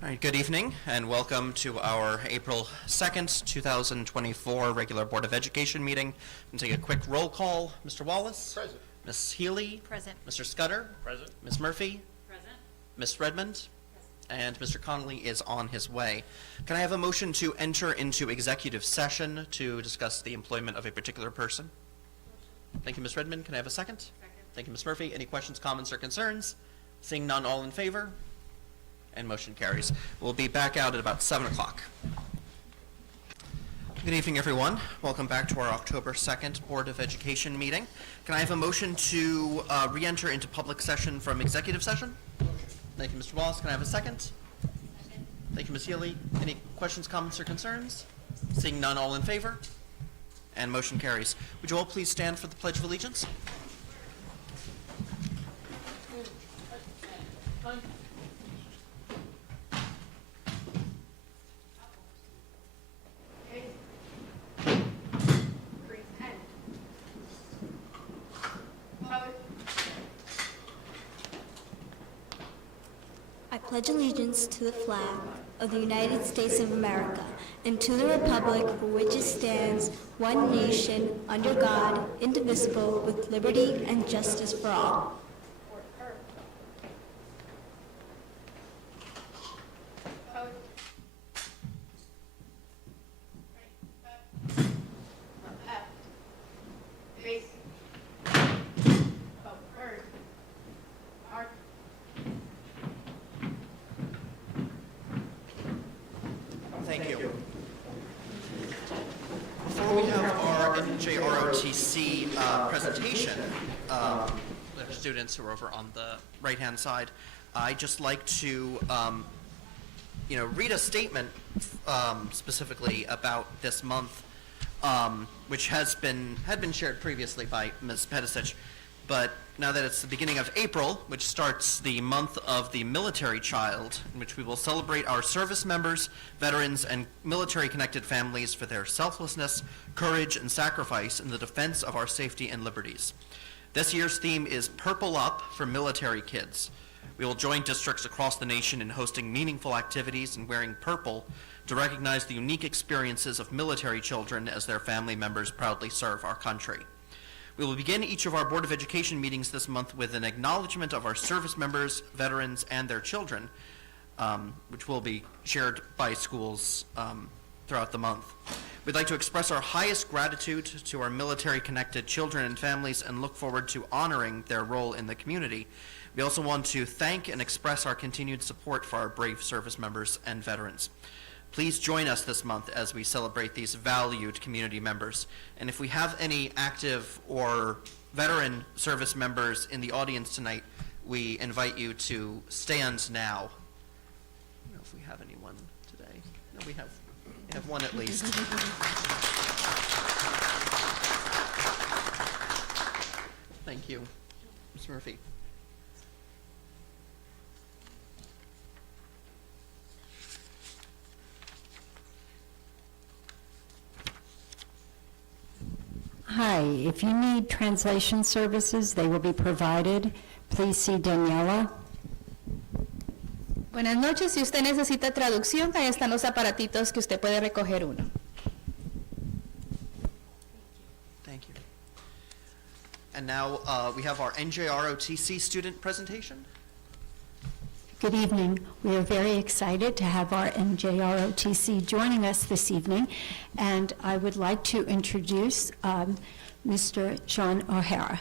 All right, good evening and welcome to our April 2nd, 2024 regular Board of Education meeting. We'll take a quick roll call. Mr. Wallace? Present. Ms. Healy? Present. Mr. Scudder? Present. Ms. Murphy? Present. Ms. Redmond? And Mr. Connolly is on his way. Can I have a motion to enter into executive session to discuss the employment of a particular person? Thank you, Ms. Redmond. Can I have a second? Second. Thank you, Ms. Murphy. Any questions, comments, or concerns? Seeing none, all in favor? And motion carries. We'll be back out at about 7 o'clock. Good evening, everyone. Welcome back to our October 2nd Board of Education meeting. Can I have a motion to re-enter into public session from executive session? Thank you, Mr. Wallace. Can I have a second? Second. Thank you, Ms. Healy. Any questions, comments, or concerns? Seeing none, all in favor? And motion carries. Would you all please stand for the Pledge of Allegiance? I pledge allegiance to the flag of the United States of America and to the republic for which it stands, one nation, under God, indivisible, with liberty and justice for all. Thank you. Before we have our NJROTC presentation, the students who are over on the right-hand side, I'd just like to, read a statement specifically about this month, which had been shared previously by Ms. Pedicic, but now that it's the beginning of April, which starts the month of the military child, in which we will celebrate our service members, veterans, and military-connected families for their selflessness, courage, and sacrifice in the defense of our safety and liberties. This year's theme is Purple Up for military kids. We will join districts across the nation in hosting meaningful activities and wearing purple to recognize the unique experiences of military children as their family members proudly serve our country. We will begin each of our Board of Education meetings this month with an acknowledgement of our service members, veterans, and their children, which will be shared by schools throughout the month. We'd like to express our highest gratitude to our military-connected children and families and look forward to honoring their role in the community. We also want to thank and express our continued support for our brave service members and veterans. Please join us this month as we celebrate these valued community members. And if we have any active or veteran service members in the audience tonight, we invite you to stand now. I don't know if we have anyone today. No, we have one at least. Thank you. Ms. Murphy. Hi, if you need translation services, they will be provided. Please see Daniela. Buenas noches. Si usted necesita traducción, ahí están los aparatitos que usted puede recoger uno. Thank you. And now we have our NJROTC student presentation. Good evening. We are very excited to have our NJROTC joining us this evening, and I would like to introduce Mr. Sean O'Hara.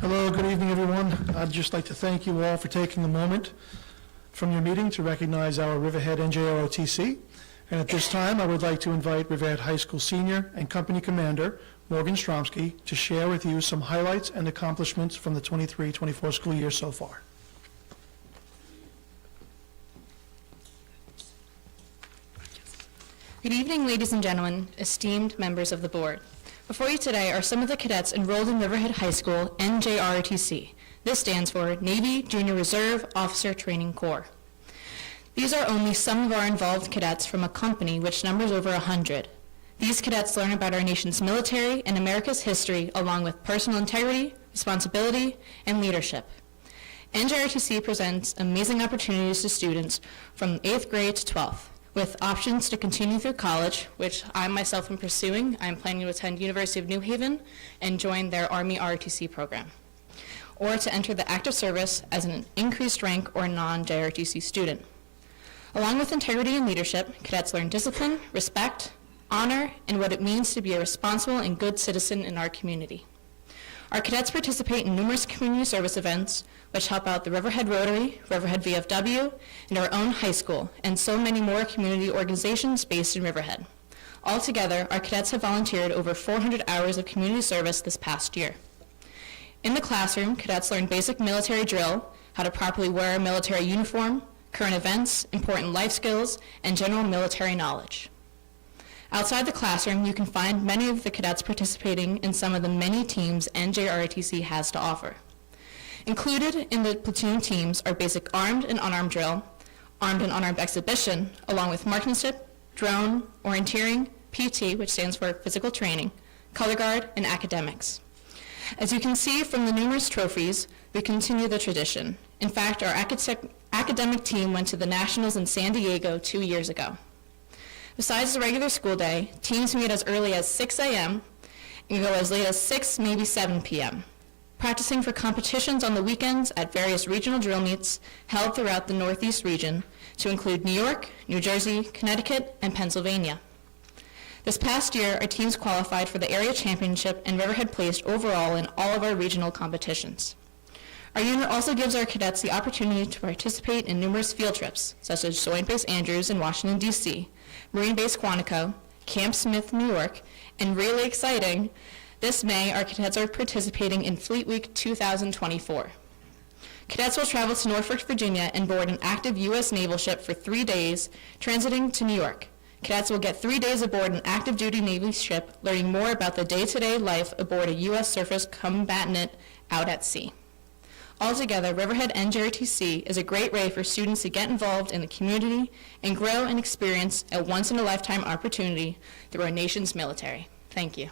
Hello, good evening, everyone. I'd just like to thank you all for taking a moment from your meeting to recognize our Riverhead NJROTC. And at this time, I would like to invite Riverhead High School Senior and Company Commander Morgan Stromsky to share with you some highlights and accomplishments from the 23-24 school year so far. Good evening, ladies and gentlemen, esteemed members of the board. Before you today are some of the cadets enrolled in Riverhead High School NJROTC. This stands for Navy Junior Reserve Officer Training Corps. These are only some of our involved cadets from a company which numbers over 100. These cadets learn about our nation's military and America's history, along with personal integrity, responsibility, and leadership. NJROTC presents amazing opportunities to students from 8th grade to 12th, with options to continue through college, which I myself am pursuing. I'm planning to attend University of New Haven and join their Army ROTC program, or to enter the active service as an increased rank or non-JROTC student. Along with integrity and leadership, cadets learn discipline, respect, honor, and what it means to be a responsible and good citizen in our community. Our cadets participate in numerous community service events, which help out the Riverhead Rotary, Riverhead VFW, and our own high school, and so many more community organizations based in Riverhead. Altogether, our cadets have volunteered over 400 hours of community service this past year. In the classroom, cadets learn basic military drill, how to properly wear a military uniform, current events, important life skills, and general military knowledge. Outside the classroom, you can find many of the cadets participating in some of the many teams NJROTC has to offer. Included in the platoon teams are basic armed and unarmed drill, armed and unarmed exhibition, along with marksmanship, drone, orienteering, PT, which stands for physical training, color guard, and academics. As you can see from the numerous trophies, we continue the tradition. In fact, our academic team went to the Nationals in San Diego 2 years ago. Besides the regular school day, teams meet as early as 6 a.m. and go as late as 6, maybe 7 p.m., practicing for competitions on the weekends at various regional drill meets held throughout the Northeast region, to include New York, New Jersey, Connecticut, and Pennsylvania. This past year, our teams qualified for the area championship, and Riverhead placed overall in all of our regional competitions. Our unit also gives our cadets the opportunity to participate in numerous field trips, such as Joint Base Andrews in Washington, D.C., Marine Base Quantico, Camp Smith, New York, and really exciting, this May, our cadets are participating in Fleet Week 2024. Cadets will travel to Norfolk, Virginia, and board an active U.S. naval ship for 3 days, transiting to New York. Cadets will get 3 days aboard an active duty Navy ship, learning more about the day-to-day life aboard a U.S. surface combatant out at sea. Altogether, Riverhead NJROTC is a great way for students to get involved in the community and grow and experience a once-in-a-lifetime opportunity through our nation's military. Thank you.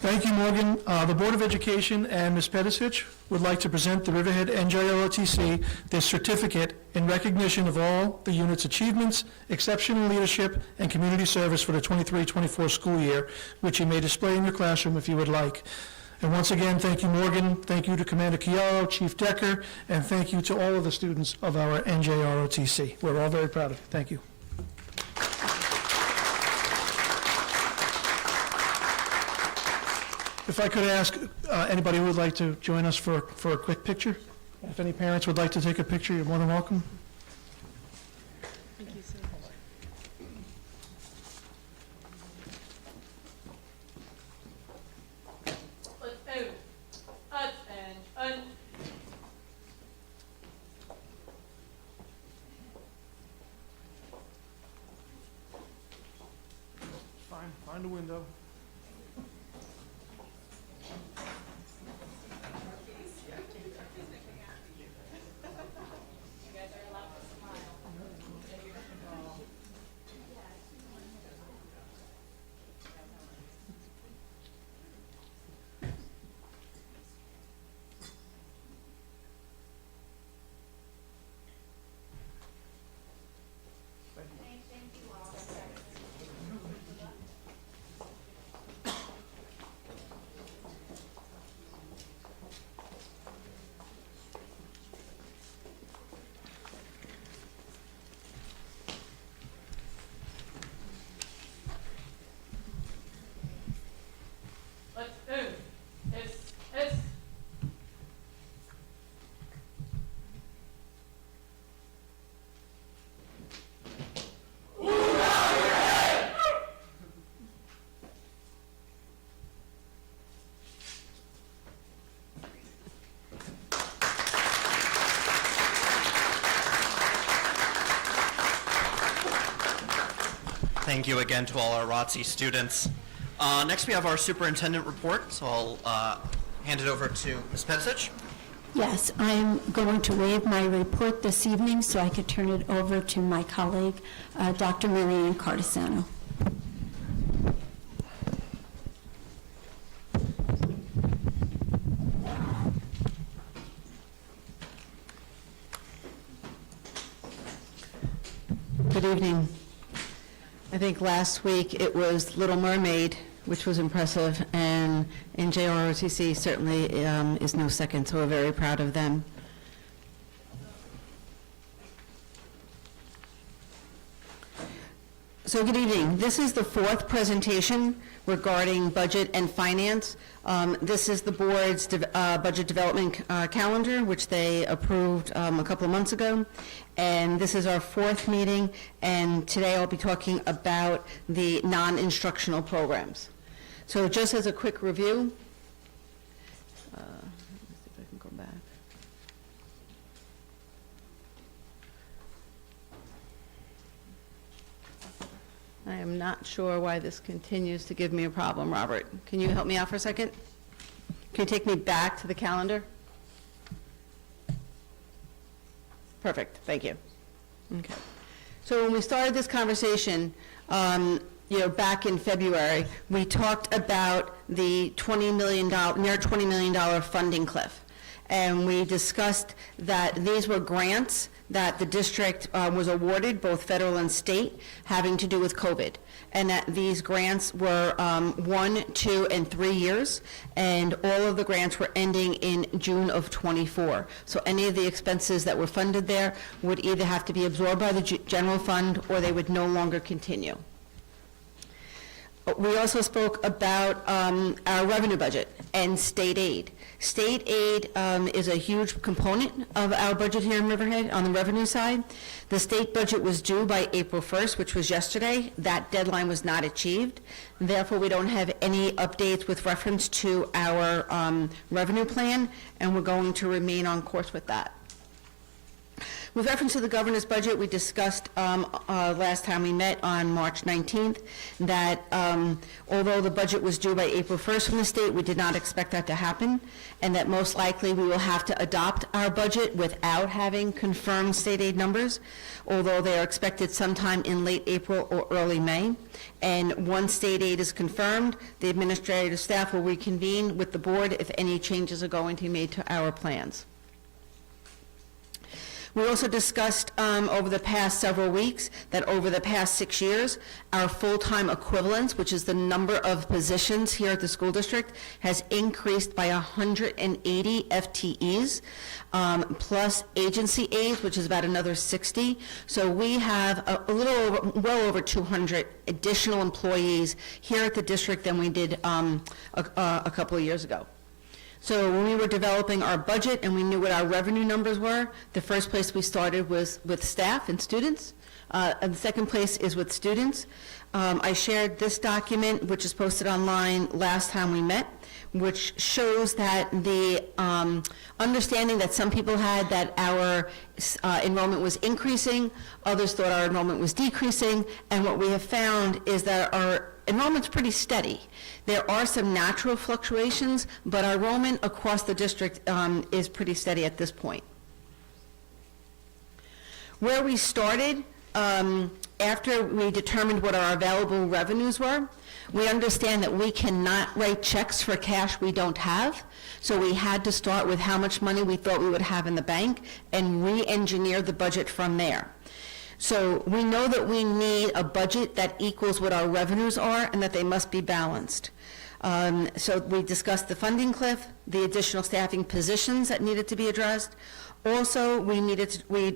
Thank you, Morgan. The Board of Education and Ms. Pedicic would like to present the Riverhead NJROTC their certificate in recognition of all the unit's achievements, exceptional leadership, and community service for the 23-24 school year, which you may display in your classroom if you would like. And once again, thank you, Morgan. Thank you to Commander Chiaro, Chief Decker, and thank you to all of the students of our NJROTC. We're all very proud of you. Thank you. If I could ask anybody who would like to join us for a quick picture. If any parents would like to take a picture, you're more than welcome. Find a window. Thank you again to all our ROTC students. Next we have our superintendent report, so I'll hand it over to Ms. Pedicic. Yes, I'm going to waive my report this evening so I could turn it over to my colleague, Dr. Marianne Cardisano. evening. I think last week it was Little Mermaid, which was impressive, and NJROTC certainly is no second, so we're very proud of them. So good evening. This is the fourth presentation regarding budget and finance. This is the board's budget development calendar, which they approved a couple of months ago. And this is our fourth meeting, and today I'll be talking about the non-instructional programs. So just as a quick review, let me see if I can go back. I am not sure why this continues to give me a problem, Robert. Can you help me out for a second? Can you take me back to the calendar? Perfect, thank you. Okay. So when we started this conversation, back in February, we talked about the near $20 million funding cliff. And we discussed that these were grants that the district was awarded, both federal and state, having to do with COVID. And that these grants were 1, 2, and 3 years, and all of the grants were ending in June of '24. So any of the expenses that were funded there would either have to be absorbed by the general fund, or they would no longer continue. We also spoke about our revenue budget and state aid. State aid is a huge component of our budget here in Riverhead on the revenue side. The state budget was due by April 1st, which was yesterday. That deadline was not achieved. Therefore, we don't have any updates with reference to our revenue plan, and we're going to remain on course with that. With reference to the governor's budget, we discussed last time we met on March 19th that although the budget was due by April 1st from the state, we did not expect that to happen, and that most likely we will have to adopt our budget without having confirmed state aid numbers, although they are expected sometime in late April or early May. And once state aid is confirmed, the administrative staff will reconvene with the board if any changes are going to be made to our plans. We also discussed over the past several weeks that over the past 6 years, our full-time equivalents, which is the number of positions here at the school district, has increased by 180 FTEs, plus agency aides, which is about another 60. So we have well over 200 additional employees here at the district than we did a couple of years ago. So when we were developing our budget and we knew what our revenue numbers were, the first place we started was with staff and students. And the second place is with students. I shared this document, which is posted online last time we met, which shows that the understanding that some people had that our enrollment was increasing, others thought our enrollment was decreasing, and what we have found is that our enrollment's pretty steady. There are some natural fluctuations, but our enrollment across the district is pretty steady at this point. Where we started, after we determined what our available revenues were, we understand that we cannot write checks for cash we don't have, so we had to start with how much money we thought we would have in the bank and re-engineer the budget from there. So we know that we need a budget that equals what our revenues are and that they must be balanced. So we discussed the funding cliff, the additional staffing positions that needed to be addressed. Also, we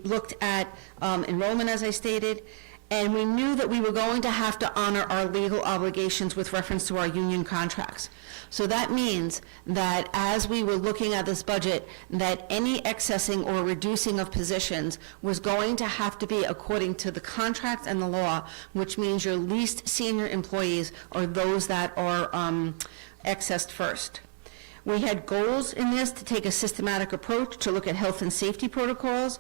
looked at enrollment, as I stated, and we knew that we were going to have to honor our legal obligations with reference to our union contracts. So that means that as we were looking at this budget, that any excessing or reducing of positions was going to have to be according to the contract and the law, which means your least senior employees are those that are excessed first. We had goals in this to take a systematic approach to look at health and safety protocols,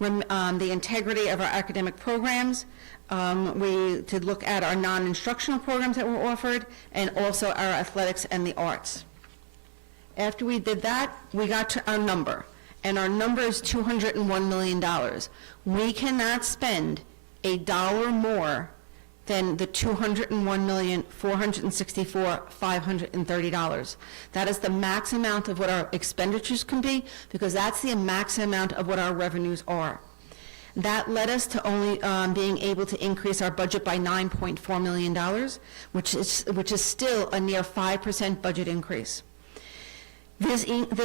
the integrity of our academic programs, to look at our non-instructional programs that were offered, and also our athletics and the arts. After we did that, we got to our number, and our number is $201 million. We cannot spend $1 more than the $201,464,530. That is the max amount of what our expenditures can be, because that's the max amount of what our revenues are. That led us to only being able to increase our budget by $9.4 million, which is still a near 5% budget increase. This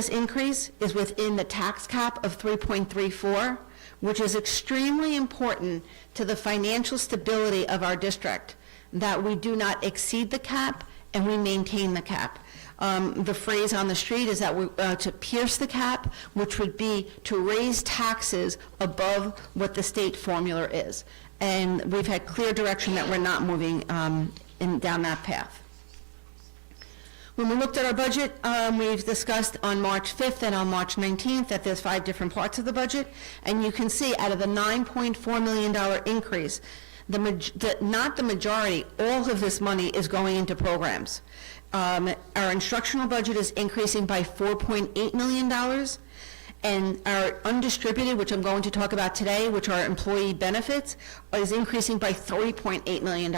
increase is within the tax cap of 3.34, which is extremely important to the financial stability of our district, that we do not exceed the cap and we maintain the cap. The phrase on the street is that to pierce the cap, which would be to raise taxes above what the state formula is. And we've had clear direction that we're not moving down that path. When we looked at our budget, we've discussed on March 5th and on March 19th that there's 5 different parts of the budget, and you can see out of the $9.4 million increase, not the majority, all of this money is going into programs. Our instructional budget is increasing by $4.8 million, and our undistributed, which I'm going to talk about today, which are employee benefits, is increasing by $3.8 million.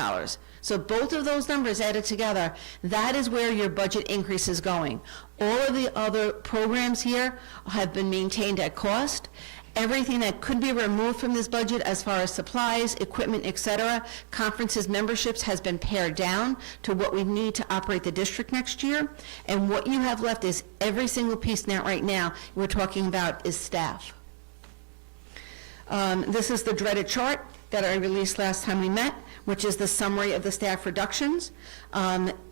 So both of those numbers added together, that is where your budget increase is going. All of the other programs here have been maintained at cost. Everything that could be removed from this budget as far as supplies, equipment, et cetera, conferences, memberships has been pared down to what we need to operate the district next year. And what you have left is every single piece now, right now, we're talking about is staff. This is the dreaded chart that I released last time we met, which is the summary of the staff reductions.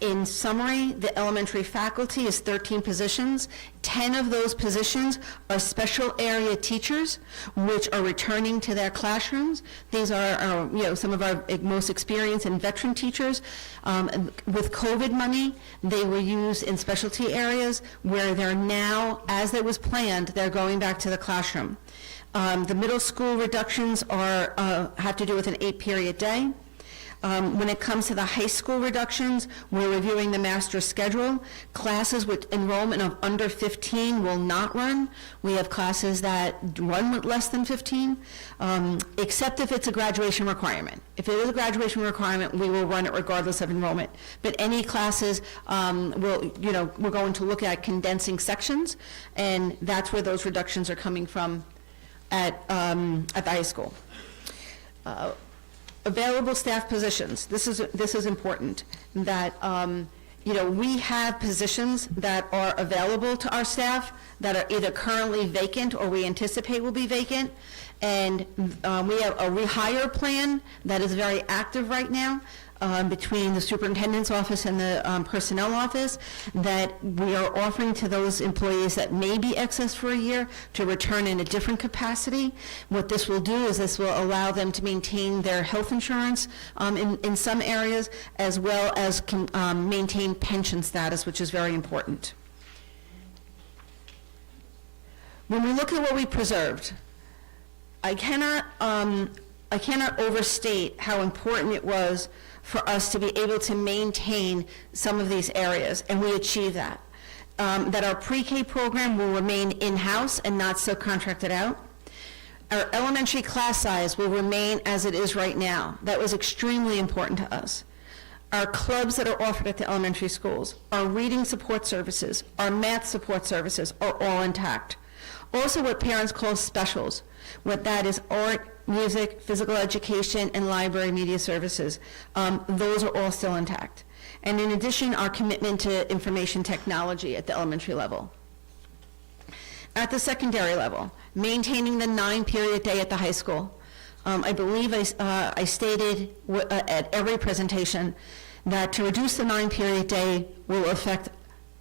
In summary, the elementary faculty is 13 positions. 10 of those positions are special area teachers, which are returning to their classrooms. These are some of our most experienced and veteran teachers. With COVID money, they were used in specialty areas where they're now, as it was planned, they're going back to the classroom. The middle school reductions have to do with an 8-period day. When it comes to the high school reductions, we're reviewing the master's schedule. Classes with enrollment of under 15 will not run. We have classes that run with less than 15, except if it's a graduation requirement. If it is a graduation requirement, we will run it regardless of enrollment. But any classes, we're going to look at condensing sections, and that's where those reductions are coming from at the high school. Available staff positions. This is important. That we have positions that are available to our staff that are either currently vacant or we anticipate will be vacant, and we have a rehire plan that is very active right now. Between the superintendent's office and the personnel office, that we are offering to those employees that may be excess for a year to return in a different capacity. What this will do is this will allow them to maintain their health insurance in some areas, as well as maintain pension status, which is very important. When we look at what we preserved, I cannot overstate how important it was for us to be able to maintain some of these areas, and we achieve that. That our pre-K program will remain in-house and not subcontracted out. Our elementary class size will remain as it is right now. That was extremely important to us. Our clubs that are offered at the elementary schools, our reading support services, our math support services are all intact. Also what parents call specials, what that is art, music, physical education, and library media services. Those are all still intact. And in addition, our commitment to information technology at the elementary level. At the secondary level, maintaining the 9-period day at the high school. I believe I stated at every presentation that to reduce the 9-period day will affect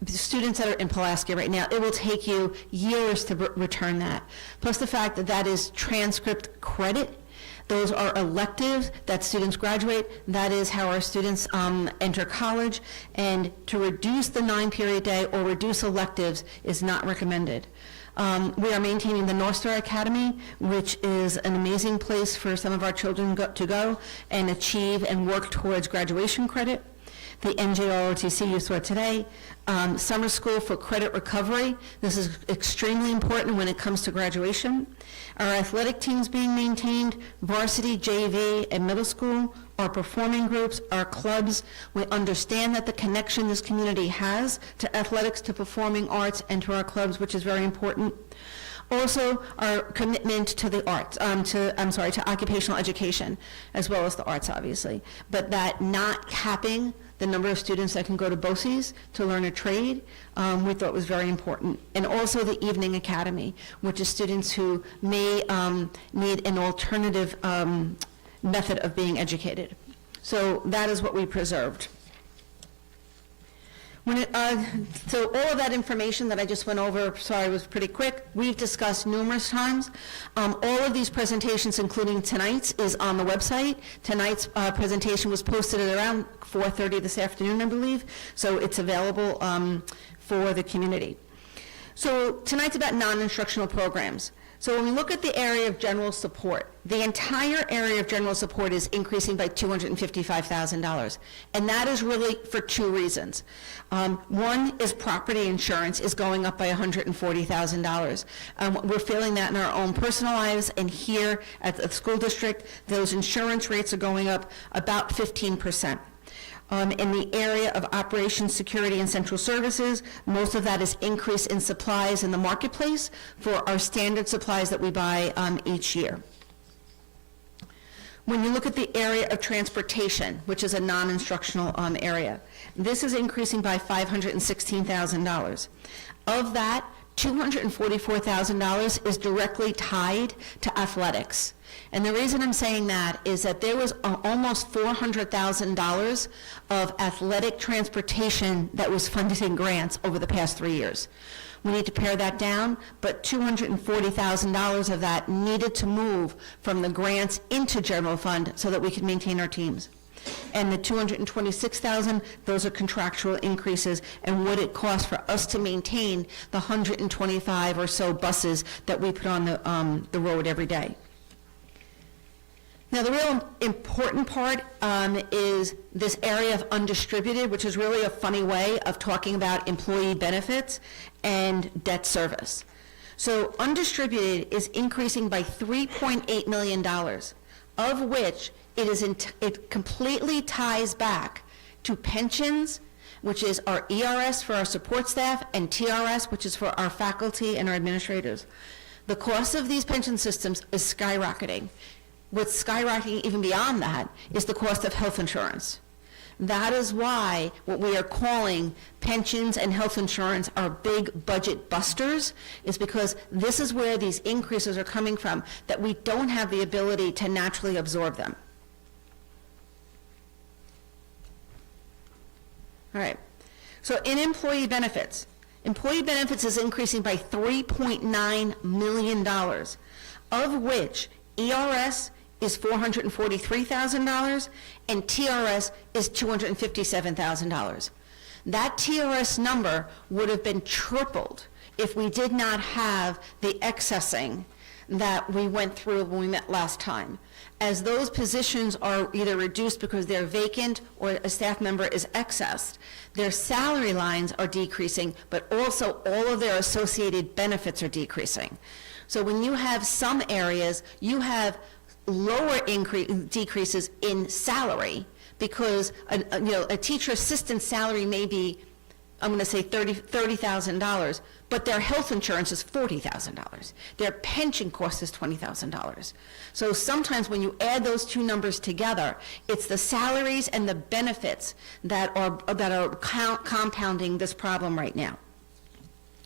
the students that are in Pulaski right now. It will take you years to return that. Plus the fact that that is transcript credit. Those are electives that students graduate. That is how our students enter college. And to reduce the 9-period day or reduce electives is not recommended. We are maintaining the North Star Academy, which is an amazing place for some of our children to go and achieve and work towards graduation credit. The NJROTC you saw today. Summer school for credit recovery. This is extremely important when it comes to graduation. Our athletic teams being maintained, varsity, JV, and middle school, our performing groups, our clubs. We understand that the connection this community has to athletics, to performing arts, and to our clubs, which is very important. Also, our commitment to the arts, to occupational education, as well as the arts, obviously. But that not capping the number of students that can go to BOCES to learn a trade, we thought was very important. And also the Evening Academy, which is students who may need an alternative method of being educated. So that is what we preserved. So all of that information that I just went over, sorry, was pretty quick, we've discussed numerous times. All of these presentations, including tonight's, is on the website. Tonight's presentation was posted at around 4:30 this afternoon, I believe, so it's available for the community. So tonight's about non-instructional programs. So when we look at the area of general support, the entire area of general support is increasing by $255,000. And that is really for two reasons. One is property insurance is going up by $140,000. We're feeling that in our own personal lives, and here at the school district, those insurance rates are going up about 15%. In the area of operations, security, and central services, most of that is increase in supplies in the marketplace for our standard supplies that we buy each year. When you look at the area of transportation, which is a non-instructional area, this is increasing by $516,000. Of that, $244,000 is directly tied to athletics. And the reason I'm saying that is that there was almost $400,000 of athletic transportation that was funded in grants over the past 3 years. We need to pare that down, but $240,000 of that needed to move from the grants into general fund so that we could maintain our teams. And the $226,000, those are contractual increases, and what it costs for us to maintain the 125 or so buses that we put on the road every day. Now, the real important part is this area of undistributed, which is really a funny way of talking about employee benefits and debt service. So undistributed is increasing by $3.8 million, of which it completely ties back to pensions, which is our ERS for our support staff, and TRS, which is for our faculty and our administrators. The cost of these pension systems is skyrocketing. What's skyrocketing even beyond that is the cost of health insurance. That is why what we are calling pensions and health insurance are big budget busters, is because this is where these increases are coming from, that we don't have the ability to naturally absorb them. All right, so in employee benefits is increasing by $3.9 million, of which ERS is $443,000 and TRS is $257,000. That TRS number would have been tripled if we did not have the excessing that we went through when we met last time. As those positions are either reduced because they're vacant or a staff member is excessed, their salary lines are decreasing, but also all of their associated benefits are decreasing. So when you have some areas, you have lower decreases in salary because a teacher assistant salary may be, I'm going to say $30,000, but their health insurance is $40,000. Their pension cost is $20,000. So sometimes when you add those two numbers together, it's the salaries and the benefits that are compounding this problem right now.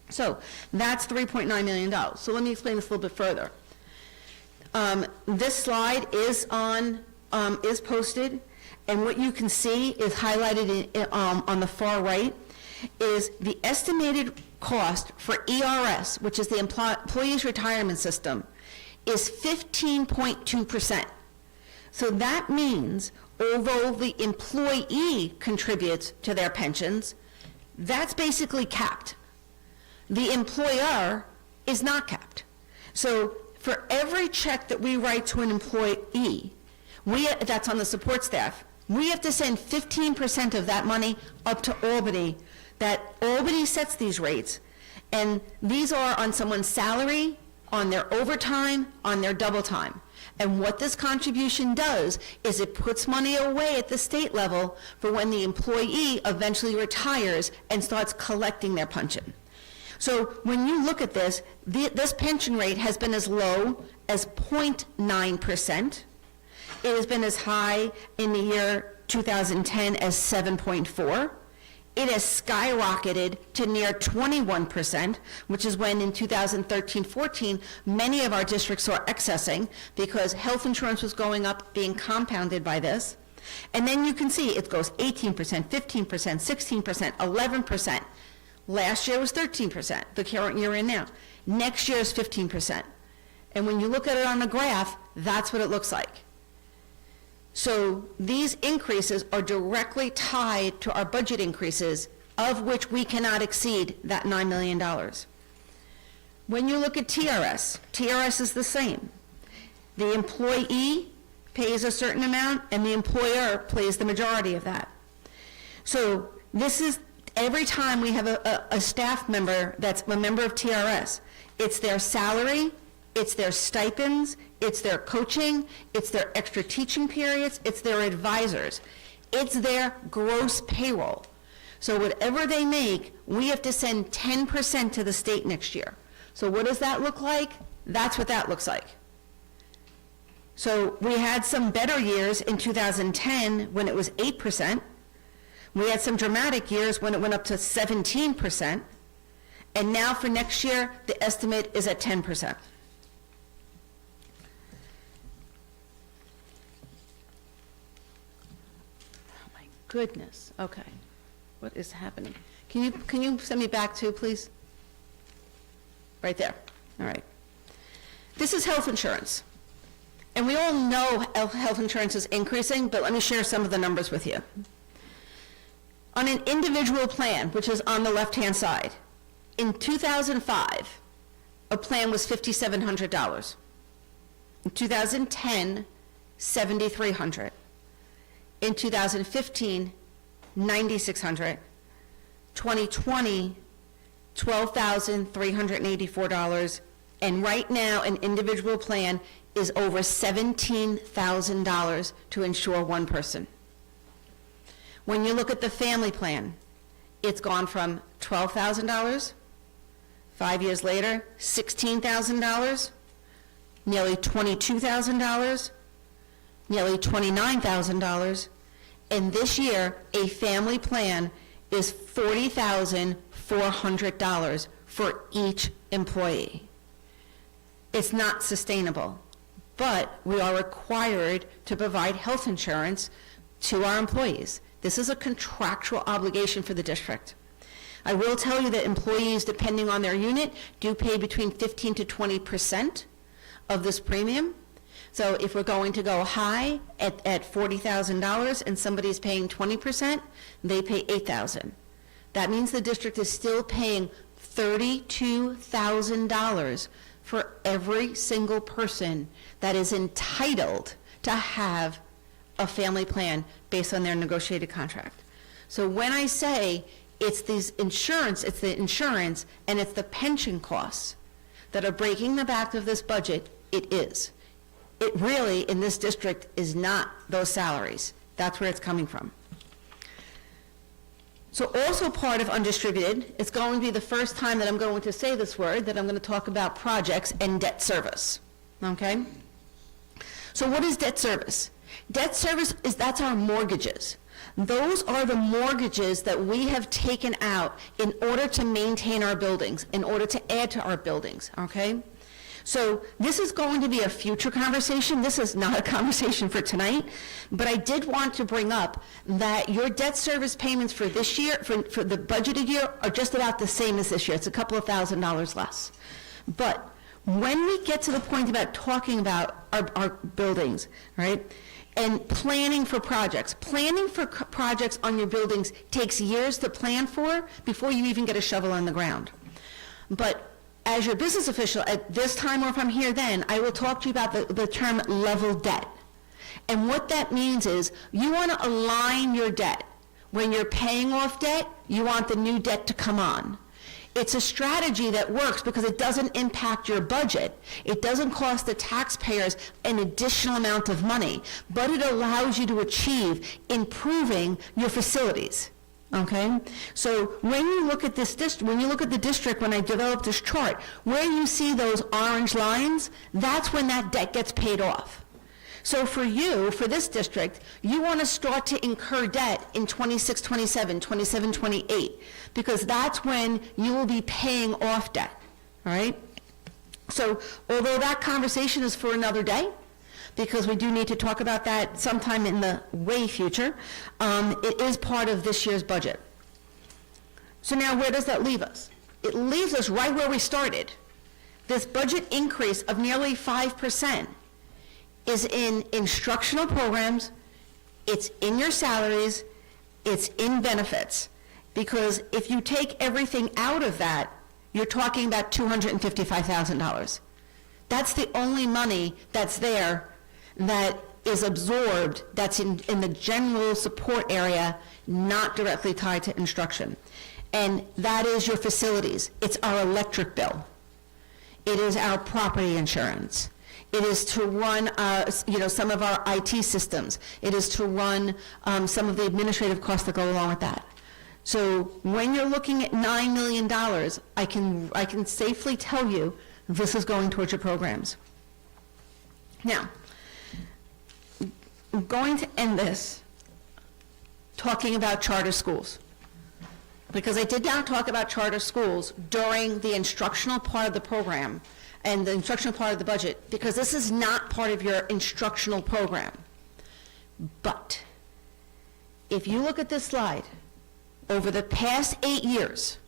So that's $3.9 million. So let me explain this a little bit further. This slide is posted, and what you can see is highlighted on the far right is the estimated cost for ERS, which is the Employees Retirement System, is 15.2%. So that means although the employee contributes to their pensions, that's basically capped. The employer is not capped. So for every check that we write to an employee, that's on the support staff, we have to send 15% of that money up to Albany. That Albany sets these rates, and these are on someone's salary, on their overtime, on their double time. And what this contribution does is it puts money away at the state level for when the employee eventually retires and starts collecting their pension. So when you look at this, this pension rate has been as low as 0.9%. It has been as high in the year 2010 as 7.4. It has skyrocketed to near 21%, which is when in 2013-14, many of our districts saw excessing because health insurance was going up, being compounded by this. And then you can see it goes 18%, 15%, 16%, 11%. Last year was 13%, the current year in now. Next year is 15%. And when you look at it on the graph, that's what it looks like. So these increases are directly tied to our budget increases, of which we cannot exceed that $9 million. When you look at TRS, TRS is the same. The employee pays a certain amount, and the employer pays the majority of that. So this is, every time we have a staff member that's a member of TRS, it's their salary, it's their stipends, it's their coaching, it's their extra teaching periods, it's their advisors. It's their gross payroll. So whatever they make, we have to send 10% to the state next year. So what does that look like? That's what that looks like. So we had some better years in 2010 when it was 8%. We had some dramatic years when it went up to 17%. And now for next year, the estimate is at 10%. Goodness, okay. What is happening? Can you send me back to, please? Right there, all right. This is health insurance. And we all know health insurance is increasing, but let me share some of the numbers with you. On an individual plan, which is on the left-hand side, in 2005, a plan was $5,700. In 2010, $7,300. In 2015, $9,600. 2020, $12,384. And right now, an individual plan is over $17,000 to insure one person. When you look at the family plan, it's gone from $12,000, 5 years later, $16,000, nearly $22,000, nearly $29,000, and this year, a family plan is $40,400 for each employee. It's not sustainable, but we are required to provide health insurance to our employees. This is a contractual obligation for the district. I will tell you that employees, depending on their unit, do pay between 15 to 20% of this premium. So if we're going to go high at $40,000 and somebody's paying 20%, they pay $8,000. That means the district is still paying $32,000 for every single person that is entitled to have a family plan based on their negotiated contract. So when I say it's the insurance and it's the pension costs that are breaking the back of this budget, it is. It really, in this district, is not those salaries. That's where it's coming from. So also part of undistributed, it's going to be the first time that I'm going to say this word, that I'm going to talk about projects and debt service, okay? So what is debt service? Debt service that's our mortgages. Those are the mortgages that we have taken out in order to maintain our buildings, in order to add to our buildings, okay? So this is going to be a future conversation. This is not a conversation for tonight, but I did want to bring up that your debt service payments for this year, for the budgeted year, are just about the same as this year. It's a couple of $1,000s less. But when we get to the point about talking about our buildings, right, and planning for projects on your buildings takes years to plan for before you even get a shovel on the ground. But as your business official at this time, or if I'm here then, I will talk to you about the term level debt. And what that means is you want to align your debt. When you're paying off debt, you want the new debt to come on. It's a strategy that works because it doesn't impact your budget. It doesn't cost the taxpayers an additional amount of money, but it allows you to achieve improving your facilities. Okay? So when you look at this when you look at the district, when I developed this chart, where you see those orange lines, that's when that debt gets paid off. So for you, for this district, you want to start to incur debt in 26, 27, 27, 28, because that's when you will be paying off debt, all right? So although that conversation is for another day, because we do need to talk about that sometime in the way future, it is part of this year's budget. So now where does that leave us? It leaves us right where we started. This budget increase of nearly 5% is in instructional programs, it's in your salaries, it's in benefits. Because if you take everything out of that, you're talking about $255,000. That's the only money that's there that is absorbed, that's in the general support area, not directly tied to instruction. And that is your facilities. It's our electric bill. It is our property insurance. It is to run, some of our IT systems. It is to run some of the administrative costs that go along with that. So when you're looking at $9 million, I can safely tell you this is going towards your programs. Now, I'm going to end this talking about charter schools, because I did not talk about charter schools during the instructional part of the program and the instructional part of the budget, because this is not part of your instructional program. But if you look at this slide, over the past 8 years,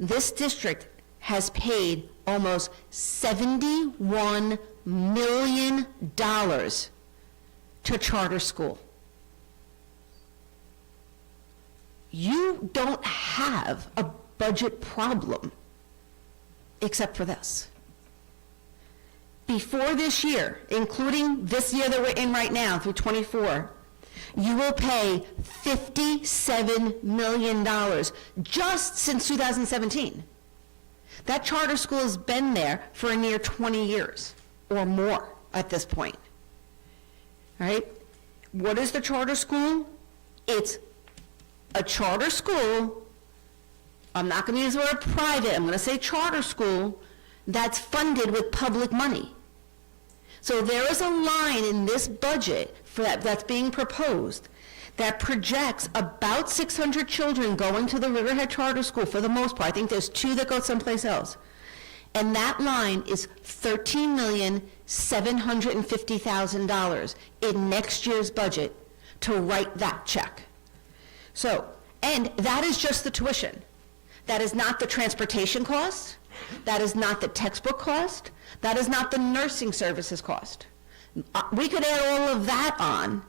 this district has paid almost $71 million to charter school. You don't have a budget problem except for this. Before this year, including this year that we're in right now through 24, you will pay $57 million just since 2017. That charter school has been there for a near 20 years or more at this point. All right? What is the charter school? It's a charter school. I'm not going to use the word private. I'm going to say charter school that's funded with public money. So there is a line in this budget that's being proposed that projects about 600 children going to the Riverhead Charter School for the most part. I think there's 2 that go someplace else. And that line is $13,750,000 in next year's budget to write that check. So, and that is just the tuition. That is not the transportation cost. That is not the textbook cost. That is not the nursing services cost. We could add all of that on,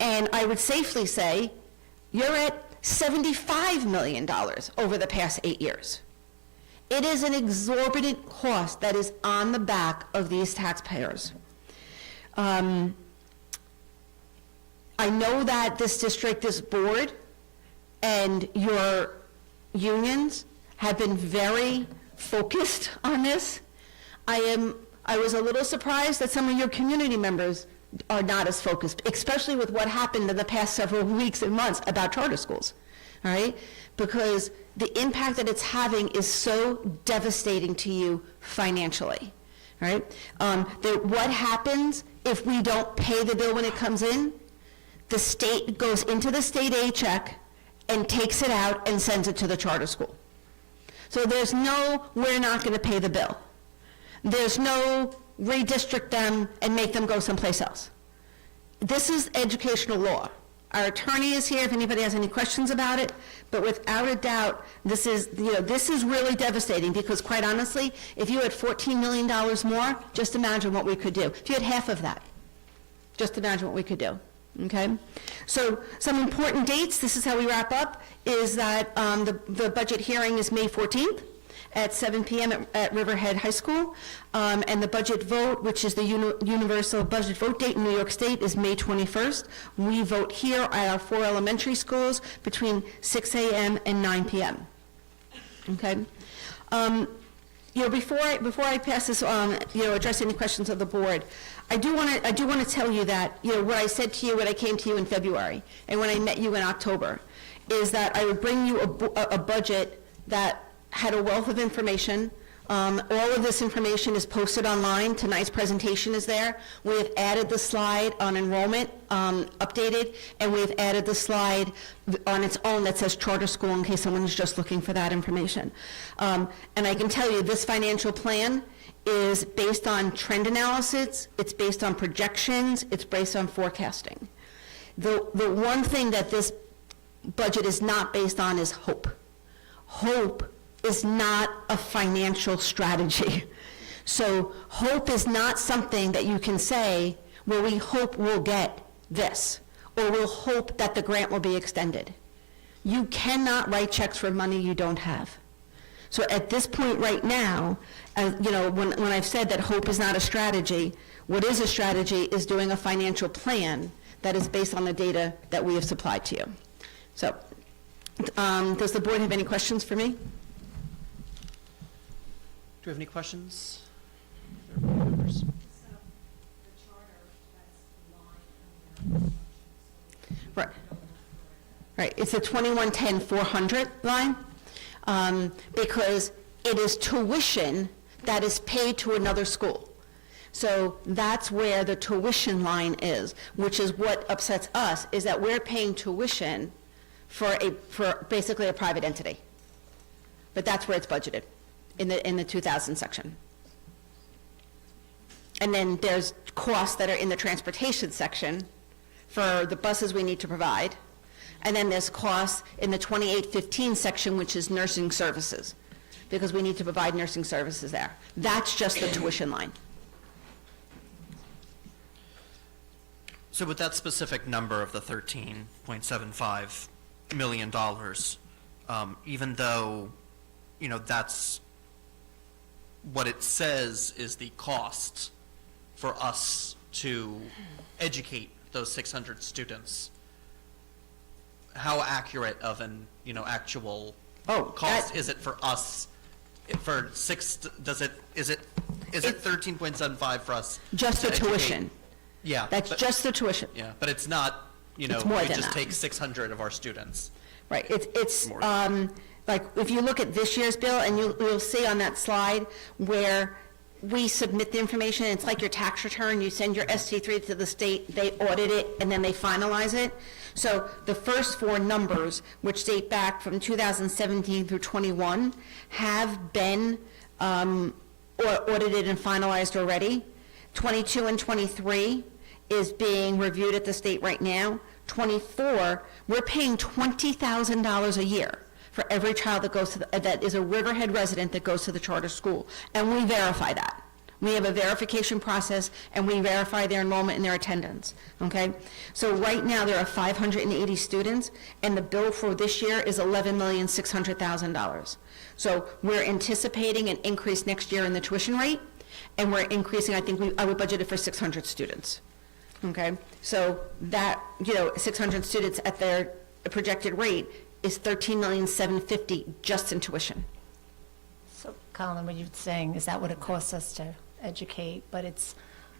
and I would safely say you're at $75 million over the past 8 years. It is an exorbitant cost that is on the back of these taxpayers. I know that this district, this board, and your unions have been very focused on this. I was a little surprised that some of your community members are not as focused, especially with what happened in the past several weeks and months about charter schools, all right? Because the impact that it's having is so devastating to you financially, all right? What happens if we don't pay the bill when it comes in? The state goes into the state aid check and takes it out and sends it to the charter school. So there's no, we're not going to pay the bill. There's no redistrict them and make them go someplace else. This is educational law. Our attorney is here if anybody has any questions about it, but without a doubt, this is really devastating, because quite honestly, if you had $14 million more, just imagine what we could do. If you had half of that, just imagine what we could do. Okay? So some important dates, this is how we wrap up, is that the budget hearing is May 14th at 7 p.m. at Riverhead High School, and the budget vote, which is the universal budget vote date in New York State, is May 21st. We vote here at our 4 elementary schools between 6 a.m. and 9 p.m. Okay? Before I pass this on, address any questions of the board, I do want to tell you that, what I said to you when I came to you in February and when I met you in October, is that I would bring you a budget that had a wealth of information. All of this information is posted online. Tonight's presentation is there. We have added the slide on enrollment, updated, and we've added the slide on its own that says charter school in case someone is just looking for that information. And I can tell you, this financial plan is based on trend analysis, it's based on projections, it's based on forecasting. The one thing that this budget is not based on is hope. Hope is not a financial strategy. So hope is not something that you can say, well, we hope we'll get this, or we'll hope that the grant will be extended. You cannot write checks for money you don't have. So at this point right now, when I've said that hope is not a strategy, what is a strategy is doing a financial plan that is based on the data that we have supplied to you. So, does the board have any questions for me? Do we have any questions? Board members? Right. Right, it's a 2110-400 line, because it is tuition that is paid to another school. So that's where the tuition line is, which is what upsets us, is that we're paying tuition for basically a private entity. But that's where it's budgeted, in the 2000 section. And then there's costs that are in the transportation section for the buses we need to provide. And then there's costs in the 2815 section, which is nursing services, because we need to provide nursing services there. That's just the tuition line. So with that specific number of the $13.75 million, even though, that's what it says is the cost for us to educate those 600 students, how accurate of an, actual cost is it for us? Is it 13.75 for us? Just to the educate? tuition. Yeah. That's just the tuition. Yeah, but it's not, It's more we than just that. take 600 of our students. Right, it's More. like, if you look at this year's bill, and you'll see on that slide where we submit the information, it's like your tax return, you send your ST3 to the state, they audit it, and then they finalize it. So the first four numbers, which date back from 2017 through 21, have been audited and finalized already. 22 and 23 is being reviewed at the state right now. 24, we're paying $20,000 a year for every child that goes to that is a Riverhead resident that goes to the charter school, and we verify that. We have a verification process, and we verify their enrollment and their attendance, okay? So right now, there are 580 students, and the bill for this year is $11,600,000. So we're anticipating an increase next year in the tuition rate, and we're increasing, I would budget it for 600 students, okay? So that, 600 students at their projected rate is $13,750,000 just in tuition. So, Colin, what you're saying, is that what it costs us to educate? But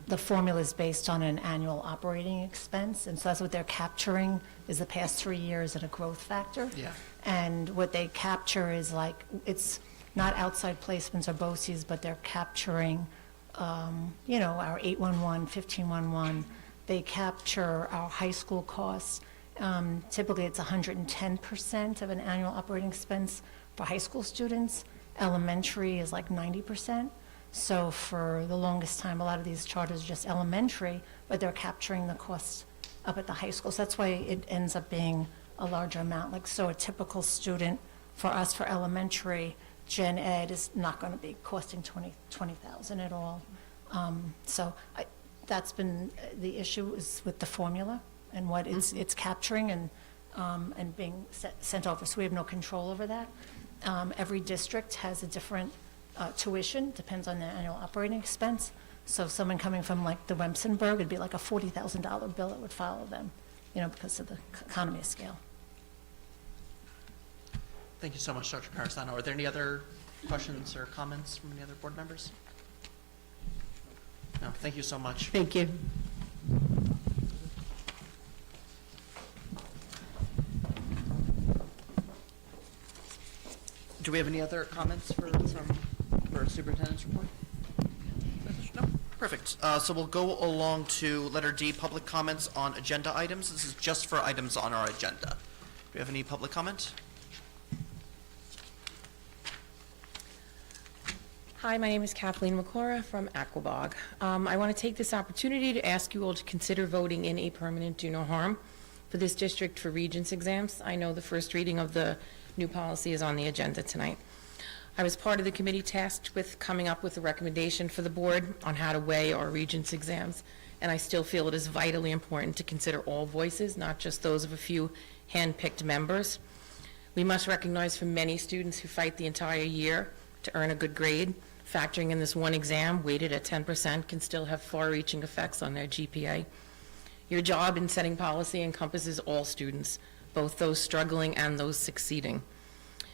the formula is based on an annual operating expense, and so that's what they're capturing, is the past 3 years at a growth factor. Yeah. And what they capture is it's not outside placements or BOCES, but they're capturing, our 811, 1511. They capture our high school costs. Typically, it's 110% of an annual operating expense for high school students. Elementary is like 90%. So for the longest time, a lot of these charters are just elementary, but they're capturing the costs up at the high school. So that's why it ends up being a larger amount. So a typical student for us for elementary, gen ed, is not going to be costing $20,000 at all. That's been the issue, is with the formula and what it's capturing and being sent over. So we have no control over that. Every district has a different tuition, depends on the annual operating expense. So someone coming from like the Remsenburg, it'd be like a $40,000 bill that would follow them, because of the economy of scale. Thank you so much, Dr. Parasano. Are there any other questions or comments from any other board members? No, thank you so much. Thank you. Do we have any other comments for superintendent's report? No? Perfect. So we'll go along to letter D, public comments on agenda items. This is just for items on our agenda. Do we have any public comment? Hi, my name is Kathleen McCora from Aquabog. I want to take this opportunity to ask you all to consider voting in a permanent do no harm for this district for Regents exams. I know the first reading of the new policy is on the agenda tonight. I was part of the committee tasked with coming up with a recommendation for the board on how to weigh our Regents exams, and I still feel it is vitally important to consider all voices, not just those of a few hand-picked members. We must recognize for many students who fight the entire year to earn a good grade, factoring in this one exam weighted at 10% can still have far-reaching effects on their GPA. Your job in setting policy encompasses all students, both those struggling and those succeeding.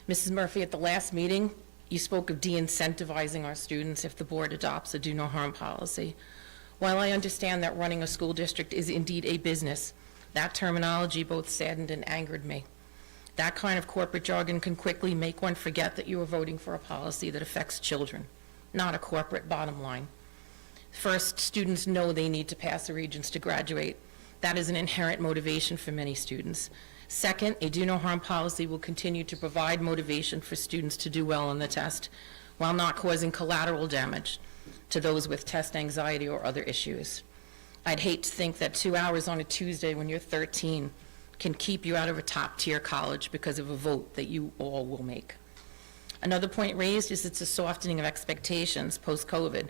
Mrs. Murphy, at the last meeting, you spoke of de-incentivizing our students if the board adopts a do no harm policy. While I understand that running a school district is indeed a business, that terminology both saddened and angered me. That kind of corporate jargon can quickly make one forget that you are voting for a policy that affects children, not a corporate bottom line. First, students know they need to pass the Regents to graduate. That is an inherent motivation for many students. Second, a do no harm policy will continue to provide motivation for students to do well on the test while not causing collateral damage to those with test anxiety or other issues. I'd hate to think that 2 hours on a Tuesday when you're 13 can keep you out of a top-tier college because of a vote that you all will make. Another point raised is it's a softening of expectations post-COVID.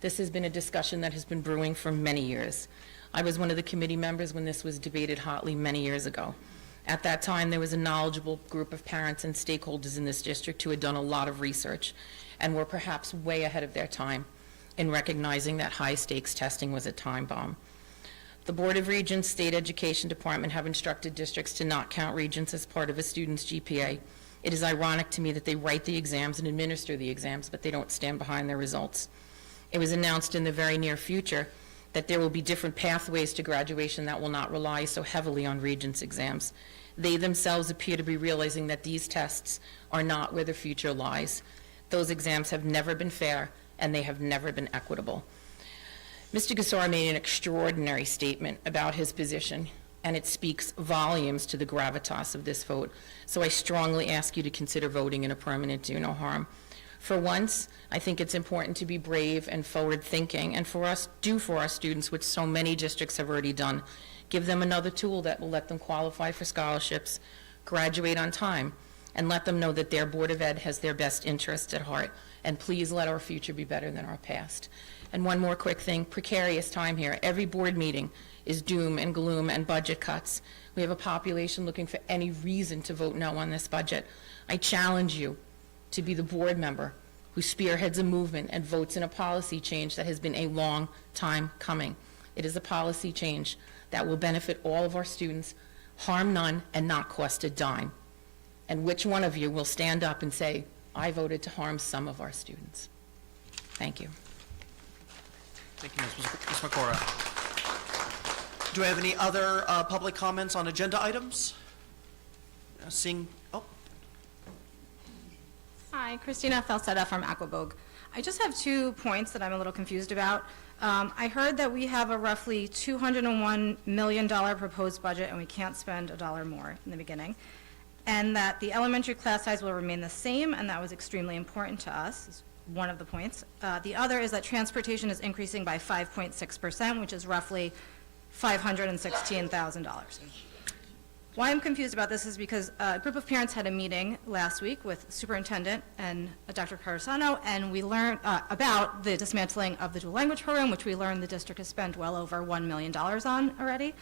This has been a discussion that has been brewing for many years. I was one of the committee members when this was debated hotly many years ago. At that time, there was a knowledgeable group of parents and stakeholders in this district who had done a lot of research and were perhaps way ahead of their time in recognizing that high-stakes testing was a time bomb. The Board of Regents, State Education Department have instructed districts to not count Regents as part of a student's GPA. It is ironic to me that they write the exams and administer the exams, but they don't stand behind their results. It was announced in the very near future that there will be different pathways to graduation that will not rely so heavily on Regents exams. They themselves appear to be realizing that these tests are not where the future lies. Those exams have never been fair, and they have never been equitable. Mr. Gassar made an extraordinary statement about his position, and it speaks volumes to the gravitas of this vote. So I strongly ask you to consider voting in a permanent do no harm. For once, I think it's important to be brave and forward-thinking, and for us, do for our students, which so many districts have already done. Give them another tool that will let them qualify for scholarships, graduate on time, and let them know that their Board of Ed has their best interests at heart. And please let our future be better than our past. And one more quick thing, precarious time here. Every board meeting is doom and gloom and budget cuts. We have a population looking for any reason to vote no on this budget. I challenge you to be the board member who spearheads a movement and votes in a policy change that has been a long time coming. It is a policy change that will benefit all of our students, harm none, and not cost a dime. And which one of you will stand up and say, I voted to harm some of our students? Thank you. Thank you, Ms. McCora. Do I have any other public comments on agenda items? Seeing, oh, Hi, Christina Falsetta from Aquabog. I just have 2 points that I'm a little confused about. I heard that we have a roughly $201 million proposed budget and we can't spend $1 more in the beginning, and that the elementary class size will remain the same, and that was extremely important to us, is one of the points. The other is that transportation is increasing by 5.6%, which is roughly $516,000. Why I'm confused about this is because a group of parents had a meeting last week with superintendent and Dr. Carasano, and we learned about the dismantling of the dual language program, which we learned the district has spent well over $1 million on already.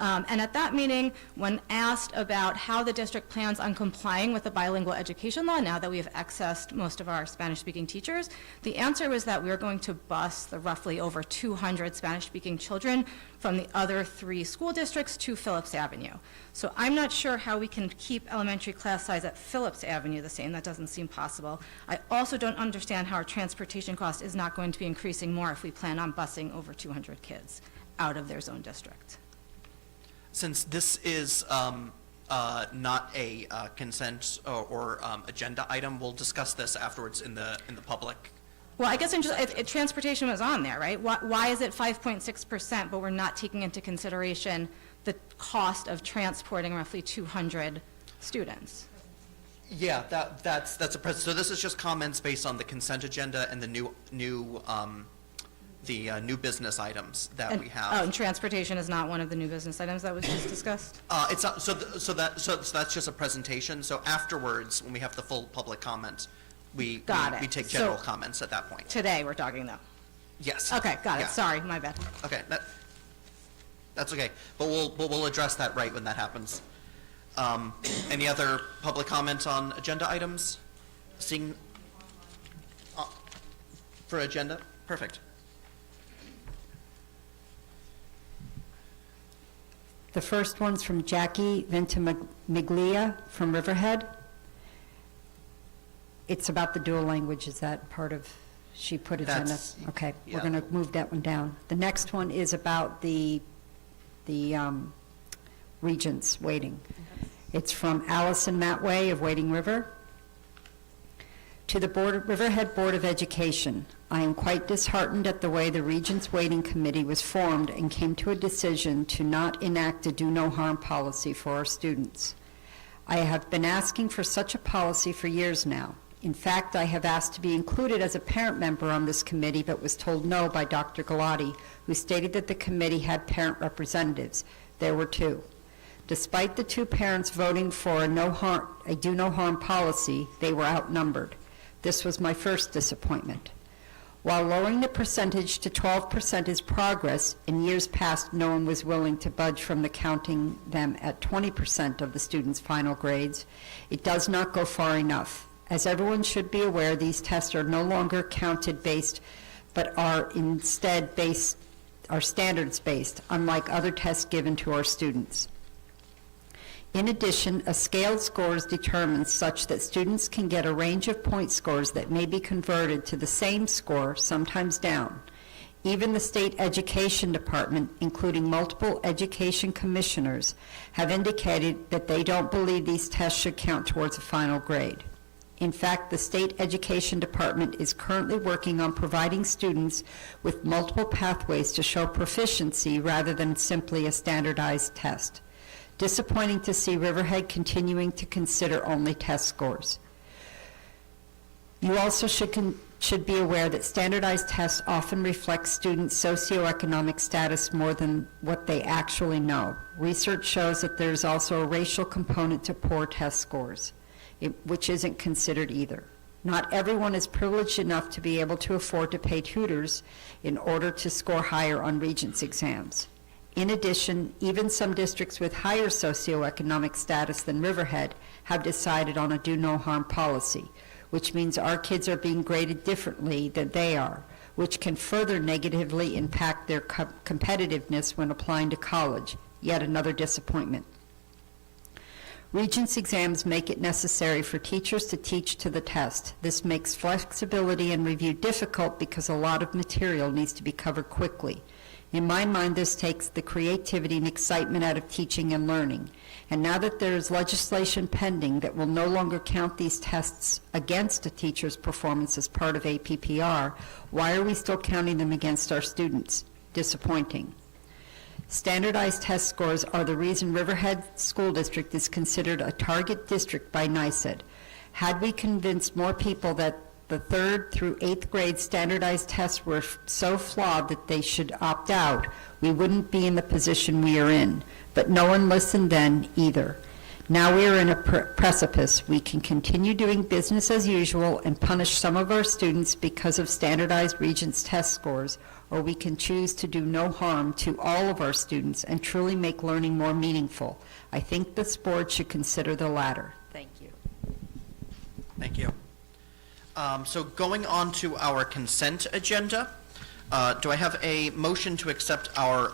And at that meeting, when asked about how the district plans on complying with the bilingual education law now that we have accessed most of our Spanish-speaking teachers, the answer was that we are going to bus the roughly over 200 Spanish-speaking children from the other 3 school districts to Phillips Avenue. So I'm not sure how we can keep elementary class size at Phillips Avenue the same. That doesn't seem possible. I also don't understand how our transportation cost is not going to be increasing more if we plan on busing over 200 kids out of their zone district. since this is not a consent or agenda item. We'll discuss this afterwards in the public. Well, I guess transportation was on there, right? Why is it 5.6%, but we're not taking into consideration the cost of transporting roughly 200 students? Yeah, that's so this is just comments based on the consent agenda and the new business items that we have. Oh, and transportation is not one of the new business items that was just discussed? It's not, so that's just a presentation. So afterwards, when we have the full public comment, we take general So- comments at that point. Today, we're talking though. Yes. Okay, got it. Yeah. Sorry, my bad. Okay, that's okay. But we'll address that right when that happens. Any other public comments on agenda items? Seeing for agenda? Perfect. The first one's from Jackie Ventimiglia from Riverhead. It's about the dual language. Is that part of, she put agenda? That's- Okay, we're yeah. going to move that one down. The next one is about the regents waiting. It's from Allison Matway of Wading River. To the Riverhead Board of Education, I am quite disheartened at the way the Regents Waiting Committee was formed and came to a decision to not enact a do no harm policy for our students. I have been asking for such a policy for years now. In fact, I have asked to be included as a parent member on this committee, but was told no by Dr. Galati, who stated that the committee had parent representatives. There were two. Despite the two parents voting for a do no harm policy, they were outnumbered. This was my first disappointment. While lowering the percentage to 12% is progress, in years past no one was willing to budge from the counting them at 20% of the students' final grades. It does not go far enough. As everyone should be aware, these tests are no longer counted based, but are instead standards based, unlike other tests given to our students. In addition, a scaled score is determined such that students can get a range of point scores that may be converted to the same score, sometimes down. Even the state education department, including multiple education commissioners, have indicated that they don't believe these tests should count towards a final grade. In fact, the state education department is currently working on providing students with multiple pathways to show proficiency rather than simply a standardized test. Disappointing to see Riverhead continuing to consider only test scores. You also should be aware that standardized tests often reflect students' socioeconomic status more than what they actually know. Research shows that there's also a racial component to poor test scores, which isn't considered either. Not everyone is privileged enough to be able to afford to pay tutors in order to score higher on Regents exams. In addition, even some districts with higher socioeconomic status than Riverhead have decided on a do no harm policy, which means our kids are being graded differently than they are, which can further negatively impact their competitiveness when applying to college. Yet another disappointment. Regents exams make it necessary for teachers to teach to the test. This makes flexibility and review difficult because a lot of material needs to be covered quickly. In my mind, this takes the creativity and excitement out of teaching and learning. And now that there is legislation pending that will no longer count these tests against a teacher's performance as part of APPR, why are we still counting them against our students? Disappointing. Standardized test scores are the reason Riverhead School District is considered a target district by NYSED. Had we convinced more people that the 3rd through 8th grade standardized tests were so flawed that they should opt out, we wouldn't be in the position we are in. But no one listened then either. Now we are in a precipice. We can continue doing business as usual and punish some of our students because of standardized Regents test scores, or we can choose to do no harm to all of our students and truly make learning more meaningful. I think this board should consider the latter. Thank you. Thank you. So going on to our consent agenda, do I have a motion to accept our,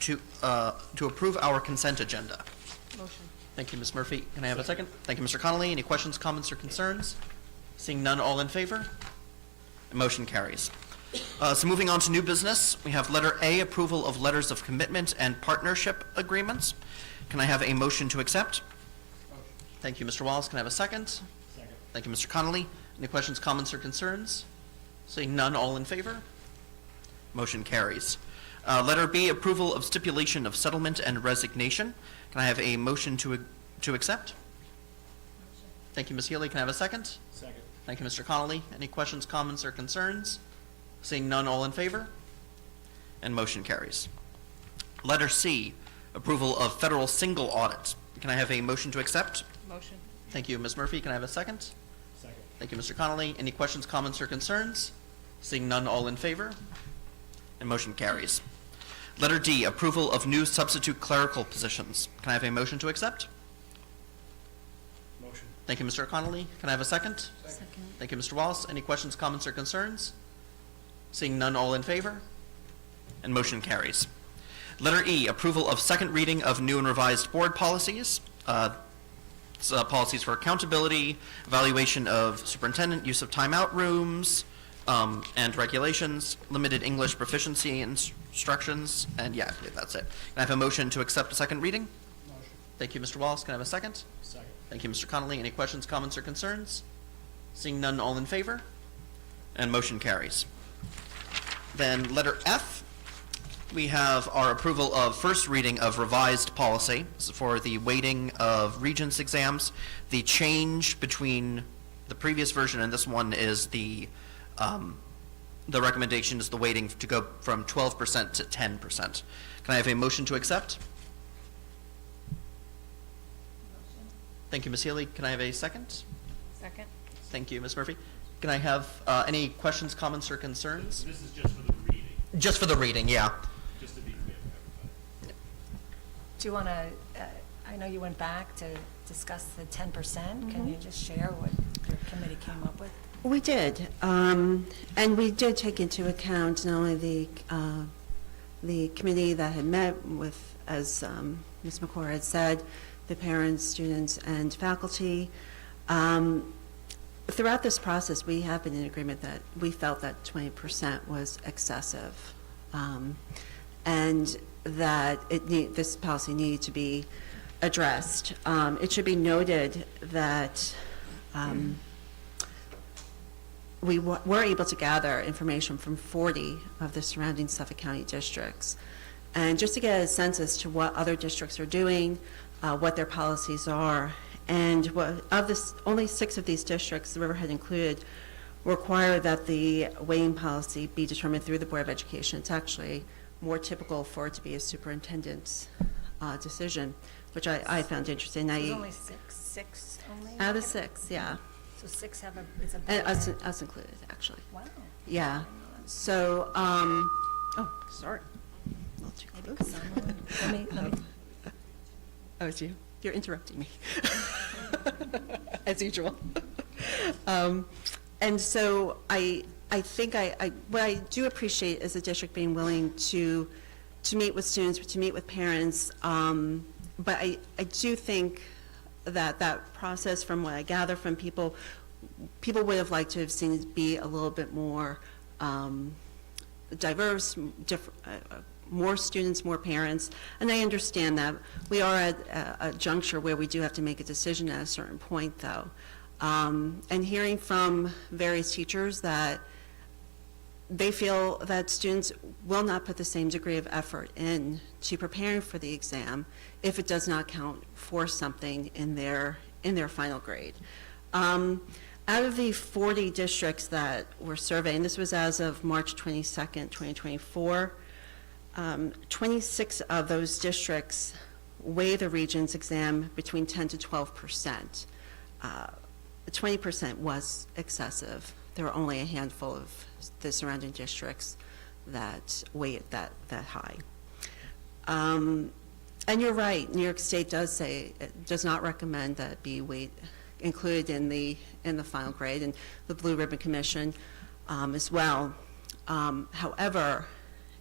to approve our consent agenda? Motion. Thank you, Ms. Murphy. Can I have a second? Thank you, Mr. Connolly. Any questions, comments, or concerns? Seeing none, all in favor? The motion carries. So moving on to new business, we have letter A, approval of letters of commitment and partnership agreements. Can I have a motion to accept? Thank you, Mr. Wallace. Can I have a second? Second. Thank you, Mr. Connolly. Any questions, comments, or concerns? Seeing none, all in favor? Motion carries. Letter B, approval of stipulation of settlement and resignation. Can I have a motion to accept? Thank you, Ms. Healy. Can I have a second? Second. Thank you, Mr. Connolly. Any questions, comments, or concerns? Seeing none, all in favor? And motion carries. Letter C, approval of federal single audit. Can I have a motion to accept? Motion. Thank you, Ms. Murphy. Can I have a second? Second. Thank you, Mr. Connolly. Any questions, comments, or concerns? Seeing none, all in favor? And motion carries. Letter D, approval of new substitute clerical positions. Can I have a motion to accept? Motion. Thank you, Mr. Connolly. Can I have a second? Second. Thank you, Mr. Wallace. Any questions, comments, or concerns? Seeing none, all in favor? And motion carries. Letter E, approval of second reading of new and revised board policies. Policies for accountability, evaluation of superintendent, use of timeout rooms, and regulations, limited English proficiency instructions, and yeah, that's it. Can I have a motion to accept a second reading? Motion. Thank you, Mr. Wallace. Can I have a second? Second. Thank you, Mr. Connolly. Any questions, comments, or concerns? Seeing none, all in favor? And motion carries. Then letter F, we have our approval of first reading of revised policy. This is for the weighting of Regents exams. The change between the previous version and this one is the recommendation is the weighting to go from 12% to 10%. Can I have a motion to accept? Motion. Thank you, Ms. Healy. Can I have a second? Second. Thank you, Ms. Murphy. Can I have any questions, comments, or concerns? This is just for the reading, Just for the reading, yeah. just to be clear for everybody. Do you want to, I know you went back to discuss the 10%. Can you just share what your committee came up with? We did, and we did take into account not only the committee that had met with, as Ms. McCord had said, the parents, students, and faculty. Throughout this process, we have been in agreement that we felt that 20% was excessive, and that this policy needed to be addressed. It should be noted that we were able to gather information from 40 of the surrounding Suffolk County districts. And just to get a sense as to what other districts are doing, what their policies are, and only 6 of these districts, the Riverhead included, require that the weighing policy be determined through the Board of Education. It's actually more typical for it to be a superintendent's decision, which I found interesting. There's only six only? Out of 6, yeah. So 6 have it's a. And us included, actually. Wow. Yeah. So, oh, sorry. A little too Maybe close. let me. Oh, it's you. You're interrupting me, as usual. And so I think what I do appreciate is the district being willing to meet with students, to meet with parents. But I do think that process, from what I gather from people would have liked to have seen it be a little bit more diverse, more students, more parents, and I understand that. We are at a juncture where we do have to make a decision at a certain point, though. And hearing from various teachers that they feel that students will not put the same degree of effort into preparing for the exam if it does not count for something in their final grade. Out of the 40 districts that were surveyed, and this was as of March 22nd, 2024, 26 of those districts weigh the Regents exam between 10 to 12%. 20% was excessive. There were only a handful of the surrounding districts that weigh it that high. And you're right, New York State does not recommend that it be included in the final grade, and the Blue Ribbon Commission as well. However,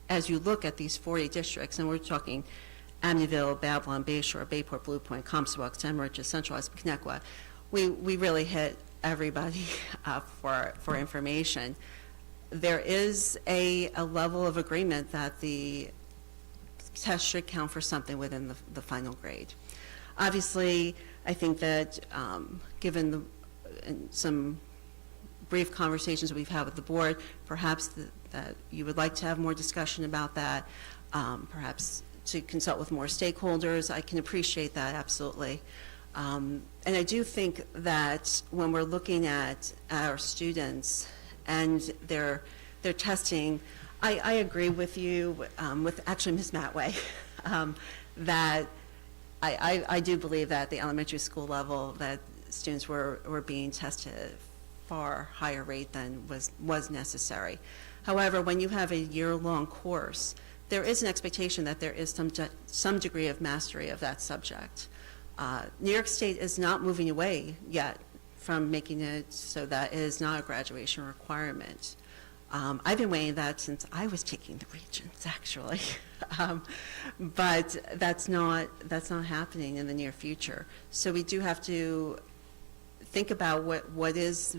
as you look at these 40 districts, and we're talking Amityville, Babylon, Bayshore, Bayport, Blue Point, Comstock, Sandwich, Centralized, Connecticut, we really hit everybody for information. There is a level of agreement that the test should count for something within the final grade. Obviously, I think that given some brief conversations we've had with the board, perhaps that you would like to have more discussion about that, perhaps to consult with more stakeholders. I can appreciate that, absolutely. And I do think that when we're looking at our students and their testing, I agree with you, with actually Ms. Matway, that I do believe that at the elementary school level that students were being tested at a far higher rate than was necessary. However, when you have a year-long course, there is an expectation that there is some degree of mastery of that subject. New York State is not moving away yet from making it so that it is not a graduation requirement. I've been weighing that since I was taking the Regents, actually. But that's not happening in the near future. So we do have to think about what is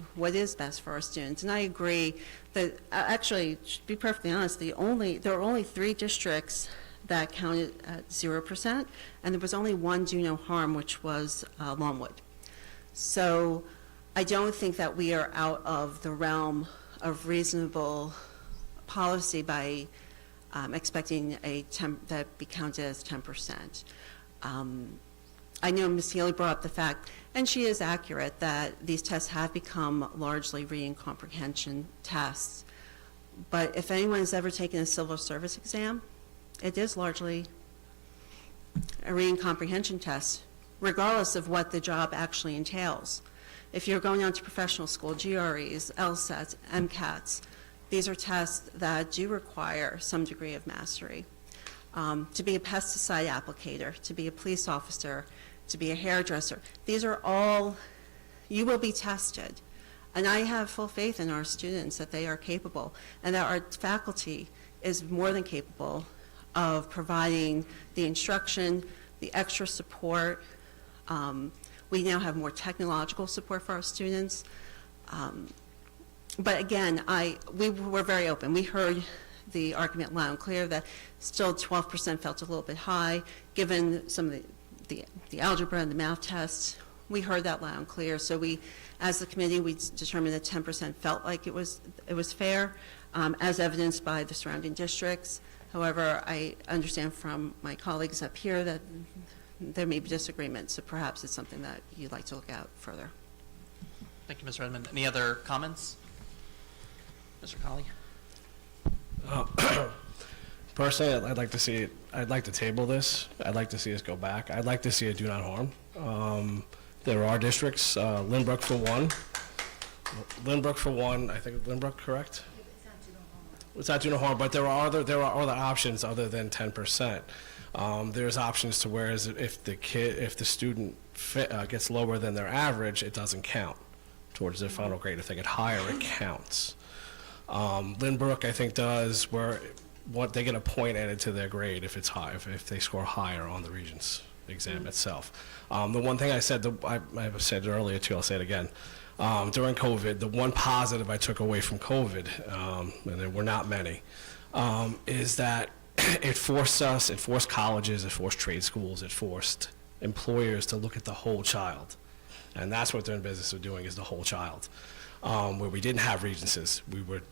best for our students. And I agree that, actually, to be perfectly honest, there are only 3 districts that counted at 0%, and there was only one do no harm, which was Longwood. So I don't think that we are out of the realm of reasonable policy by expecting that be counted as 10%. I know Ms. Healy brought up the fact, and she is accurate, that these tests have become largely reading comprehension tests. But if anyone has ever taken a civil service exam, it is largely a reading comprehension test, regardless of what the job actually entails. If you're going on to professional school, GREs, LSATs, MCATs, these are tests that do require some degree of mastery. To be a pesticide applicator, to be a police officer, to be a hairdresser, these are all, you will be tested. And I have full faith in our students that they are capable, and that our faculty is more than capable of providing the instruction, the extra support. We now have more technological support for our students. But again, we were very open. We heard the argument loud and clear that still 12% felt a little bit high, given some of the algebra and the math tests. We heard that loud and clear. So we, as the committee, we determined that 10% felt like it was fair, as evidenced by the surrounding districts. However, I understand from my colleagues up here that there may be disagreement, so perhaps it's something that you'd like to look at further. Thank you, Ms. Redmond. Any other comments? Mr. Colley? Personally, I'd like to see it, I'd like to table this. I'd like to see us go back. I'd like to see a do not harm. There are districts, Lynbrook for one. I think Lynbrook, correct? It's not do no harm, but there are other options other than 10%. There's options to whereas if the student gets lower than their average, it doesn't count towards their final grade. If they get higher, it counts. Lynbrook, I think, does where they get a point added to their grade if it's high, if they score higher on the Regents exam itself. The one thing I said, I said it earlier too, I'll say it again. During COVID, the one positive I took away from COVID, and there were not many, is that it forced colleges, it forced trade schools, it forced employers to look at the whole child. And that's what they're in business of doing, is the whole child. Where we didn't have regencies, we were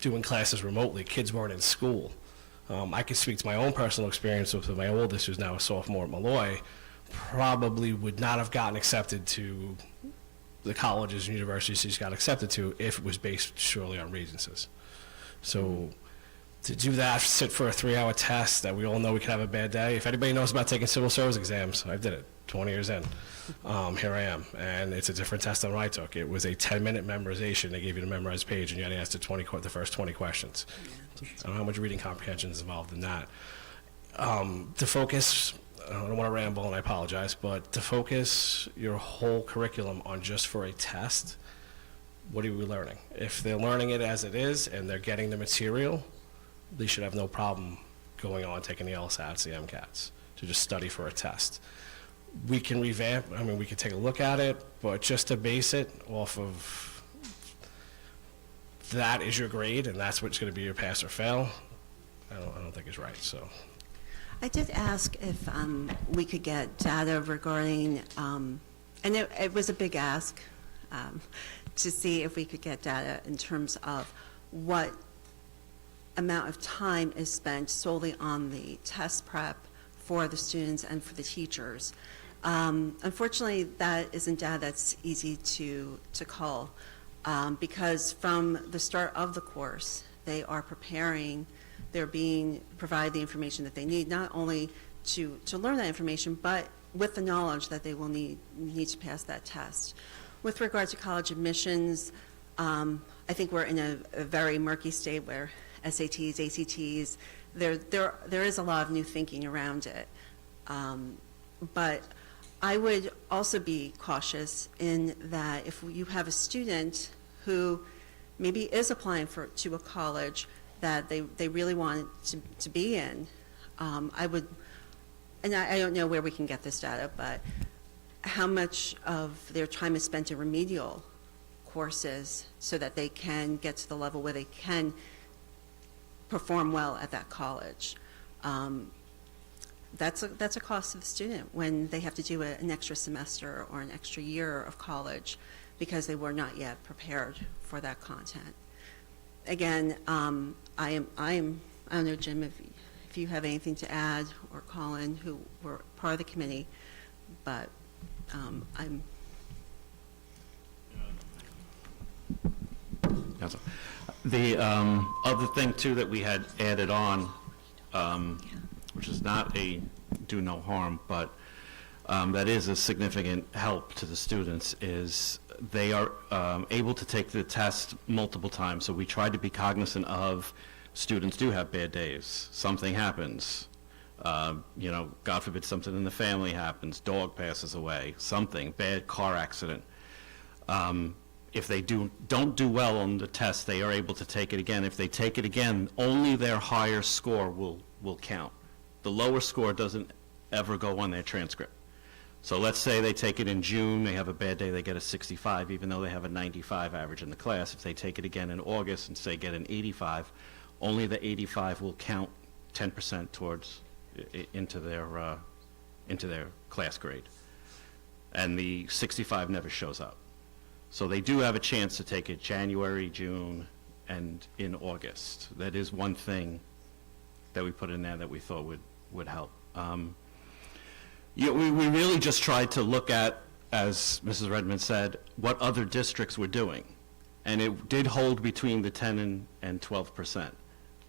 doing classes remotely, kids weren't in school. I can speak to my own personal experience with my oldest, who's now a sophomore at Malloy, probably would not have gotten accepted to the colleges and universities she's got accepted to if it was based surely on regencies. So to do that, sit for a 3-hour test that we all know we could have a bad day. If anybody knows about taking civil service exams, I did it 20 years in. Here I am, and it's a different test than what I took. It was a 10-minute memorization. They gave you the memorized page, and you had to answer the first 20 questions. I don't know how much reading comprehension is involved in that. To focus, I don't want to ramble, and I apologize, but to focus your whole curriculum on just for a test, what are we learning? If they're learning it as it is, and they're getting the material, they should have no problem going on, taking the LSATs, the MCATs, to just study for a test. We can revamp, we can take a look at it, but just to base it off of that is your grade, and that's what's going to be your pass or fail, I don't think is right, so. I did ask if we could get data regarding, and it was a big ask, to see if we could get data in terms of what amount of time is spent solely on the test prep for the students and for the teachers. Unfortunately, that isn't data that's easy to call, because from the start of the course, they are preparing, they're being provided the information that they need, not only to learn that information, but with the knowledge that they will need to pass that test. With regard to college admissions, I think we're in a very murky state where SATs, ACTs, there is a lot of new thinking around it. But I would also be cautious in that if you have a student who maybe is applying to a college that they really want to be in, I would, and I don't know where we can get this data, but how much of their time is spent in remedial courses so that they can get to the level where they can perform well at that college. That's a cost to the student when they have to do an extra semester or an extra year of college because they were not yet prepared for that content. Again, I don't know, Jim, if you have anything to add, or Colin, who were part of the committee, but I'm. The other thing too that we had added on, which is not a do no harm, but that is a significant help to the students, is they are able to take the test multiple times. So we tried to be cognizant of students do have bad days. Something happens. You know, God forbid something in the family happens, dog passes away, something, bad car accident. If they don't do well on the test, they are able to take it again. If they take it again, only their higher score will count. The lower score doesn't ever go on their transcript. So let's say they take it in June, they have a bad day, they get a 65, even though they have a 95 average in the class. If they take it again in August and say get an 85, only the 85 will count 10% towards into their class grade. And the 65 never shows up. So they do have a chance to take it January, June, and in August. That is one thing that we put in there that we thought would help. You know, we really just tried to look at, as Mrs. Redmond said, what other districts were doing. And it did hold between the 10 and 12%.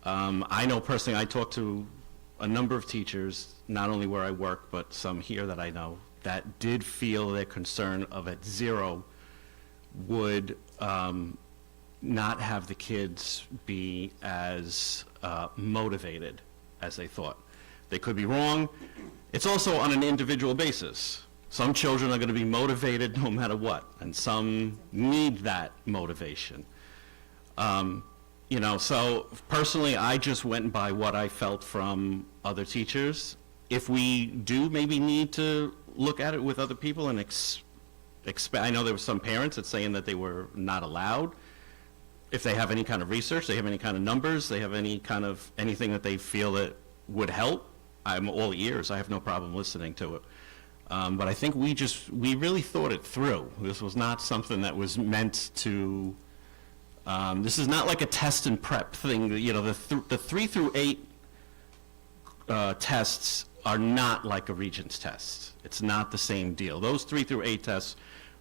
I know personally, I talked to a number of teachers, not only where I work, but some here that I know, that did feel their concern of at 0 would not have the kids be as motivated as they thought. They could be wrong. It's also on an individual basis. Some children are going to be motivated no matter what, and some need that motivation. You know, so personally, I just went by what I felt from other teachers. If we do maybe need to look at it with other people and I know there were some parents that saying that they were not allowed. If they have any kind of research, they have any kind of numbers, they have any kind of anything that they feel that would help, I'm all ears. I have no problem listening to it. But I think we really thought it through. This was not something that was meant to, this is not like a test and prep thing. You know, the 3 through 8 tests are not like a Regents test. It's not the same deal. Those 3 through 8 tests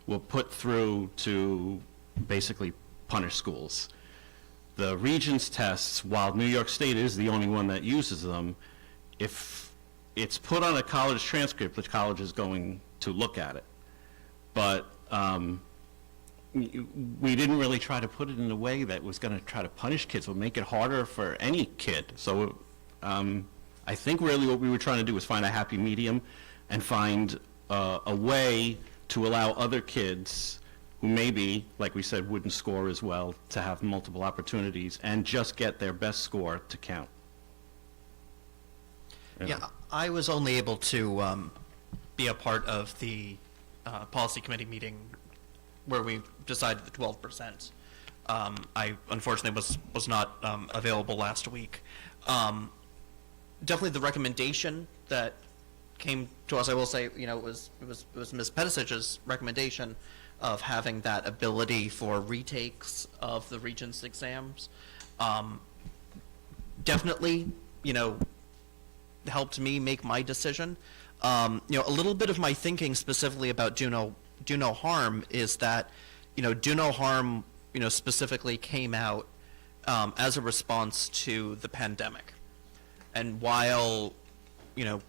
will put through to basically punish schools. The Regents tests, while New York State is the only one that uses them, if it's put on a college transcript, the college is going to look at it. But we didn't really try to put it in a way that was going to try to punish kids or make it harder for any kid. So I think really what we were trying to do was find a happy medium and find a way to allow other kids who maybe, like we said, wouldn't score as well, to have multiple opportunities and just get their best score to count. Yeah, I was only able to be a part of the policy committee meeting where we decided the 12%. I unfortunately was not available last week. definitely the recommendation that came to us, I will say, you know, it was Ms. Pedicich's recommendation of having that ability for retakes of the Regents exams. Definitely, you know, helped me make my decision. You know, a little bit of my thinking specifically about do no harm is that, you know, do no harm, you know, specifically came out as a response to the pandemic. And while, you know,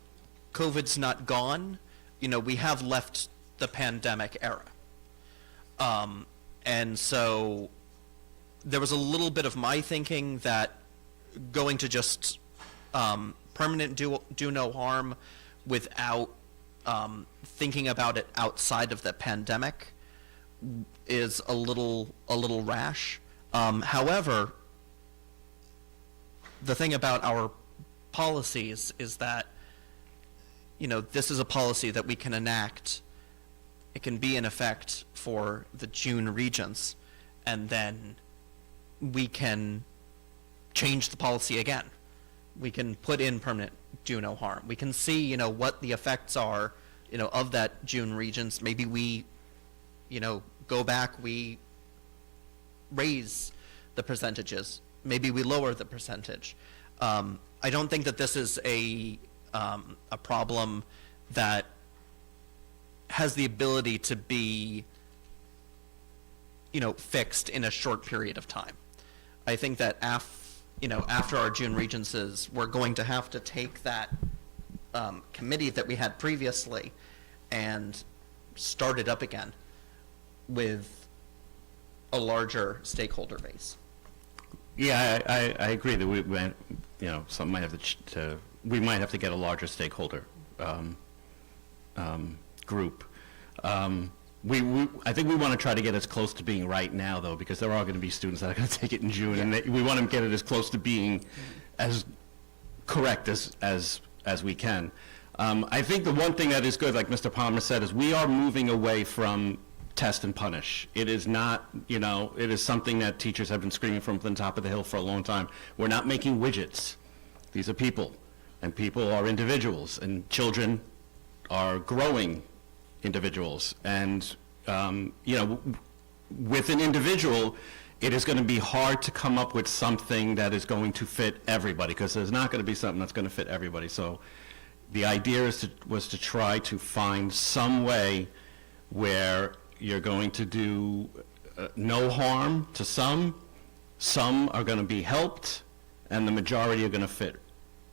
COVID's not gone, you know, we have left the pandemic era. And so there was a little bit of my thinking that going to just permanent do no harm without thinking about it outside of the pandemic is a little rash. However, the thing about our policies is that, you know, this is a policy that we can enact. It can be in effect for the June Regents, and then we can change the policy again. We can put in permanent do no harm. We can see, you know, what the effects are, you know, of that June Regents. Maybe we, you know, go back, we raise the percentages. Maybe we lower the percentage. I don't think that this is a problem that has the ability to be, you know, fixed in a short period of time. I think that after our June Regencies, we're going to have to take that committee that we had previously and start it up again with a larger stakeholder base. Yeah, I agree that we might, you know, some might have we might have to get a larger stakeholder group. I think we want to try to get as close to being right now, though, because there are going to be students that are going to take it in June, and we want to get it as close to being as correct as we can. I think the one thing that is good, like Mr. Palmer said, is we are moving away from test and punish. It is not, you know, it is something that teachers have been screaming from the top of the hill for a long time. We're not making widgets. These are people, and people are individuals, and children are growing individuals. And, you know, with an individual, it is going to be hard to come up with something that is going to fit everybody, because there's not going to be something that's going to fit everybody. So the idea was to try to find some way where you're going to do no harm to some are going to be helped, and the majority are going to fit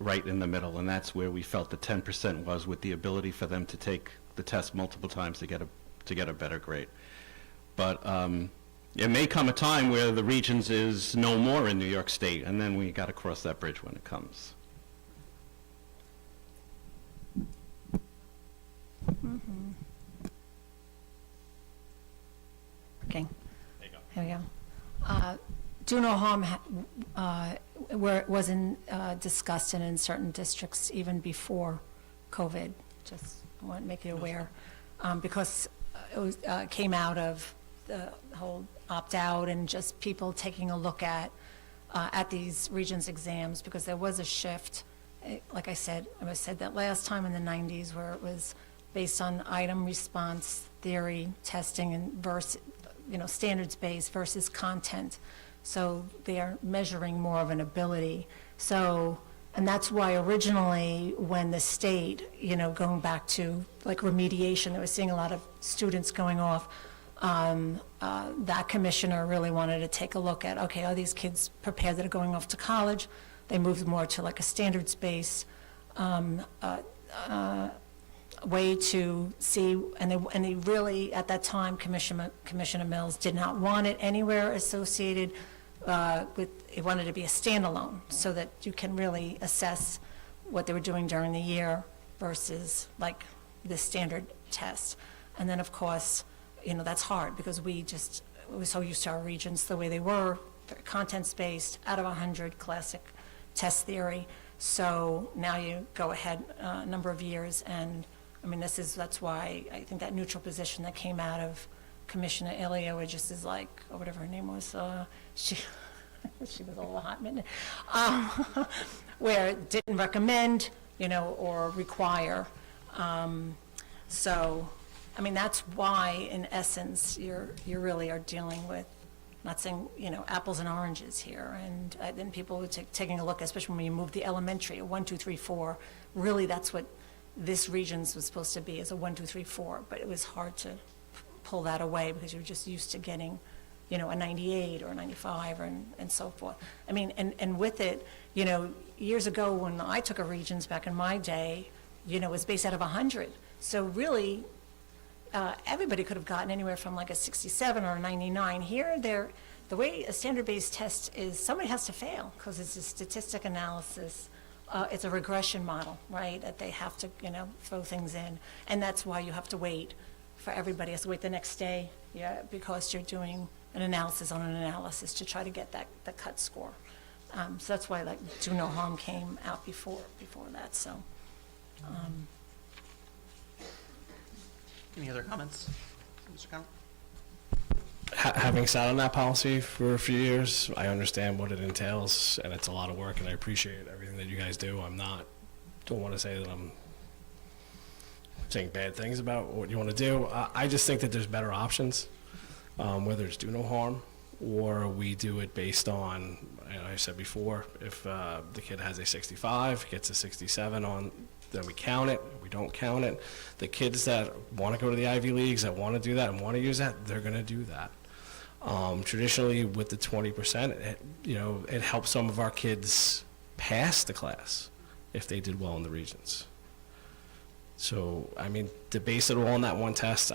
right in the middle. And that's where we felt the 10% was, with the ability for them to take the test multiple times to get a better grade. But it may come a time where the Regents is no more in New York State, and then we got to cross that bridge when it comes. Okay. There we go. Do no harm where it wasn't discussed in certain districts even before COVID. Just want to make you aware, because it was, came out of the whole opt-out and just people taking a look at these Regents exams, because there was a shift. Like I said that last time in the 90s, where it was based on item response theory testing and versus, you know, standards-based versus content. So they are measuring more of an ability. So, and that's why originally when the state, you know, going back to like remediation, they were seeing a lot of students going off, that commissioner really wanted to take a look at, okay, are these kids prepared that are going off to college? They moved more to like a standards-based way to see, and they really, at that time, Commissioner Mills did not want it anywhere associated with, it wanted to be a standalone, so that you can really assess what they were doing during the year versus like the standard test. And then, of course, you know, that's hard, because we were so used to our Regents the way they were, contents-based, out of 100, classic test theory. So now you go ahead a number of years, and I mean, that's why I think that neutral position that came out of Commissioner Elio, it just is like, or whatever her name was, she was a little hot minute, where it didn't recommend, or require. So, I mean, that's why, in essence, you really are dealing with, not saying, apples and oranges here. And then people were taking a look, especially when you move the elementary, a 1, 2, 3, 4. Really, that's what this region's was supposed to be, is a 1, 2, 3, 4. But it was hard to pull that away because you were just used to getting, a 98 or a 95 and so forth. I mean, and with it, years ago when I took a Regents back in my day, it was based out of 100. So really, everybody could have gotten anywhere from like a 67 or a 99. Here, the way a standard-based test is, somebody has to fail because it's a statistic analysis. It's a regression model, right? That they have to, throw things in. And that's why you have to wait for everybody has to wait the next day, because you're doing an analysis on an analysis to try to get the cut score. So that's why like do no harm came out before that. So. Any other comments? Mr. Connell? Having sat on that policy for a few years, I understand what it entails, and it's a lot of work, and I appreciate everything that you guys do. Don't want to say that I'm saying bad things about what you want to do. I just think that there's better options, whether it's do no harm or we do it based on, I said before, if the kid has a 65, gets a 67 on, then we count it. We don't count it. The kids that want to go to the Ivy Leagues, that want to do that and want to use that, they're going to do that. Traditionally, with the 20%, it helps some of our kids pass the class if they did well in the Regents. So, I mean, to base it all on that one test,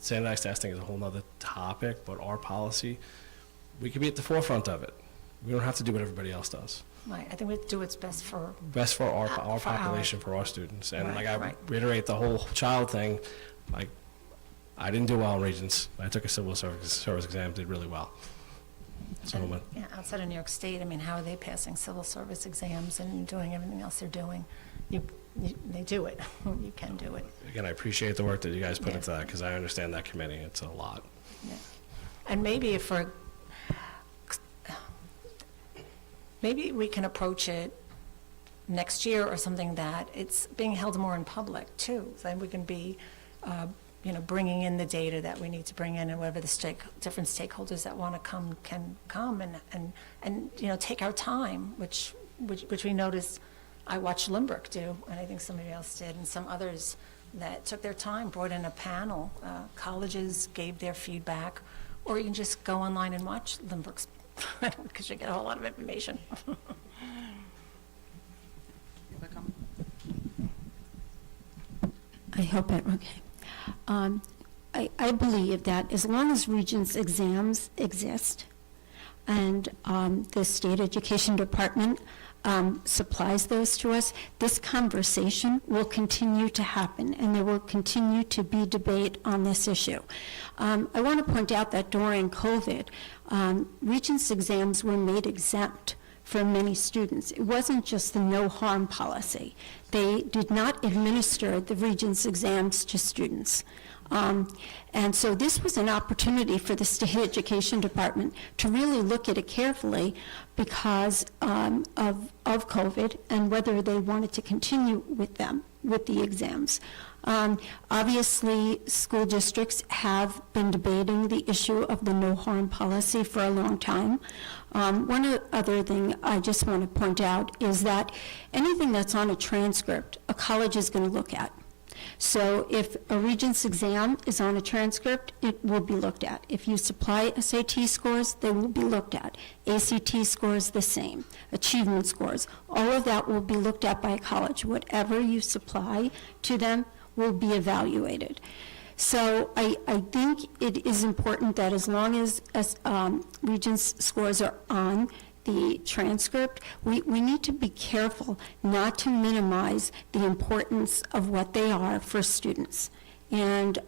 standardized testing is a whole nother topic, but our policy, we can be at the forefront of it. We don't have to do what everybody else does. Right, I think we do what's best for our for population, for our students. And Right, I right. reiterate the whole child thing, I didn't do well in Regents. I took a civil service exam, did really well. So, outside of New York State, I mean, how are they passing civil service exams and doing everything else they're doing? They do it. You can do it. again, I appreciate the work that you guys put Yeah. into that, because I understand that committee, it's a lot. Yeah. And maybe maybe we can approach it next year or something that it's being held more in public too. Then we can be, bringing in the data that we need to bring in, and whatever the different stakeholders that want to come can come and take our time, which we noticed. I watched Limbrick do, and I think somebody else did, and some others that took their time, brought in a panel. Colleges gave their feedback, or you can just go online and watch Limbrick's, because you get a whole lot of information. I hope it, okay. I believe that as long as Regents exams exist, and the State Education Department supplies those to us, this conversation will continue to happen, and there will continue to be debate on this issue. I want to point out that during COVID, Regents exams were made exempt for many students. It wasn't just the no harm policy. They did not administer the Regents exams to students. And so this was an opportunity for the State Education Department to really look at it carefully because of COVID and whether they wanted to continue with the exams. Obviously, school districts have been debating the issue of the no harm policy for a long time. One other thing I just want to point out is that anything that's on a transcript, a college is going to look at. So if a Regents exam is on a transcript, it will be looked at. If you supply SAT scores, they will be looked at. ACT scores, the same. Achievement scores, all of that will be looked at by a college. Whatever you supply to them will be evaluated. So I think it is important that as long as Regents scores are on the transcript, we need to be careful not to minimize the importance of what they are for students. And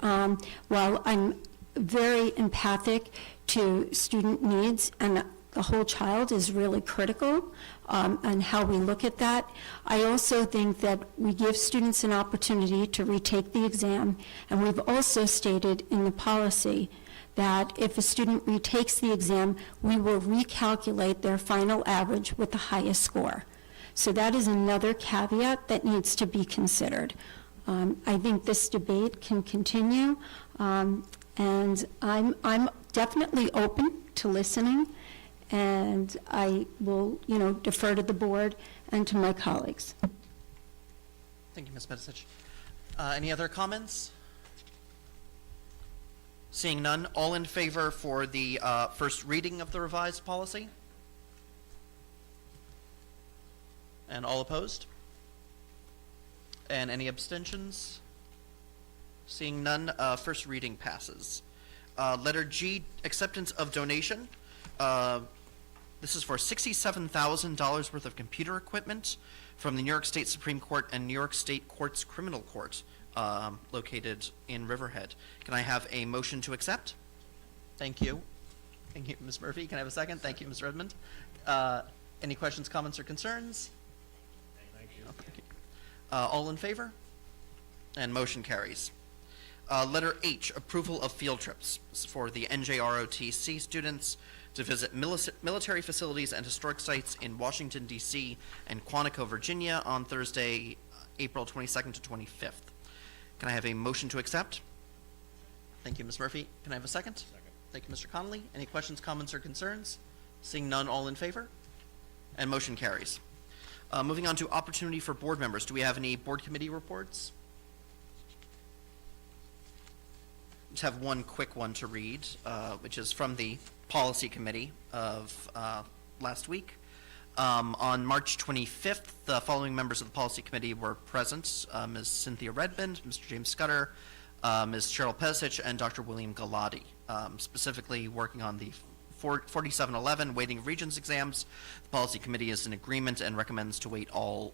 while I'm very empathic to student needs, and the whole child is really critical on how we look at that, I also think that we give students an opportunity to retake the exam, and we've also stated in the policy that if a student retakes the exam, we will recalculate their final average with the highest score. So that is another caveat that needs to be considered. I think this debate can continue, and I'm definitely open to listening, and I will, defer to the board and to my colleagues. Thank you, Ms. Medicic. Any other comments? Seeing none, all in favor for the first reading of the revised policy? And all opposed? And any abstentions? Seeing none, first reading passes. Letter G, acceptance of donation. This is for $67,000 worth of computer equipment from the New York State Supreme Court and New York State Courts Criminal Court, located in Riverhead. Can I have a motion to accept? Thank you. Thank you, Ms. Murphy. Can I have a second? Thank you, Ms. Redmond. Any questions, comments, or concerns? Thank you. Thank you. All in favor? And motion carries. Letter H, approval of field trips. This is for the NJROTC students to visit military facilities and historic sites in Washington, D.C. and Quantico, Virginia on Thursday, April 22nd to 25th. Can I have a motion to accept? Thank you, Ms. Murphy. Can I have a second? Second. Thank you, Mr. Connolly. Any questions, comments, or concerns? Seeing none, all in favor? And motion carries. Moving on to opportunity for board members. Do we have any board committee reports? Just have one quick one to read, which is from the Policy Committee of last week. On March 25th, the following members of the Policy Committee were present: Ms. Cynthia Redmond, Mr. James Scudder, Ms. Cheryl Pesich, and Dr. William Galati, specifically working on the 4711 weighting of Regents exams. The Policy Committee is in agreement and recommends to weight all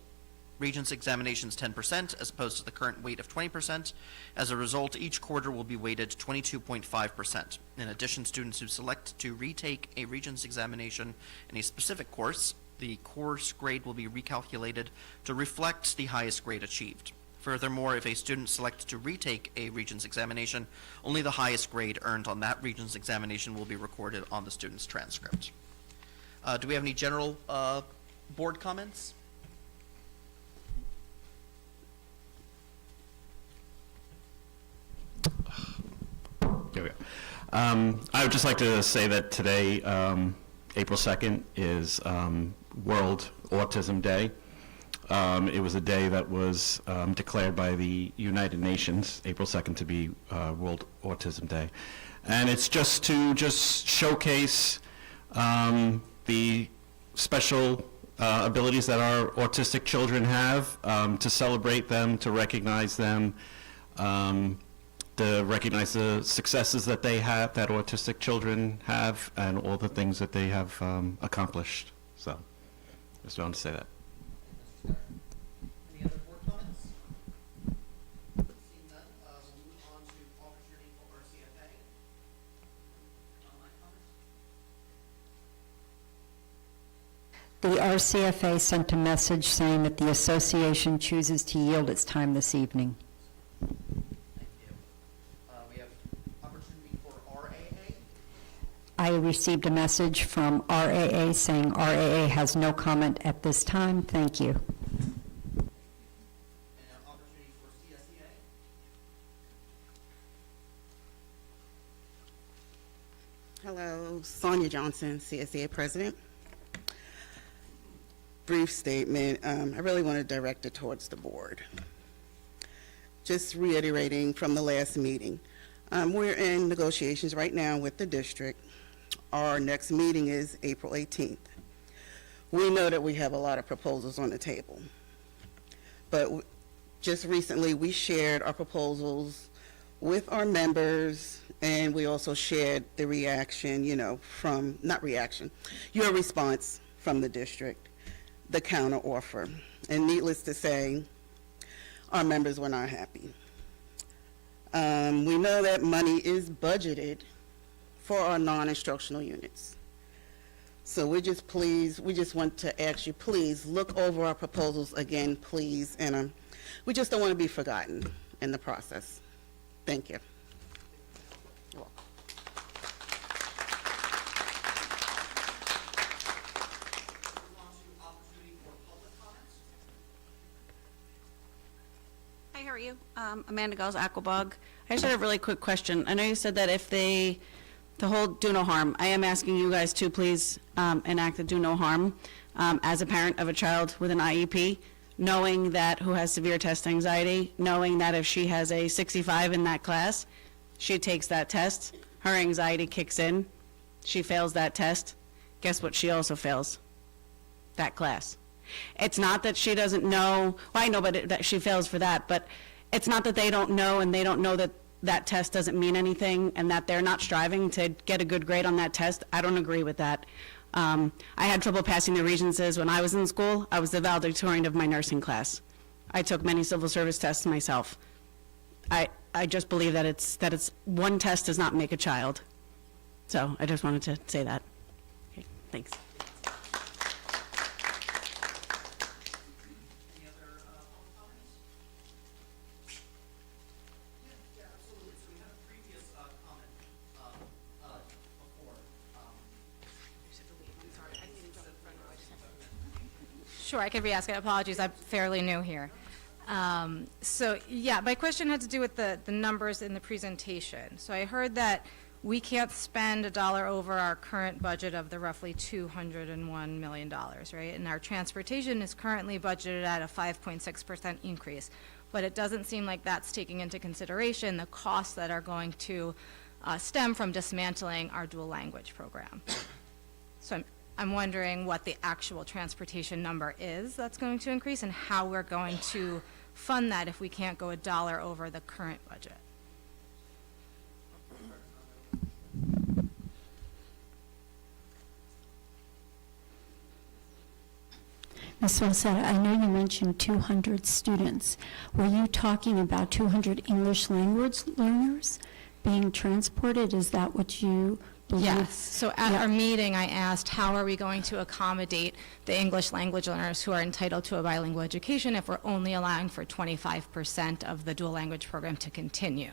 Regents examinations 10% as opposed to the current weight of 20%. As a result, each quarter will be weighted 22.5%. In addition, students who select to retake a Regents examination in a specific course, the course grade will be recalculated to reflect the highest grade achieved. Furthermore, if a student selects to retake a Regents examination, only the highest grade earned on that Regents examination will be recorded on the student's transcript. Do we have any general board comments? There we go. I would just like to say that today, April 2nd, is World Autism Day. It was a day that was declared by the United Nations, April 2nd, to be World Autism Day. And it's just to showcase the special abilities that our autistic children have, to celebrate them, to recognize them, to recognize the successes that they have, that autistic children have, and all the things that they have accomplished. So, just wanted to say that. Any other board comments? Seeing none, we'll move on to opportunity for RCFA. Online comments? The RCFA sent a message saying that the association chooses to yield its time this evening. We have opportunity for RAA. I received a message from RAA saying RAA has no comment at this time. Thank you. And opportunity for CSEA. Hello, Sonia Johnson, CSEA President. Brief statement. I really want to direct it towards the board. Just reiterating from the last meeting. We're in negotiations right now with the district. Our next meeting is April 18th. We know that we have a lot of proposals on the table. But just recently, we shared our proposals with our members, and we also shared the reaction, your response from the district, the counter offer. And needless to say, our members were not happy. We know that money is budgeted for our non-instructional units. So we just want to ask you, please look over our proposals again, please, and we just don't want to be forgotten in the process. Thank you. You're welcome. are you? Amanda Gulls, Aquabog. I just had a really quick question. I know you said that if the whole do no harm, I am asking you guys to please enact the do no harm as a parent of a child with an IEP, knowing that who has severe test anxiety, knowing that if she has a 65 in that class, she takes that test, her anxiety kicks in, she fails that test, guess what she also fails? That class. It's not that she doesn't know, well, I know, but that she fails for that, but it's not that they don't know and they don't know that that test doesn't mean anything and that they're not striving to get a good grade on that test. I don't agree with that. I had trouble passing the Regencies when I was in school. I was the valedictorian of my nursing class. I took many civil service tests myself. I just believe that it's one test does not make a child. So I just wanted to say that. Okay, thanks. Any other public comments? Yeah, absolutely. So we had a previous comment before. Sure, I could re-ask it. Apologies, I'm fairly new here. So, yeah, my question had to do with the numbers in the presentation. So I heard that we can't spend $1 over our current budget of the roughly $201 million, right? And our transportation is currently budgeted at a 5.6% increase. But it doesn't seem like that's taking into consideration the costs that are going to stem from dismantling our dual language program. So I'm wondering what the actual transportation number is that's going to increase and how we're going to fund that if we can't go $1 over the current budget. Ms. Falsetta, I know you mentioned 200 students. Were you talking about 200 English language learners being transported? Is that what you believe? Yes. So at our meeting, I asked, how are we going to accommodate the English language learners who are entitled to a bilingual education if we're only allowing for 25% of the dual language program to continue,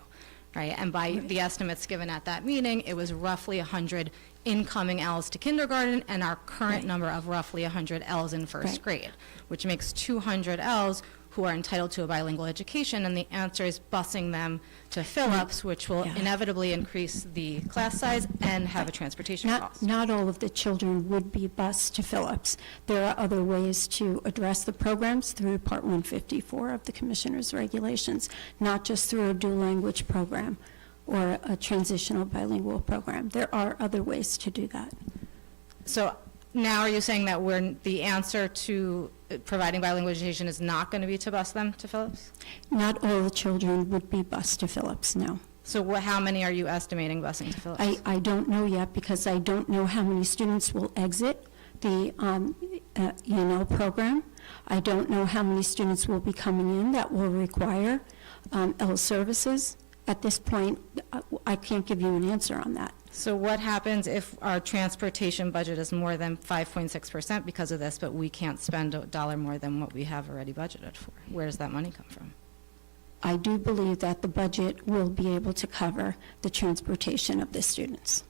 right? And by the estimates given at that meeting, it was roughly 100 incoming Ls to kindergarten and our current number of roughly 100 Ls in first grade, which makes 200 Ls who are entitled to a bilingual education, and the answer is busing them to Phillips, which will inevitably increase the class size and have a transportation cost. Not all of the children would be bused to Phillips. There are other ways to address the programs through Part 154 of the Commissioner's regulations, not just through a dual language program or a transitional bilingual program. There are other ways to do that. So now are you saying that the answer to providing bilingual education is not going to be to bus them to Phillips? Not all the children would be bused to Phillips, no. So how many are you estimating busing to Phillips? I don't know yet because I don't know how many students will exit the program. I don't know how many students will be coming in that will require L services. At this point, I can't give you an answer on that. So what happens if our transportation budget is more than 5.6% because of this, but we can't spend $1 more than what we have already budgeted for? Where does that money come from? I do believe that the budget will be able to cover the transportation of the students.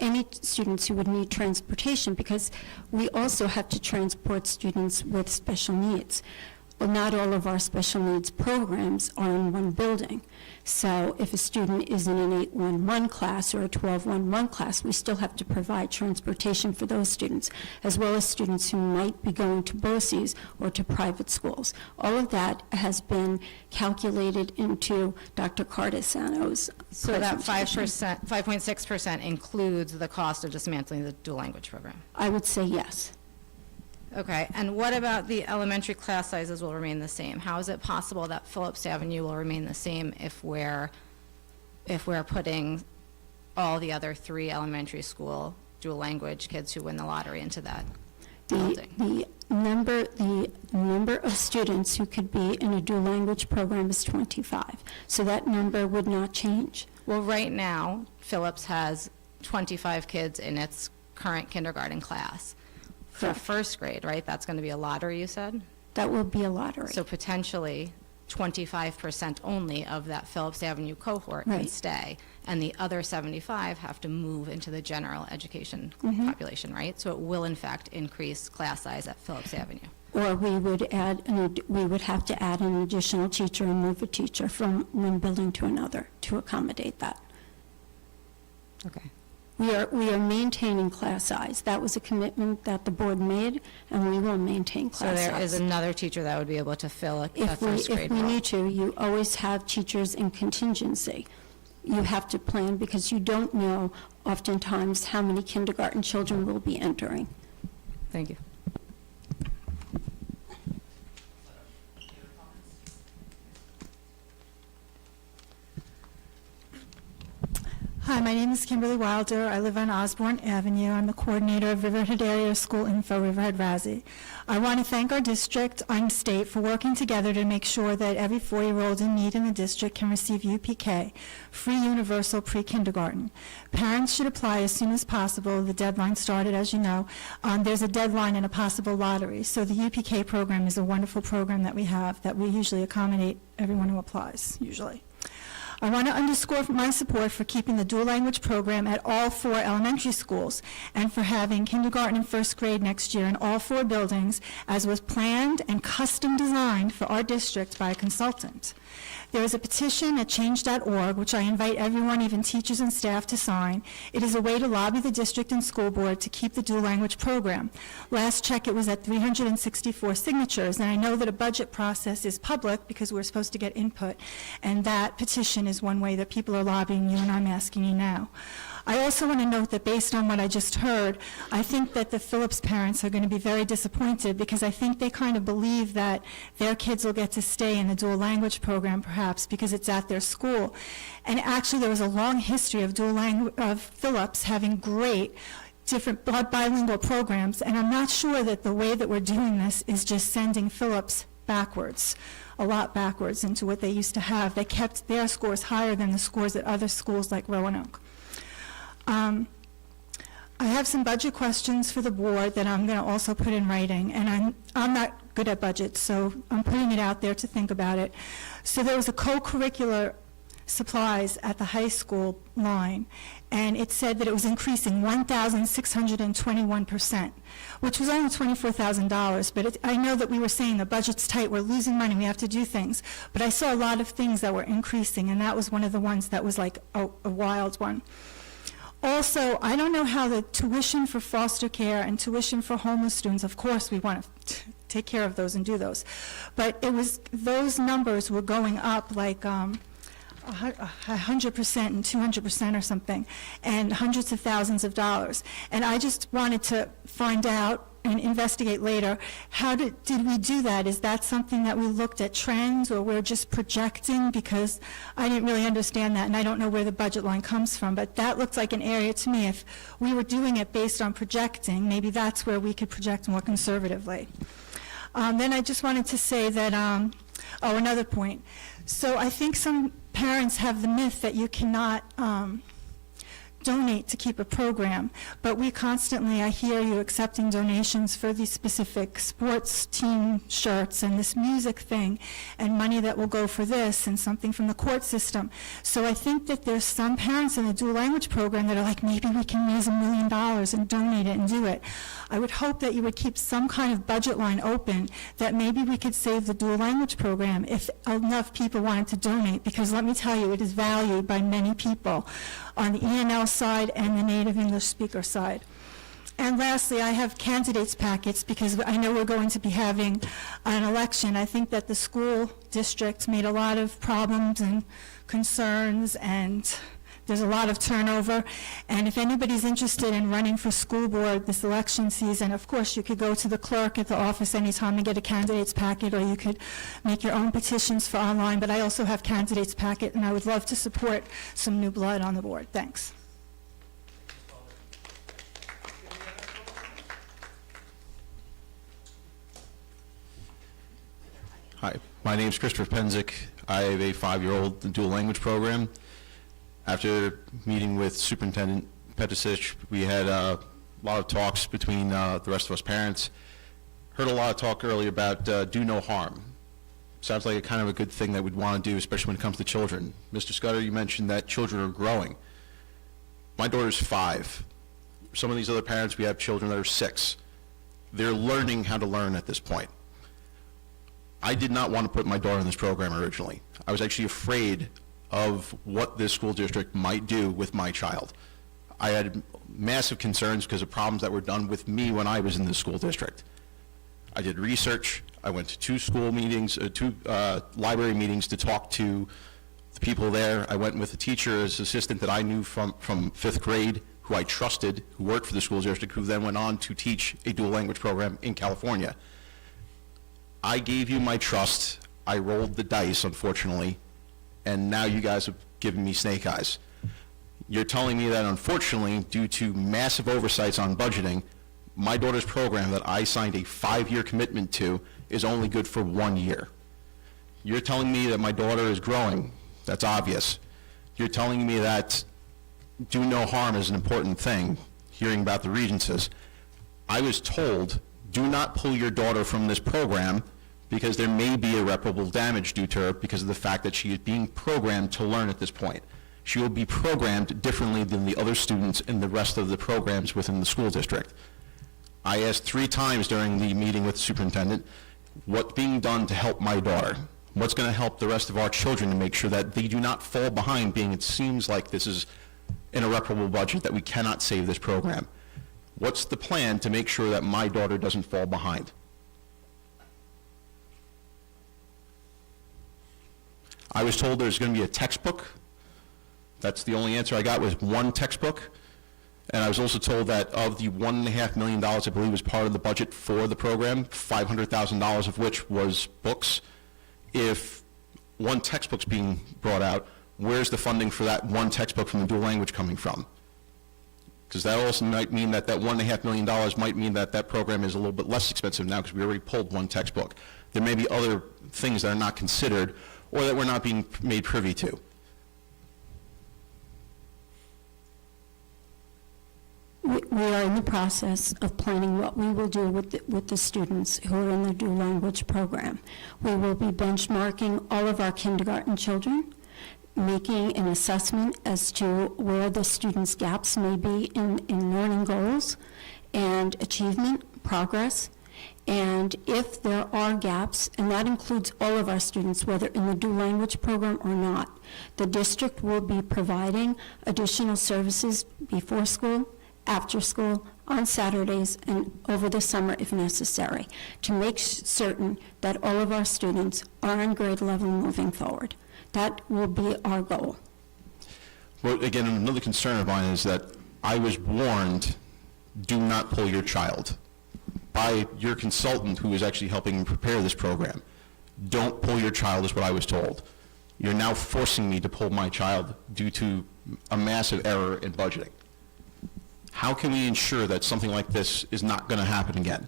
Any students who would need transportation, because we also have to transport students with special needs. Well, not all of our special needs programs are in one building. So if a student is in an 811 class or a 1211 class, we still have to provide transportation for those students, as well as students who might be going to BOCES or to private schools. All of that has been calculated into Dr. Cardesano's So that presentation. 5.6% includes the cost of dismantling the dual language program? I would say yes. Okay, and what about the elementary class sizes will remain the same? How is it possible that Phillips Avenue will remain the same if we're putting all the other 3 elementary school dual language kids who win the lottery into that building? The number of students who could be in a dual language program is 25, so that number would not change. Well, right now, Phillips has 25 kids in its current kindergarten class. For Correct. first grade, right? That's going to be a lottery, you said? That will be a lottery. So potentially, 25% only of that Phillips Avenue cohort can Right. stay, and the other 75 have to move into the general education population, right? So it will in fact increase class size at Phillips Avenue. Or we would we would have to add an additional teacher and move a teacher from one building to another to accommodate that. Okay. We are maintaining class size. That was a commitment that the board made, and we will maintain So class size. there is another teacher that would be able to fill a first grade If we role. need to, you always have teachers in contingency. You have to plan because you don't know oftentimes how many kindergarten children will be entering. Thank you. Hi, my name is Kimberly Wilder. I live on Osborne Avenue. I'm the coordinator of Riverhead Area School Info, Riverhead RASI. I want to thank our district and state for working together to make sure that every 4-year-old in need in the district can receive UPK, free universal pre-kindergarten. Parents should apply as soon as possible. The deadline started, as you know. There's a deadline and a possible lottery. So the UPK program is a wonderful program that we have that we usually accommodate everyone who applies, usually. I want to underscore my support for keeping the dual language program at all 4 elementary schools and for having kindergarten and first grade next year in all 4 buildings, as was planned and custom designed for our district by a consultant. There is a petition at change.org, which I invite everyone, even teachers and staff, to sign. It is a way to lobby the district and school board to keep the dual language program. Last check, it was at 364 signatures, and I know that a budget process is public because we're supposed to get input, and that petition is one way that people are lobbying you, and I'm asking you now. I also want to note that based on what I just heard, I think that the Phillips parents are going to be very disappointed because I think they kind of believe that their kids will get to stay in the dual language program perhaps because it's at their school. And actually there was a long history of Phillips having great different bilingual programs, and I'm not sure that the way that we're doing this is just sending Phillips backwards, a lot backwards into what they used to have. They kept their scores higher than the scores at other schools like Roanoke. I have some budget questions for the board that I'm going to also put in writing, and I'm not good at budgets, so I'm putting it out there to think about it. So there was a co-curricular supplies at the high school line, and it said that it was increasing 1,621%, which was only $24,000, but I know that we were saying the budget's tight, we're losing money, we have to do things, but I saw a lot of things that were increasing, and that was one of the ones that was like a wild one. Also, I don't know how the tuition for foster care and tuition for homeless students, of course we want to take care of those and do those, but it was, those numbers were going up like 100% and 200% or something, and hundreds of thousands of dollars. And I just wanted to find out and investigate later, how did we do that? Is that something that we looked at trends, or we're just projecting? Because I didn't really understand that, and I don't know where the budget line comes from, but that looked like an area to me. If we were doing it based on projecting, maybe that's where we could project more conservatively. Then I just wanted to say that, another point. So I think some parents have the myth that you cannot donate to keep a program, but we constantly, I hear you accepting donations for these specific sports team shirts and this music thing, and money that will go for this, and something from the court system. So I think that there's some parents in the dual language program that are like, maybe we can raise $1 million and donate it and do it. I would hope that you would keep some kind of budget line open, that maybe we could save the dual language program if enough people wanted to donate, because let me tell you, it is valued by many people on the ENL side and the native English speaker side. And lastly, I have candidates packets because I know we're going to be having an election. I think that the school district made a lot of problems and concerns, and there's a lot of turnover. And if anybody's interested in running for school board this election season, of course you could go to the clerk at the office anytime and get a candidates packet, or you could make your own petitions for online, but I also have candidates packet, and I would love to support some new blood on the board. Thanks. Hi, my name is Christopher Penzick. I have a 5-year-old dual language program. After meeting with Superintendent Petisich, we had a lot of talks between the rest of us parents. Heard a lot of talk earlier about do no harm. Sounds like a kind of a good thing that we'd want to do, especially when it comes to children. Mr. Scudder, you mentioned that children are growing. My daughter's 5. Some of these other parents, we have children that are 6. They're learning how to learn at this point. I did not want to put my daughter in this program originally. I was actually afraid of what this school district might do with my child. I had massive concerns because of problems that were done with me when I was in the school district. I did research. I went to 2 school meetings, 2 library meetings to talk to the people there. I went with a teacher as assistant that I knew from 5th grade, who I trusted, who worked for the school district, who then went on to teach a dual language program in California. I gave you my trust. I rolled the dice, unfortunately, and now you guys have given me snake eyes. You're telling me that, unfortunately, due to massive oversights on budgeting, my daughter's program that I signed a 5-year commitment to is only good for 1 year. You're telling me that my daughter is growing. That's obvious. You're telling me that do no harm is an important thing, hearing about the Regencies. I was told, do not pull your daughter from this program because there may be irreparable damage due to her because of the fact that she is being programmed to learn at this point. She will be programmed differently than the other students in the rest of the programs within the school district. I asked 3 times during the meeting with the superintendent, what's being done to help my daughter? What's going to help the rest of our children to make sure that they do not fall behind, being it seems like this is an irreparable budget, that we cannot save this program? What's the plan to make sure that my daughter doesn't fall behind? I was told there's going to be a textbook. That's the only answer I got, was 1 textbook. And I was also told that of the $1.5 million, I believe, was part of the budget for the program, $500,000 of which was books. If 1 textbook's being brought out, where's the funding for that 1 textbook from the dual language coming from? Because that also might mean that that $1.5 million might mean that that program is a little bit less expensive now because we already pulled 1 textbook. There may be other things that are not considered or that we're not being made privy to. We are in the process of planning what we will do with the students who are in the dual language program. We will be benchmarking all of our kindergarten children, making an assessment as to where the students' gaps may be in learning goals and achievement, progress. And if there are gaps, and that includes all of our students, whether in the dual language program or not, the district will be providing additional services before school, after school, on Saturdays, and over the summer if necessary, to make certain that all of our students are on grade level moving forward. That will be our goal. Well, again, another concern of mine is that I was warned, do not pull your child, by your consultant who is actually helping prepare this program. Don't pull your child is what I was told. You're now forcing me to pull my child due to a massive error in budgeting. How can we ensure that something like this is not going to happen again?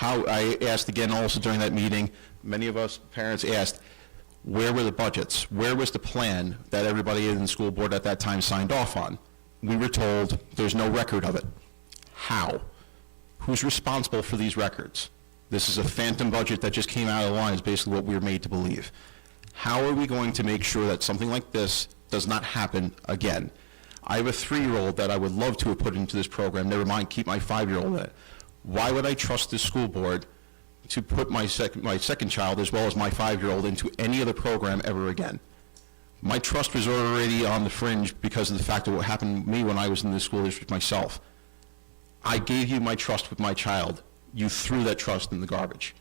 I asked again also during that meeting, many of us parents asked, where were the budgets? Where was the plan that everybody in the school board at that time signed off on? We were told there's no record of it. How? Who's responsible for these records? This is a phantom budget that just came out of the line is basically what we were made to believe. How are we going to make sure that something like this does not happen again? I have a 3-year-old that I would love to have put into this program, never mind keep my 5-year-old in it. Why would I trust the school board to put my second child as well as my 5-year-old into any other program ever again? My trust was already on the fringe because of the fact of what happened to me when I was in the school district myself. I gave you my trust with my child. You threw that trust in the garbage.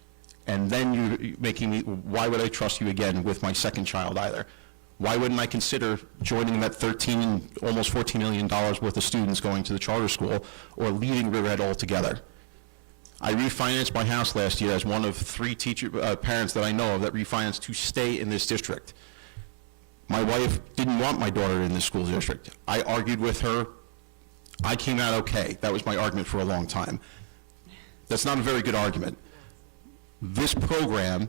And then you're making me, why would I trust you again with my second child either? Why wouldn't I consider joining that almost $14 million worth of students going to the charter school or leaving Riverhead altogether? I refinanced my house last year as one of 3 parents that I know of that refinanced to stay in this district. My wife didn't want my daughter in this school district. I argued with her. I came out okay. That was my argument for a long time. That's not a very good argument. This program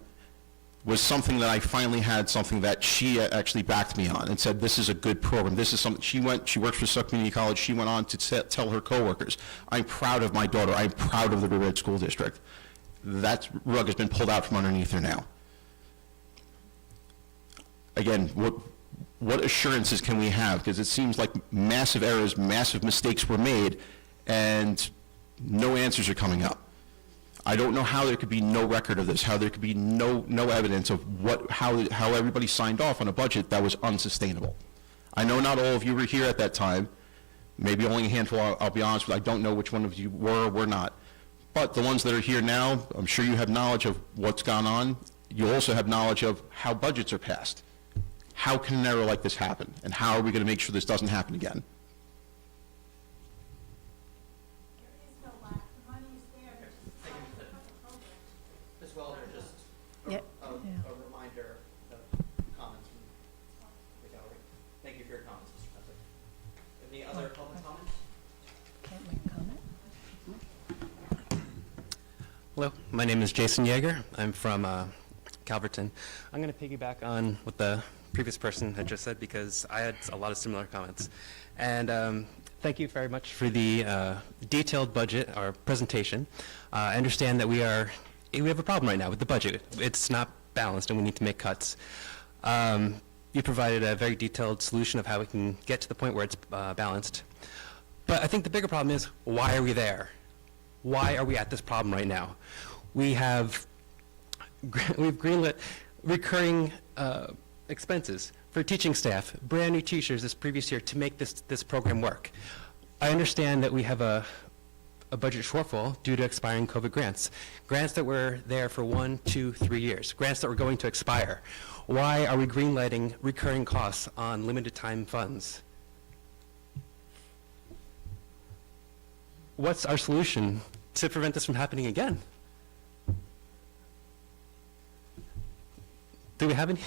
was something that I finally had something that she actually backed me on and said, this is a good program. This is something, she works for Suck Community College. She went on to tell her coworkers, I'm proud of my daughter. I'm proud of the Riverhead School District. That rug has been pulled out from underneath her now. again, what assurances can we have? Because it seems like massive errors, massive mistakes were made, and no answers are coming up. I don't know how there could be no record of this, how there could be no evidence of how everybody signed off on a budget that was unsustainable. I know not all of you were here at that time, maybe only a handful, I'll be honest with you, I don't know which one of you were or were not. But the ones that are here now, I'm sure you have knowledge of what's gone on. You also have knowledge of how budgets are passed. How can an error like this happen? And how are we going to make sure this doesn't happen again? As well, just Yeah. a reminder of comments from the gallery. Thank you for your comments, Mr. President. Any other public comments? Can't make a comment. Hello, my name is Jason Yeager. I'm from Calverton. I'm going to piggyback on what the previous person had just said because I had a lot of similar comments. And thank you very much for the detailed budget or presentation. I understand that we have a problem right now with the budget. It's not balanced and we need to make cuts. You provided a very detailed solution of how we can get to the point where it's balanced. But I think the bigger problem is, why are we there? Why are we at this problem right now? We've greenlit recurring expenses for teaching staff, brand new teachers this previous year to make this program work. I understand that we have a budget shortfall due to expiring COVID grants that were there for 1, 2, 3 years, grants that were going to expire. Why are we greenlighting recurring costs on limited time funds? What's our solution to prevent this from happening again? Do we have any?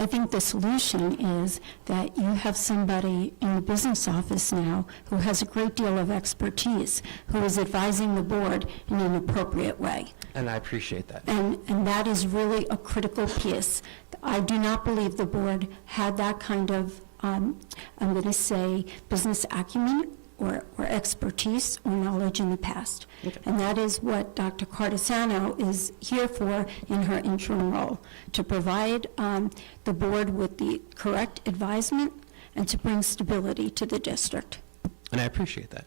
I think the solution is that you have somebody in the business office now who has a great deal of expertise, who is advising the board in an appropriate way. And I appreciate that. And that is really a critical piece. I do not believe the board had that kind of, I'm going to say, business acumen or expertise or knowledge in the past. Okay. And that is what Dr. Cardesano is here for in her interim role, to provide the board with the correct advisement and to bring stability to the district. And I appreciate that.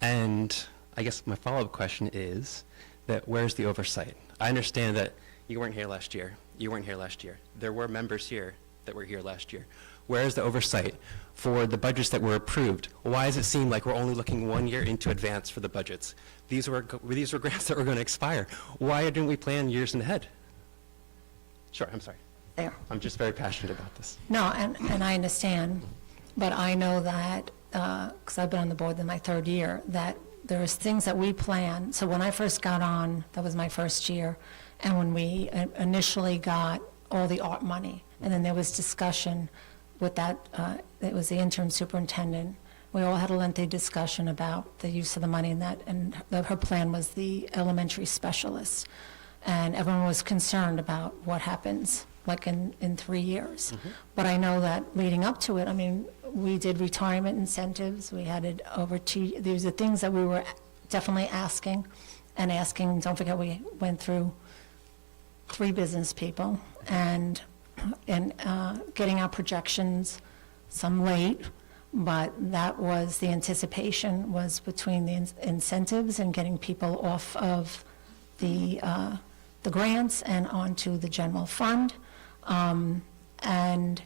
And I guess my follow-up question is that where's the oversight? I understand that you weren't here last year. You weren't here last year. There were members here that were here last year. Where is the oversight for the budgets that were approved? Why does it seem like we're only looking 1 year into advance for the budgets? These were grants that were going to expire. Why didn't we plan years in ahead? Sure, I'm sorry. There. I'm just very passionate about this. No, and I understand, but I know that, because I've been on the board in my 3rd year, that there's things that we plan. So when I first got on, that was my first year, and when we initially got all the art money, and then there was discussion with that, it was the interim superintendent. We all had a lengthy discussion about the use of the money in that, and her plan was the elementary specialists. And everyone was concerned about what happens, like in 3 years. Mm-hmm. But I know that leading up to it, I mean, we did retirement incentives, we had it over these are things that we were definitely asking. Don't forget, we went through 3 business people, and getting our projections, some late, but that was the anticipation, was between the incentives and getting people off of the grants and onto the general fund, and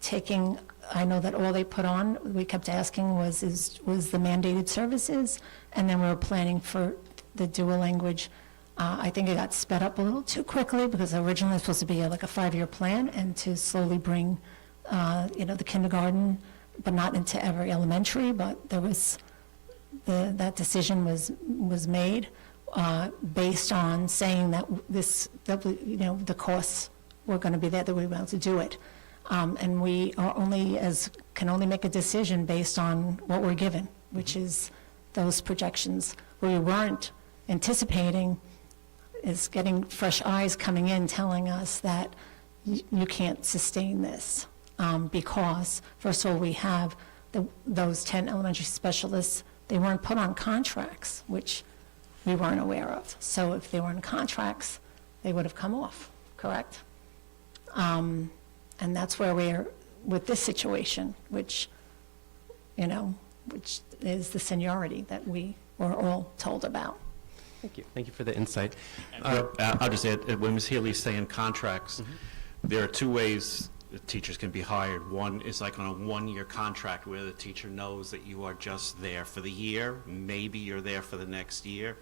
taking, I know that all they put on, we kept asking was the mandated services, and then we were planning for the dual language. I think it got sped up a little too quickly because originally it was supposed to be like a 5-year plan, and to slowly bring, the kindergarten, but not into every elementary, but there was, that decision was made based on saying that the costs were going to be there, that we were able to do it. And we are can only make a decision based on what we're given, which is those projections. We weren't anticipating is getting fresh eyes coming in telling us that you can't sustain this because, first of all, we have those 10 elementary specialists. They weren't put on contracts, which we weren't aware of. So if they were in contracts, they would have come off. correct? And that's where we're with this situation, which is the seniority that we were all told about. Thank you. Thank you for the insight. I'll just add, when Ms. Healy's saying contracts, there are two ways that teachers can be hired. One is like on a one-year contract where the teacher knows that you are just there for the year. Maybe you're there for the next year.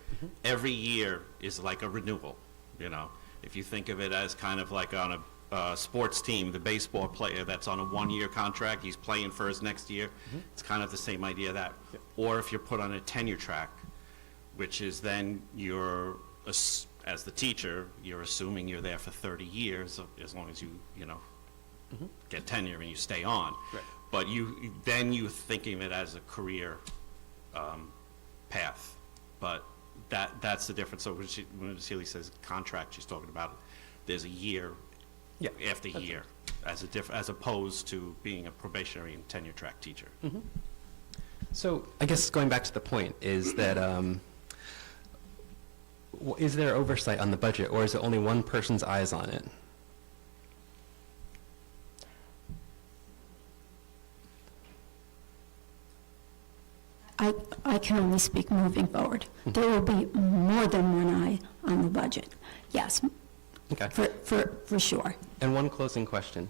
Every year is like a renewal, you know. If you think of it as kind of like on a sports team, the baseball player that's on a one-year contract, he's playing for his next year. It's kind of the same idea of that. Or if you're put on a tenure track, which is then you're, as the teacher, you're assuming you're there for 30 years, as long as you get tenure and you stay on. Right. But then you're thinking of it as a career path. But that's the difference. So when Celie says contract, she's talking about there's a year after year, as opposed to being a probationary and tenure track teacher. So I guess going back to the point is that is there oversight on the budget, or is it only one person's eyes on it? I can only speak moving forward. There will be more than one eye on the budget, yes, Okay. for sure. And one closing question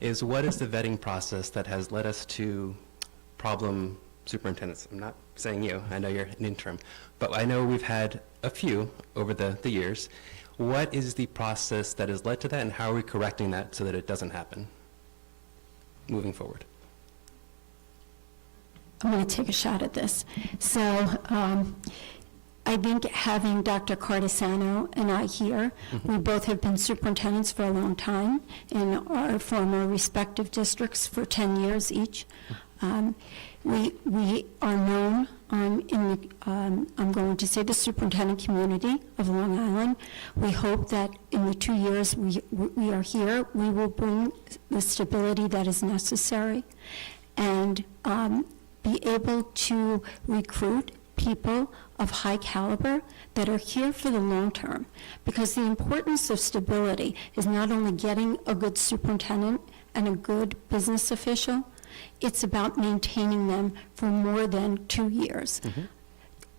is, what is the vetting process that has led us to problem superintendents? I'm not saying you, I know you're an interim, but I know we've had a few over the years. What is the process that has led to that, and how are we correcting that so that it doesn't happen moving forward? I'm going to take a shot at this. So I think having Dr. Cardisano and I here, we both have been superintendents for a long time in our former respective districts for 10 years each. We are known in I'm going to say the superintendent community of Long Island. We hope that in the 2 years we are here, we will bring the stability that is necessary and be able to recruit people of high caliber that are here for the long term. Because the importance of stability is not only getting a good superintendent and a good business official, it's about maintaining them for more than 2 years.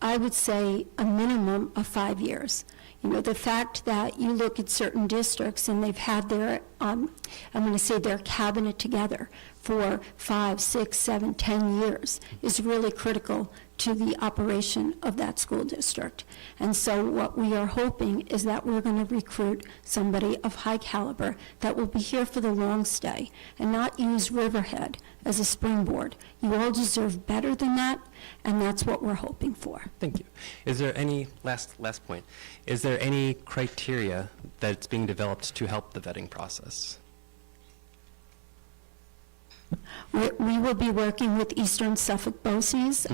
I would say a minimum of 5 years. You know, the fact that you look at certain districts and they've had their, I'm going to say their cabinet together for 5, 6, 7, 10 years is really critical to the operation of that school district. And so what we are hoping is that we're going to recruit somebody of high caliber that will be here for the long stay and not use Riverhead as a springboard. You all deserve better than that, and that's what we're hoping for. Thank you. Is there any, last point, is there any criteria that's being developed to help the vetting process? We will be working with Eastern Suffolk BOCES,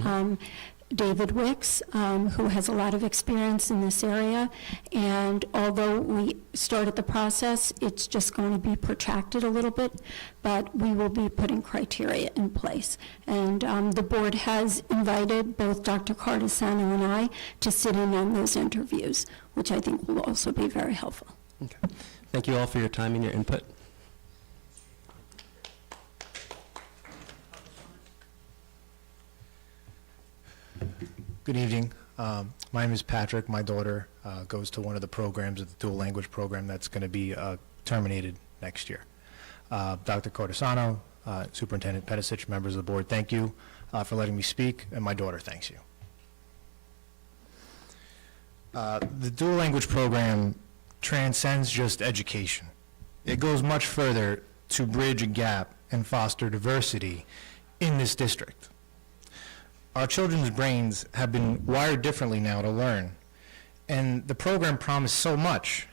David Wicks, who has a lot of experience in this area, and although we started the process, it's just going to be protracted a little bit, but we will be putting criteria in place. And the board has invited both Dr. Cardisano and I to sit in on those interviews, which I think will also be very helpful. Okay. Thank you all for your time and your input. Good evening. My name is Patrick. My daughter goes to one of the programs, the dual language program that's going to be terminated next year. Dr. Cardisano, Superintendent Pedicic, members of the board, thank you for letting me speak, and my daughter thanks you. The dual language program transcends just education. It goes much further to bridge a gap and foster diversity in this district. Our children's brains have been wired differently now to learn, and the program promised so much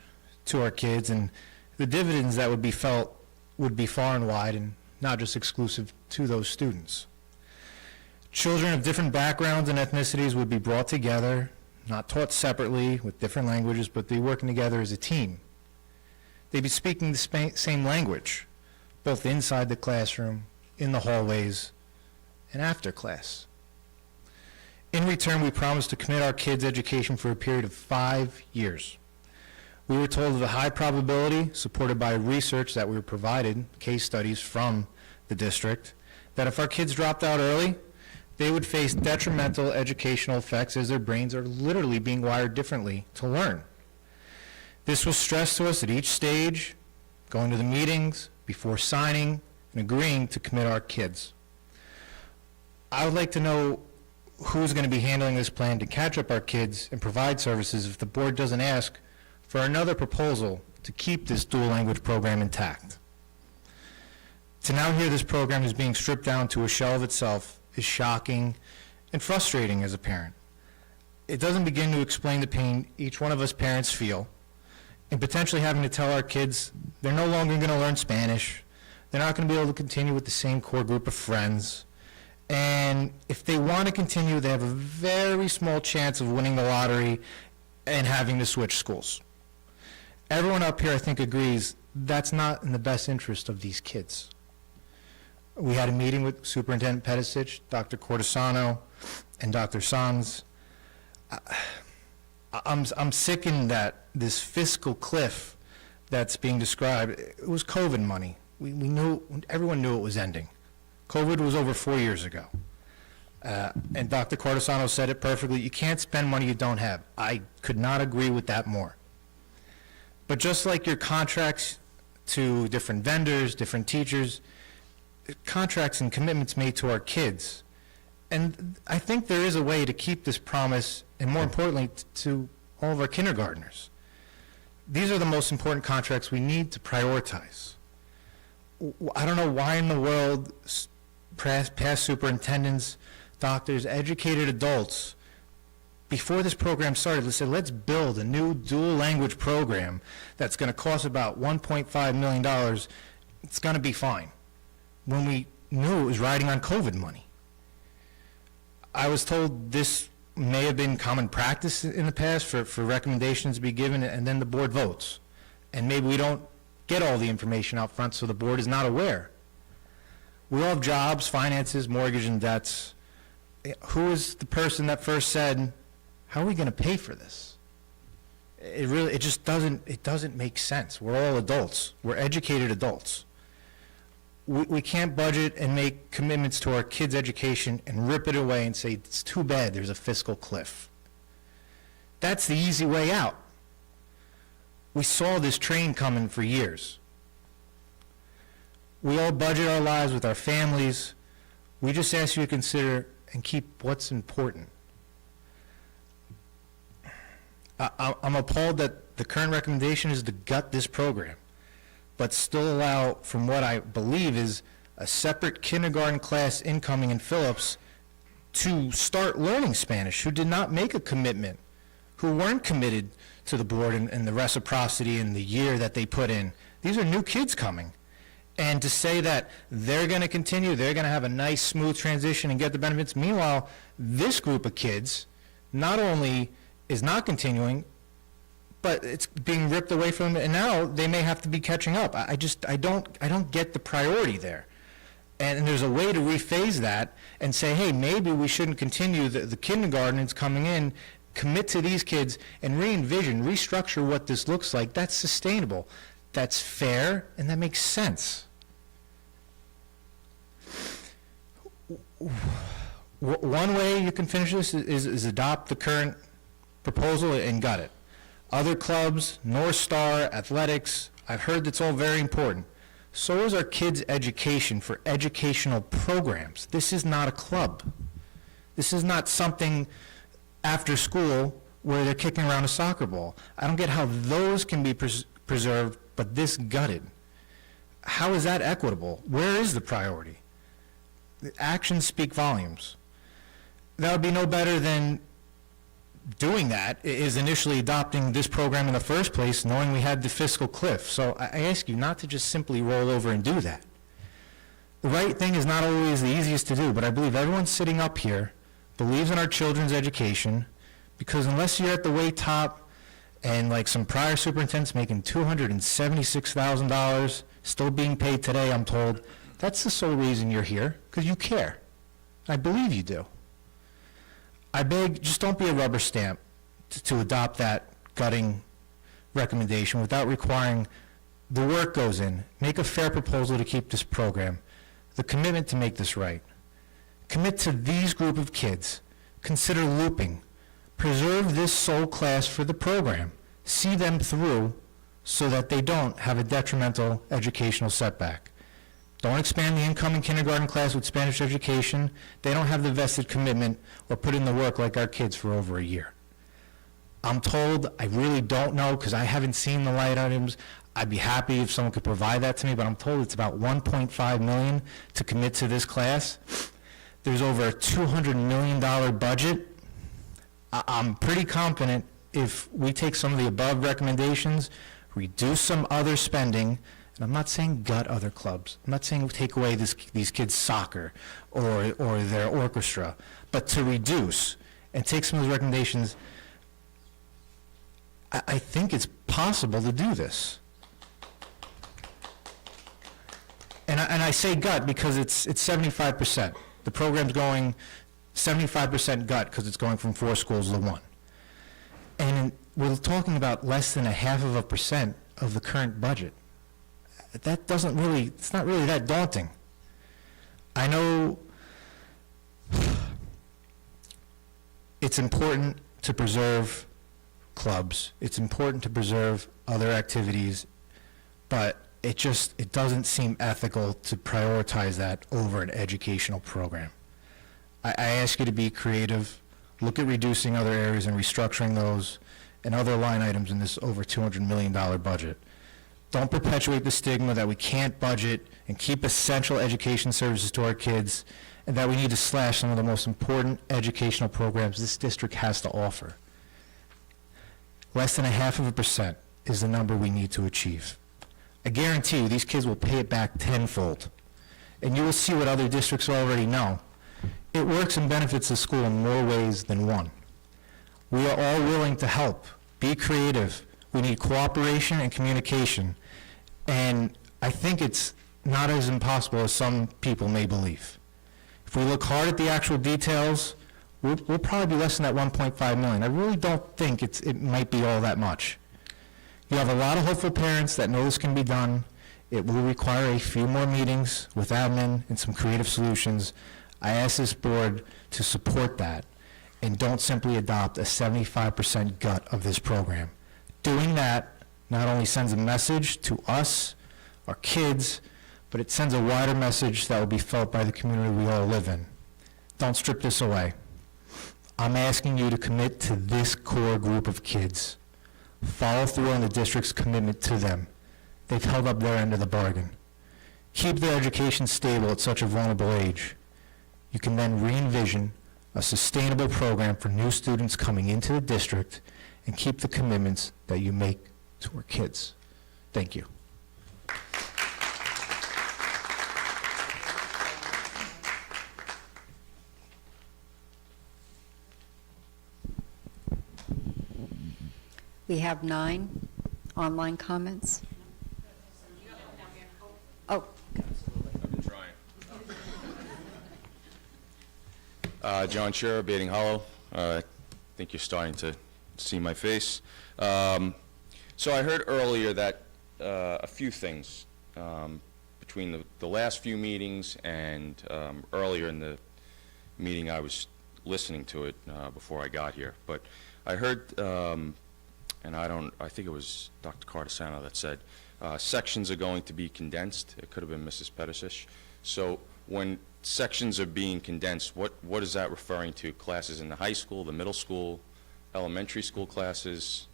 to our kids, and the dividends that would be felt would be far and wide and not just exclusive to those students. Children of different backgrounds and ethnicities would be brought together, not taught separately with different languages, but they working together as a team. They'd be speaking the same language, both inside the classroom, in the hallways, and after class. In return, we promise to commit our kids' education for a period of 5 years. We were told of a high probability, supported by research that we were provided, case studies from the district, that if our kids dropped out early, they would face detrimental educational effects as their brains are literally being wired differently to learn. This was stressed to us at each stage, going to the meetings, before signing and agreeing to commit our kids. I would like to know who's going to be handling this plan to catch up our kids and provide services if the board doesn't ask for another proposal to keep this dual language program intact. To now hear this program is being stripped down to a shell of itself is shocking and frustrating as a parent. It doesn't begin to explain the pain each one of us parents feel in potentially having to tell our kids they're no longer going to learn Spanish, they're not going to be able to continue with the same core group of friends, and if they want to continue, they have a very small chance of winning the lottery and having to switch schools. Everyone up here, I think, agrees that's not in the best interest of these kids. We had a meeting with Superintendent Pedicic, Dr. Cortisano, and Dr. Sanz. I'm sickened that this fiscal cliff that's being described, it was COVID money. We knew, everyone knew it was ending. COVID was over 4 years ago. And Dr. Cortisano said it perfectly, you can't spend money you don't have. I could not agree with that more. But just like your contracts to different vendors, different teachers, contracts and commitments made to our kids. And I think there is a way to keep this promise, and more importantly, to all of our kindergartners. These are the most important contracts we need to prioritize. I don't know why in the world past superintendents, doctors, educated adults, before this program started, they said, let's build a new dual language program that's going to cost about $1.5 million. It's going to be fine. When we knew it was riding on COVID money. I was told this may have been common practice in the past for recommendations to be given, and then the board votes. And maybe we don't get all the information out front, so the board is not aware. We all have jobs, finances, mortgage, and debts. Who is the person that first said, how are we going to pay for this? It just doesn't make sense. We're all adults. We're educated adults. We can't budget and make commitments to our kids' education and rip it away and say, it's too bad there's a fiscal cliff. That's the easy way out. We saw this train coming for years. We all budget our lives with our families. We just ask you to consider and keep what's important. I'm appalled that the current recommendation is to gut this program, but still allow, from what I believe is a separate kindergarten class incoming in Phillips to start learning Spanish, who did not make a commitment, who weren't committed to the board and the reciprocity and the year that they put in. These are new kids coming. And to say that they're going to continue, they're going to have a nice, smooth transition and get the benefits. Meanwhile, this group of kids not only is not continuing, but it's being ripped away from them, and now they may have to be catching up. I don't get the priority there. And there's a way to rephase that and say, hey, maybe we shouldn't continue the kindergarten is coming in, commit to these kids, and re-envision, restructure what this looks like. That's sustainable. That's fair, and that makes sense. One way you can finish this is adopt the current proposal and gut it. Other clubs, North Star, athletics, I've heard that's all very important. So is our kids' education for educational programs. This is not a club. This is not something after school where they're kicking around a soccer ball. I don't get how those can be preserved, but this gutted. How is that equitable? Where is the priority? The actions speak volumes. That would be no better than doing that is initially adopting this program in the first place, knowing we had the fiscal cliff. So I ask you not to just simply roll over and do that. The right thing is not always the easiest to do, but I believe everyone sitting up here believes in our children's education, because unless you're at the way top and like some prior superintendents making $276,000, still being paid today, I'm told, that's the sole reason you're here, because you care. I believe you do. I beg, just don't be a rubber stamp to adopt that gutting recommendation without requiring the work goes in. Make a fair proposal to keep this program, the commitment to make this right. Commit to these group of kids. Consider looping. Preserve this sole class for the program. See them through so that they don't have a detrimental educational setback. Don't expand the incoming kindergarten class with Spanish education. They don't have the vested commitment or put in the work like our kids for over a year. I'm told, I really don't know because I haven't seen the line items. I'd be happy if someone could provide that to me, but I'm told it's about $1.5 million to commit to this class. There's over a $200 million budget. I'm pretty confident if we take some of the above recommendations, reduce some other spending, and I'm not saying gut other clubs. I'm not saying take away these kids' soccer or their orchestra, but to reduce and take some of those recommendations, I think it's possible to do this. And I say gut because it's 75%. The program's going 75% gut because it's going from 4 schools to 1. And we're talking about less than 0.5% of the current budget. That doesn't really, it's not really that daunting. I know it's important to preserve clubs. It's important to preserve other activities, but it doesn't seem ethical to prioritize that over an educational program. I ask you to be creative, look at reducing other areas and restructuring those and other line items in this over $200 million budget. Don't perpetuate the stigma that we can't budget and keep essential education services to our kids and that we need to slash some of the most important educational programs this district has to offer. Less than 0.5% is the number we need to achieve. I guarantee you these kids will pay it back tenfold. And you will see what other districts already know. It works and benefits the school in more ways than one. We are all willing to help, be creative. We need cooperation and communication. And I think it's not as impossible as some people may believe. If we look hard at the actual details, we'll probably be less than that 1.5 million. I really don't think it might be all that much. You have a lot of hopeful parents that know this can be done. It will require a few more meetings with admin and some creative solutions. I ask this board to support that and don't simply adopt a 75% gut of this program. Doing that not only sends a message to us, our kids, but it sends a wider message that will be felt by the community we all live in. Don't strip this away. I'm asking you to commit to this core group of kids. Follow through on the district's commitment to them. They've held up their end of the bargain. Keep their education stable at such a vulnerable age. You can then re-envision a sustainable program for new students coming into the district and keep the commitments that you make to our kids. Thank you. We have 9 online comments. Oh. I've been trying. John Scherer, Bating Hollow. I think you're starting to see my face. So I heard earlier that a few things between the last few meetings and earlier in the meeting I was listening to it before I got here. But I heard, and I think it was Dr. Cardasano that said, sections are going to be condensed. It could have been Mrs. Petisic. So when sections are being condensed, what is that referring to? Classes in the high school, the middle school, elementary school classes?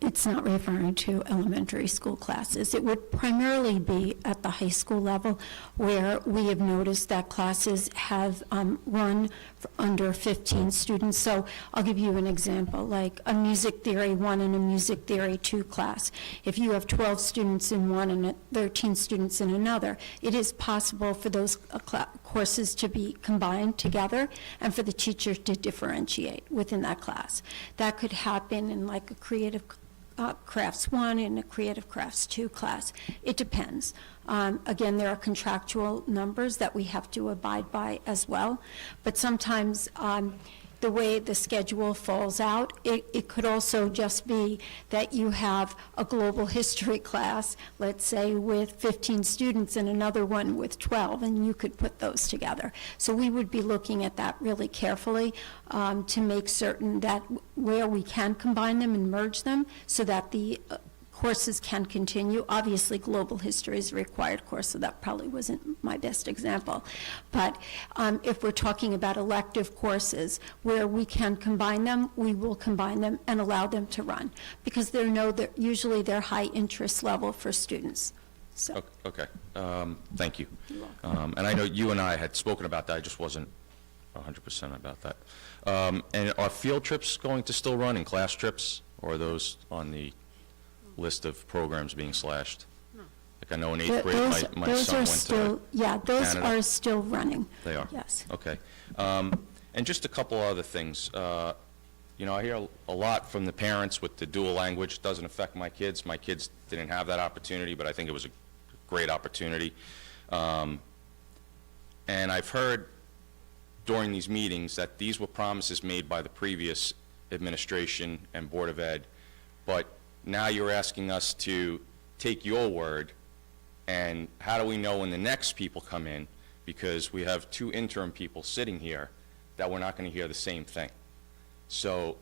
It's not referring to elementary school classes. It would primarily be at the high school level where we have noticed that classes have run for under 15 students. So I'll give you an example, like a music theory 1 and a music theory 2 class. If you have 12 students in one and 13 students in another, it is possible for those courses to be combined together and for the teacher to differentiate within that class. That could happen in like a creative crafts 1 and a creative crafts 2 class. It depends. Again, there are contractual numbers that we have to abide by as well, but sometimes the way the schedule falls out. It could also just be that you have a global history class, let's say with 15 students and another one with 12, and you could put those together. So we would be looking at that really carefully to make certain that where we can combine them and merge them so that the courses can continue. Obviously, global history is a required course, so that probably wasn't my best example. But if we're talking about elective courses where we can combine them, we will combine them and allow them to run, because usually they're high interest level for students. So. Okay, thank you. And I know you and I had spoken about that, I just wasn't 100% about that. And are field trips going to still run, and class trips, or are those on the list of programs being slashed? Like I know in 8th grade, my son went to Yeah, those Canada. are still running. They are? Yes. Okay. And just a couple other things. You know, I hear a lot from the parents with the dual language. It doesn't affect my kids. My kids didn't have that opportunity, but I think it was a great opportunity. And I've heard during these meetings that these were promises made by the previous administration and Board of Ed, but now you're asking us to take your word, and how do we know when the next people come in? Because we have 2 interim people sitting here that we're not going to hear the same thing. So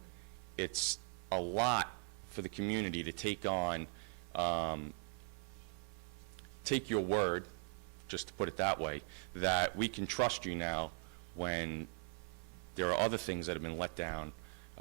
it's a lot for the community to take on, take your word, just to put it that way, that we can trust you now when there are other things that have been let down,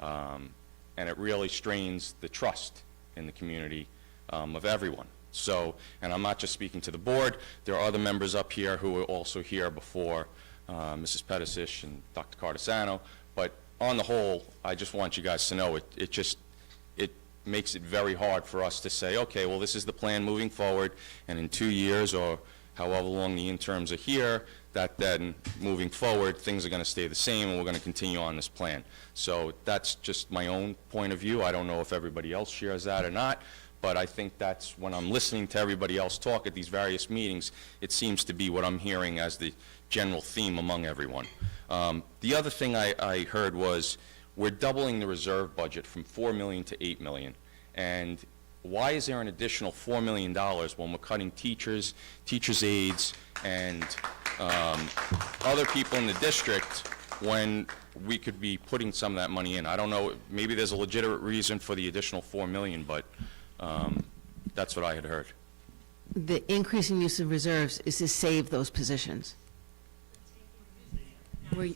and it really strains the trust in the community of everyone. So, and I'm not just speaking to the board, there are other members up here who were also here before, Mrs. Petisic and Dr. Cardisano, but on the whole, I just want you guys to know it makes it very hard for us to say, okay, well, this is the plan moving forward, and in 2 years or however long the interims are here, that then moving forward, things are going to stay the same and we're going to continue on this plan. So that's just my own point of view. I don't know if everybody else shares that or not, but I think that's when I'm listening to everybody else talk at these various meetings, it seems to be what I'm hearing as the general theme among everyone. The other thing I heard was we're doubling the reserve budget from $4 million to $8 million. And why is there an additional $4 million when we're cutting teachers, teachers' aides, and other people in the district when we could be putting some of that money in? I don't know, maybe there's a legitimate reason for the additional $4 million, but that's what I had heard. The increasing use of reserves is to save those positions.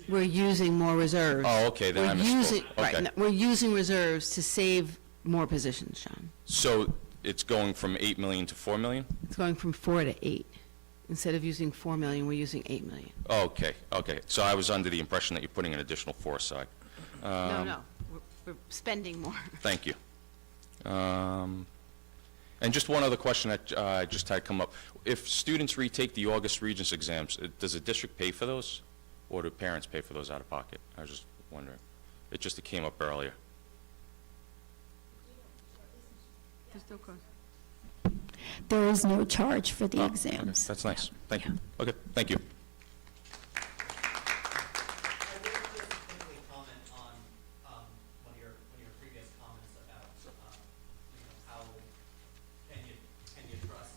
We're using more reserves. Oh, okay, then I misspoke. Right, Okay. no, we're using reserves to save more positions, John. So it's going from 8 million to 4 million? It's going from 4 to 8. Instead of using 4 million, we're using 8 million. Okay, okay. So I was under the impression that you're putting an additional 4 aside. No, we're spending more. Thank you. And just one other question that just had come up. If students retake the August Regents exams, does the district pay for those? Or do parents pay for those out of pocket? I was just wondering. It came up earlier. There is no charge for the exams. That's nice. Thank you. Okay, thank you. Comment on one of your previous comments about how can you trust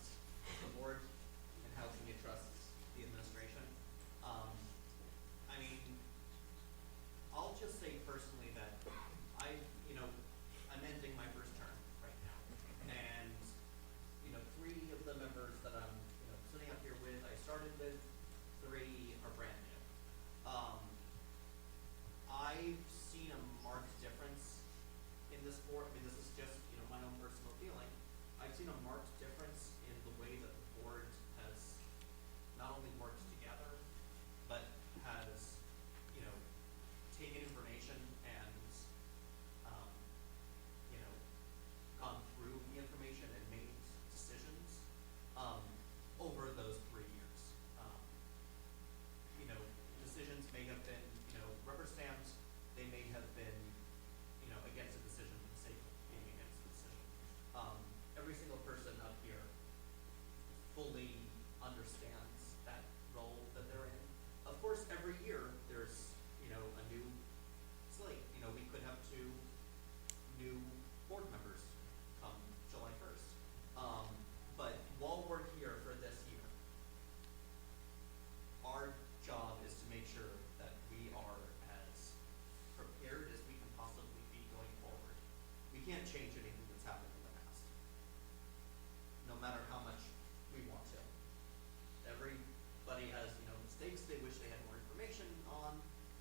the board and how can you trust the administration. I mean, I'll just say personally that I'm ending my first term right now, and 3 of the members that I'm sitting up here with, I started with, 3 are brand new. I've seen a marked difference in this board. I mean, this is just, my own personal feeling. I've seen a marked difference in the way that the board has not only worked together, but has, taken information and, gone through the information and made decisions, over those 3 years. Decisions may have been, rubber stamped. They may have been, against a decision for the sake of being against a decision. Every single person up new board members come July 1st. But while we're here for this year, our job is to make sure that we are as prepared as we can possibly be going forward. We can't change anything that's happened in the past, no matter how much we want to. Everybody has, mistakes they wish they had more information on,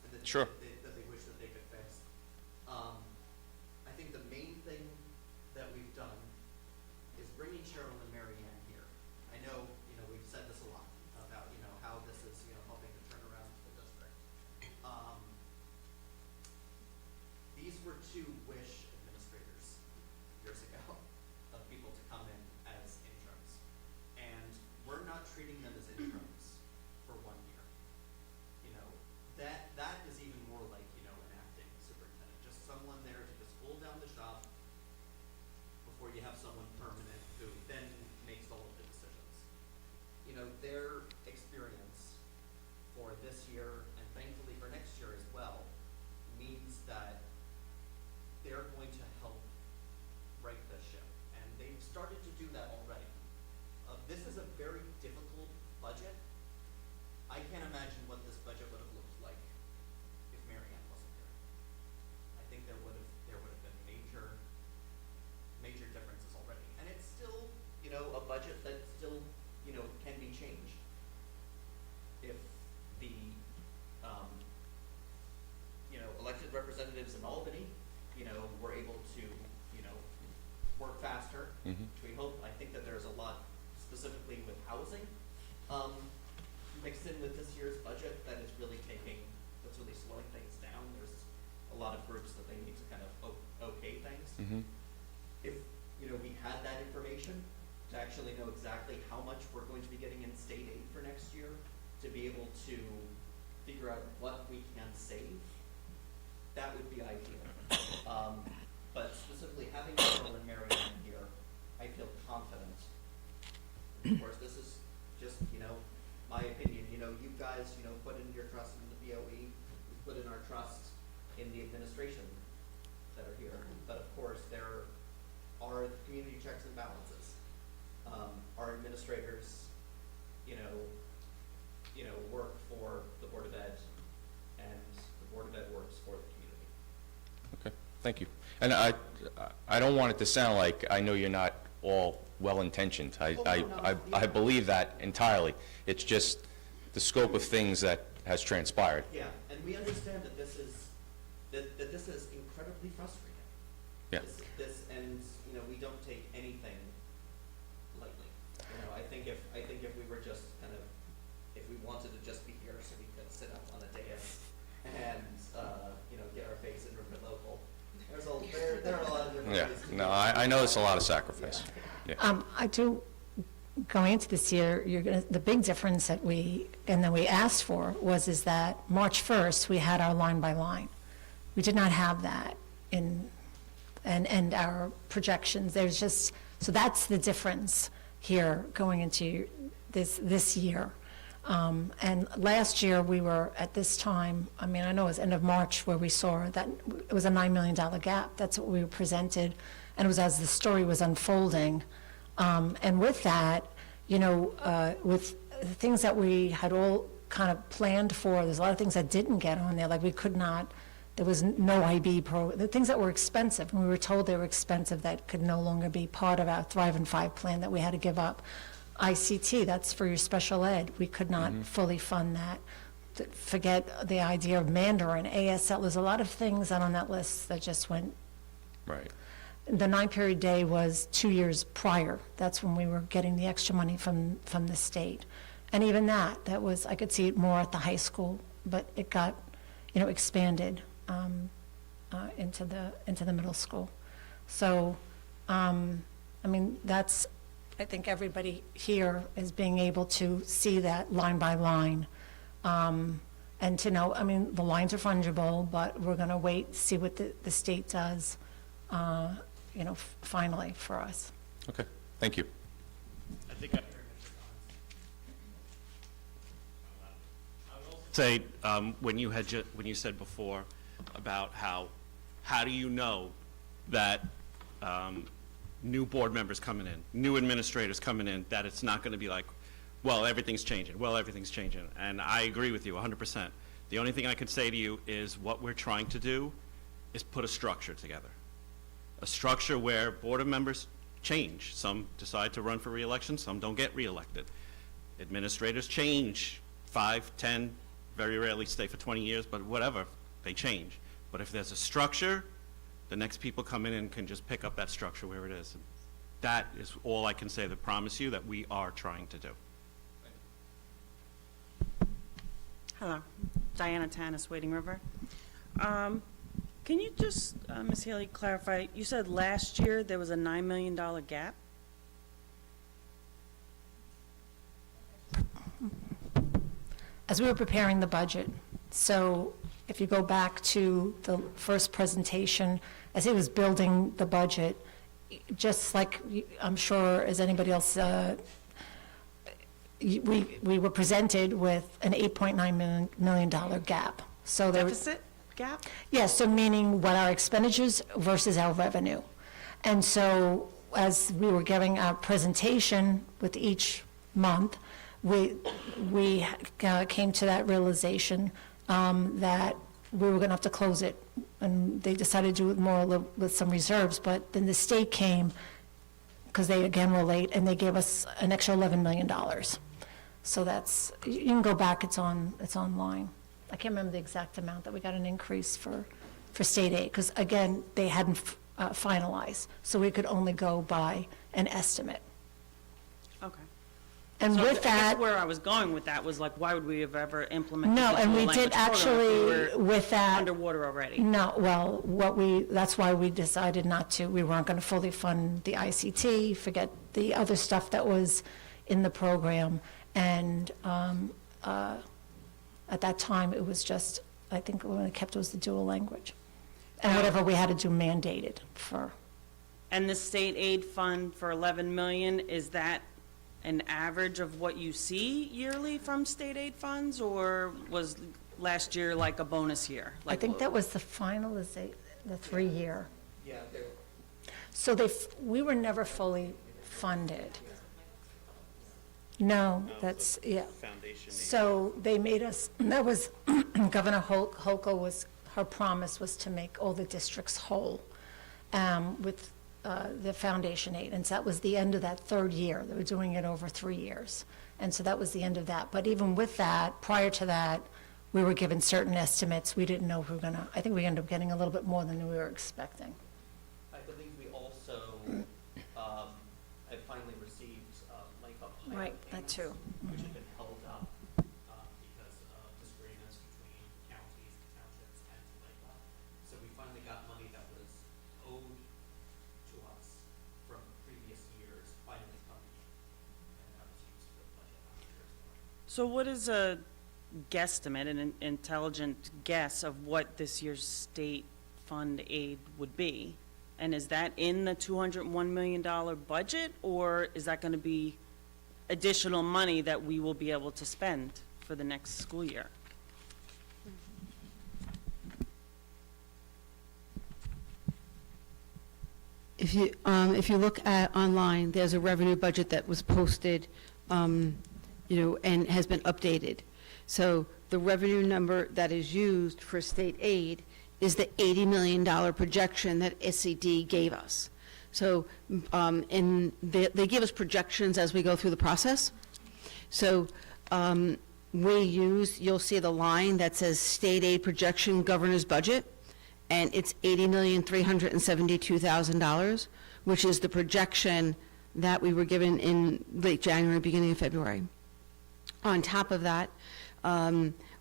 and that Sure. that they wish that they could fix. I think the main thing that we've done is bringing Cheryl and Mary Ann here. I know, we've said this a lot about, how this is, helping to turn around the district. These were two wish administrators years ago of people to come in as interims. And we're not treating them as interims for 1 year. That is even more like, an acting superintendent, just someone there to just hold down the shop before you have someone permanent who then makes all of the decisions. Their experience for this year and thankfully for next year as well means that they're going to help right the ship. And they've started to do that already. This is a very difficult budget. I can't imagine what this budget would have looked like if Mary Ann wasn't here. I think there would have been major differences already. And it's still, a budget that still, can be changed if the, elected representatives in Albany, were able to, work faster, which we hope. I think that there's a lot specifically with housing, mixed in with this year's budget that's really slowing things down. There's a lot of groups that they need to kind of okay things. If, we had that information to actually know exactly how much we're going to be getting in state aid for next year, to be able to figure out what we can save, that would be ideal. But specifically having Cheryl and Mary Ann here, I feel confident. And of course, this is just, my opinion. You guys, put in your trust in the BOE, we put in our trust in the administration that are here. But of course, there are community checks and balances. Our administrators, work for the Board of Ed, and the Board of Ed works for the community. Okay, thank you. And I don't want it to sound like I know you're not all well-intentioned. I believe that entirely. It's just the scope of things that has transpired. Yeah, and we understand that this is incredibly frustrating. Yeah. And we don't take anything lightly. I think if we were just if we wanted to just be here so we could sit up on a dais and get our face in Riverhead local, there are a lot of different Yeah, ways to no, do it. I know there's a lot of sacrifice. Yeah. I do, going into this year, the big difference that we asked for is that March 1st, we had our line by line. We did not have that and our projections. So that's the difference here going into this year. And last year, we were at this time, I know it was end of March where we saw that it was a $9 million gap. That's what we were presented, and it was as the story was unfolding. And with that, with the things that we had all kind of planned for, there's a lot of things that didn't get on there, like there was no IB the things that were expensive, and we were told they were expensive, that could no longer be part of our Thrive and 5 plan that we had to give up. ICT, that's for your special ed. We could not fully fund that. Forget the idea of Mandarin, ASL. There's a lot of things that on that list that just went. Right. The 9-period day was 2 years prior. That's when we were getting the extra money from the state. And even that was, I could see it more at the high school, but it got, expanded into the middle school. So, that's, I think everybody here is being able to see that line by line, and to know, the lines are fungible, but we're going to wait, see what the state does, finally for us. Okay, thank you. I think Say, when you said before about how do you know that new board members coming in, new administrators coming in, that it's not going to be like, well, everything's changing, And I agree with you 100%. The only thing I can say to you is what we're trying to do is put a structure together. A structure where board members change. Some decide to run for re-election, some don't get re-elected. Administrators change 5, 10, very rarely stay for 20 years, but whatever, they change. But if there's a structure, the next people come in and can just pick up that structure where it is. And that is all I can say to promise you that we are trying to do. Hello, Diana Tanis, Wading River. Can you just, Ms. Haley, clarify, you said last year there was a $9 million gap? As we were preparing the budget, so if you go back to the first presentation, as he was building the budget, just like I'm sure as anybody else, we were presented with an $8.9 million gap. So there was, Deficit gap? yes, so meaning what our expenditures versus our revenue. And so as we were giving our presentation with each month, we came to that realization that we were going to have to close it. And they decided to do it more with some reserves, but then the state came, because they again were late, and they gave us an extra $11 million. So that's, you can go back, it's online. I can't remember the exact amount that we got an increase for state aid, because again, they hadn't finalized, so we could only go by an estimate. Okay. And So with I guess that, where I was going with that was like, why would we have ever implemented no, the and dual we language did program if actually, we were with that, underwater already? no, well, that's why we decided not to. We weren't going to fully fund the ICT, forget the other stuff that was in the program. And at that time, it was just, I think what it kept was the dual language. And whatever we had to do mandated for. And the state aid fund for 11 million, is that an average of what you see yearly from state aid funds, or was last year like a bonus year? I think that was the finalization, the 3-year. Yeah, So we were never fully funded. No, that's, yeah. Foundation aid. So they made us, that was, Governor Holko was, her promise was to make all the districts whole with the foundation aid. And so that was the end of that 3rd year. They were doing it over 3 years. And so that was the end of that. But even with that, prior to that, we were given certain estimates. We didn't know if we were gonna, I think we ended up getting a little bit more than we were expecting. I believe we also have finally received life up pilot Right, that payments, too. which have been held up because of disagreements between counties, townships, and LIPA. So we finally got money that was owed to us from previous years finally coming in, and that was used for the budget last year as well. So what is a guesstimate, an intelligent guess of what this year's state fund aid would be? And is that in the $201 million budget, or is that going to be additional money that we will be able to spend for the next school year? If you look at online, there's a revenue budget that was posted, and has been updated. So the revenue number that is used for state aid is the $80 million projection that SCD gave us. So, and they give us projections as we go through the process. So you'll see the line that says state aid projection governor's budget, and it's $80,372,000, which is the projection that we were given in late January, beginning of February. On top of that,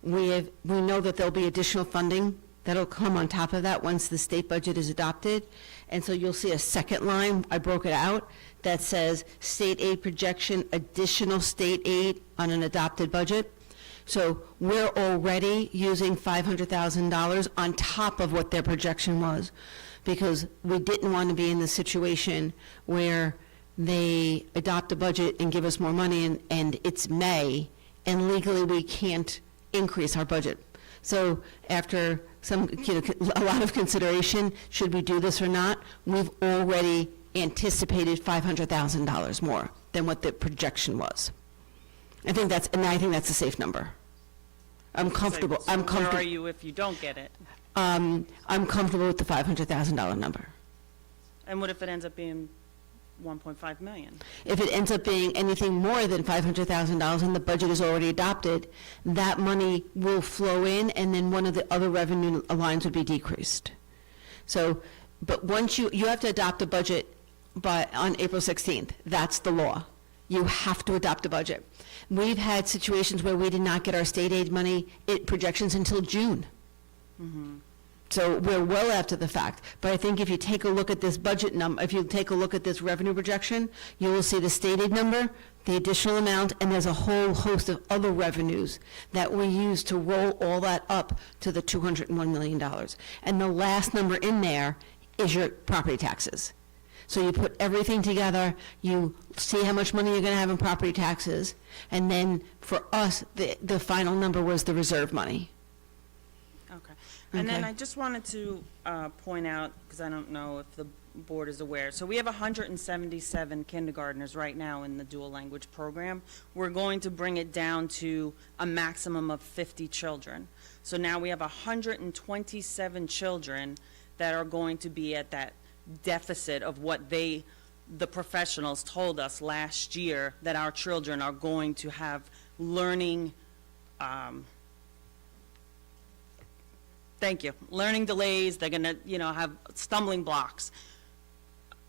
we know that there'll be additional funding that'll come on top of that once the state budget is adopted. And so you'll see a second line, I broke it out, that says state aid projection, additional state aid on an adopted budget. So we're already using $500,000 on top of what their projection was, because we didn't want to be in the situation where they adopt a budget and give us more money, and it's May, and legally we can't increase our budget. So after a lot of consideration, should we do this or not, we've already anticipated $500,000 more than what the projection was. I think that's a safe number. I'm comfortable. So where are you if you don't get it? I'm comfortable with the $500,000 number. And what if it ends up being 1.5 million? If it ends up being anything more than $500,000 and the budget is already adopted, that money will flow in, and then one of the other revenue lines would be decreased. So, but once you have to adopt a budget on April 16th. That's the law. You have to adopt a budget. We've had situations where we did not get our state aid money, projections until June. So we're well after the fact. But I think if you take a look at this budget number, if you take a look at this revenue projection, you will see the state aid number, the additional amount, and there's a whole host of other revenues that we use to roll all that up to the $201 million. And the last number in there is your property taxes. So you put everything together, you see how much money you're going to have in property taxes, and then for us, the final number was the reserve money. Okay. And then Okay. I just wanted to point out, because I don't know if the board is aware, so we have 177 kindergartners right now in the dual language program. We're going to bring it down to a maximum of 50 children. So now we have 127 children that are going to be at that deficit of what the professionals told us last year, that our children are going to have learning, learning delays. They're going to, have stumbling blocks.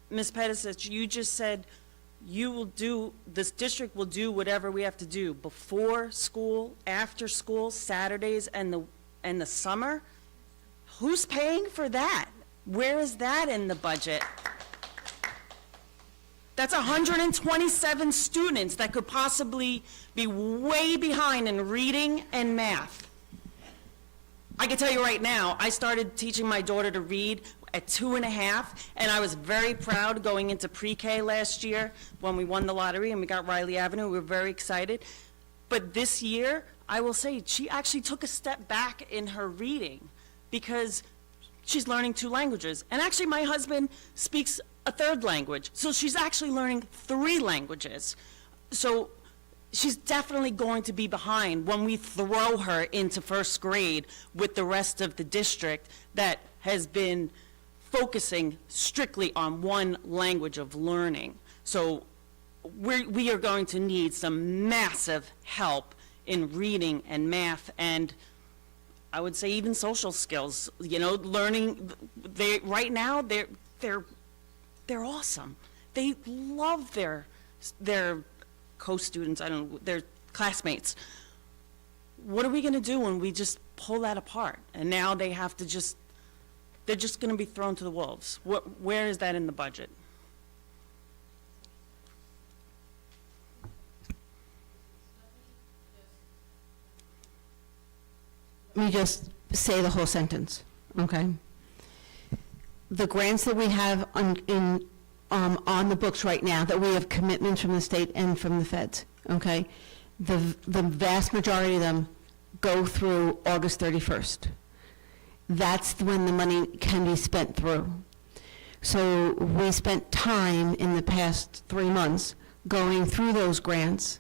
Ms. Pettis, you just said this district will do whatever we have to do before school, after school, Saturdays, and the summer. Who's paying for that? Where is that in the budget? That's 127 students that could possibly be way behind in reading and math. I can tell you right now, I started teaching my daughter to read at 2.5, and I was very proud going into pre-K last year when we won the lottery and we got Riley Avenue. We were very excited. But this year, I will say, she actually took a step back in her reading because she's learning 2 languages. And actually, my husband speaks a 3rd language, so she's actually learning 3 languages. So she's definitely going to be behind when we throw her into 1st grade with the rest of the district that has been focusing strictly on 1 language of learning. So we are going to need some massive help in reading and math, and I would say even social skills, learning. Right now, they're awesome. They love their co-students, their classmates. What are we going to do when we just pull that apart? And now they're just going to be thrown to the wolves. Where is that in the budget? Let me just say the whole sentence, okay? The grants that we have on the books right now, that we have commitments from the state and from the feds, okay? The vast majority of them go through August 31st. That's when the money can be spent through. So we spent time in the past 3 months going through those grants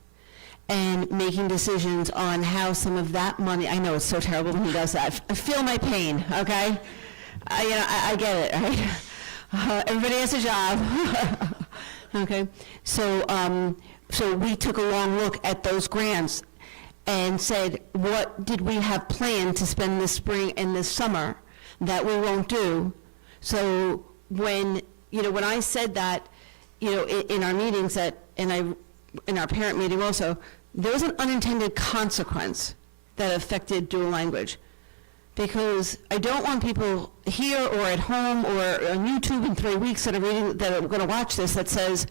and making decisions on how some of that money, I know it's so terrible when he does that. I feel my pain, okay? I get it, right? Everybody has a job. Okay, so we took a long look at those grants and said, what did we have planned to spend this spring and this summer that we won't do? So when I said that, in our meetings in our parent meeting also, there was an unintended consequence that affected dual language. Because I don't want people here or at home or on YouTube in 3 weeks that are going to watch this that says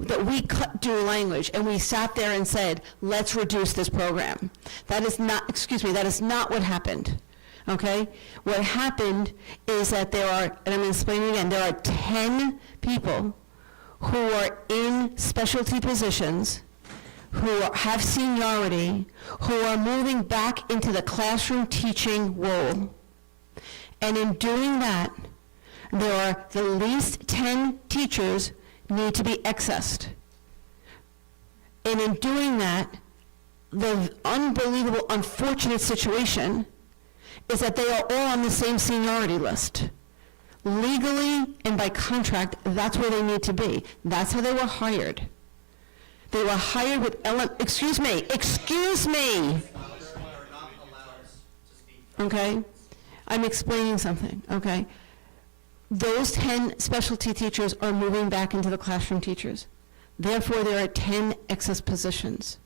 that we cut dual language and we sat there and said, let's reduce this program. That is not what happened, okay? What happened is that there are, and I'm going to explain it again, there are 10 people who are in specialty positions, who have seniority, who are moving back into the classroom teaching role, And in doing that, there are the least 10 teachers need to be accessed. And in doing that, the unbelievable, unfortunate situation is that they are all on the same seniority list. Legally and by contract, that's where they need to be. That's how they were hired. They were hired with excuse me. Okay? I'm explaining something, okay? Those 10 specialty teachers are moving back into the classroom teachers. Therefore, there are 10 excess positions.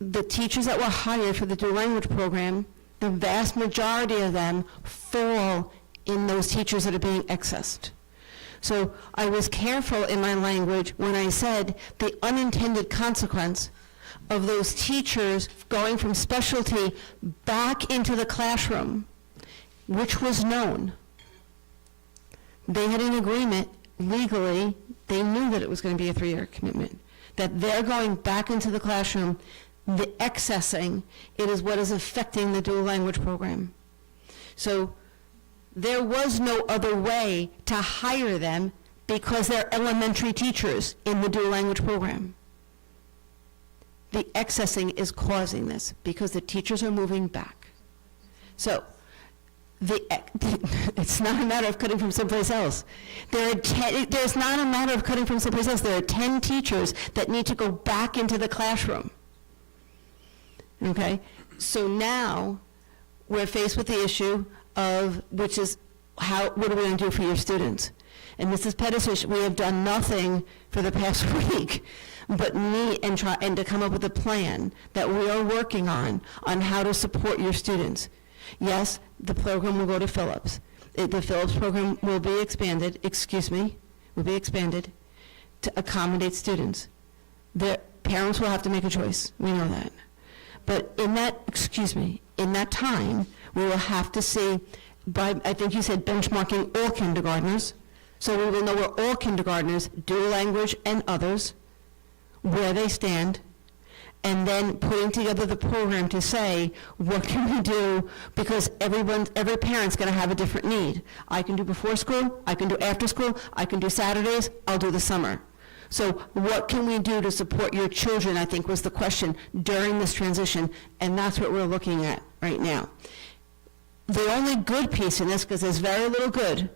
The teachers that were hired for the dual language program, the vast majority of them fall in those teachers that are being accessed. So I was careful in my language when I said the unintended consequence of those teachers going from specialty back into the classroom, which was known. They had an agreement legally, they knew that it was going to be a 3-year commitment, that they're going back into the classroom, the accessing, it is what is affecting the dual language program. So there was no other way to hire them because they're elementary teachers in the dual language program. The accessing is causing this because the teachers are moving back. So it's not a matter of cutting from someplace else. There's not a matter of cutting from someplace else. There are 10 teachers that need to go back into the classroom. Okay? So now we're faced with the issue of, which is, what are we going to do for your students? And Mrs. Pettis, we have done nothing for the past week but meet and try and to come up with a plan that we are working on how to support your students. Yes, the program will go to Phillips. The Phillips program will be expanded, will be expanded to accommodate students. The parents will have to make a choice, we know that. But in that, in that time, we will have to see, I think you said benchmarking all kindergartners, so we will know where all kindergartners, dual language and others, where they stand, and then putting together the program to say, what can we do? Because every parent's going to have a different need. I can do before school, I can do after school, I can do Saturdays, I'll do the summer. So what can we do to support your children, I think was the question during this transition, and that's what we're looking at right now. The only good piece in this, because there's very little good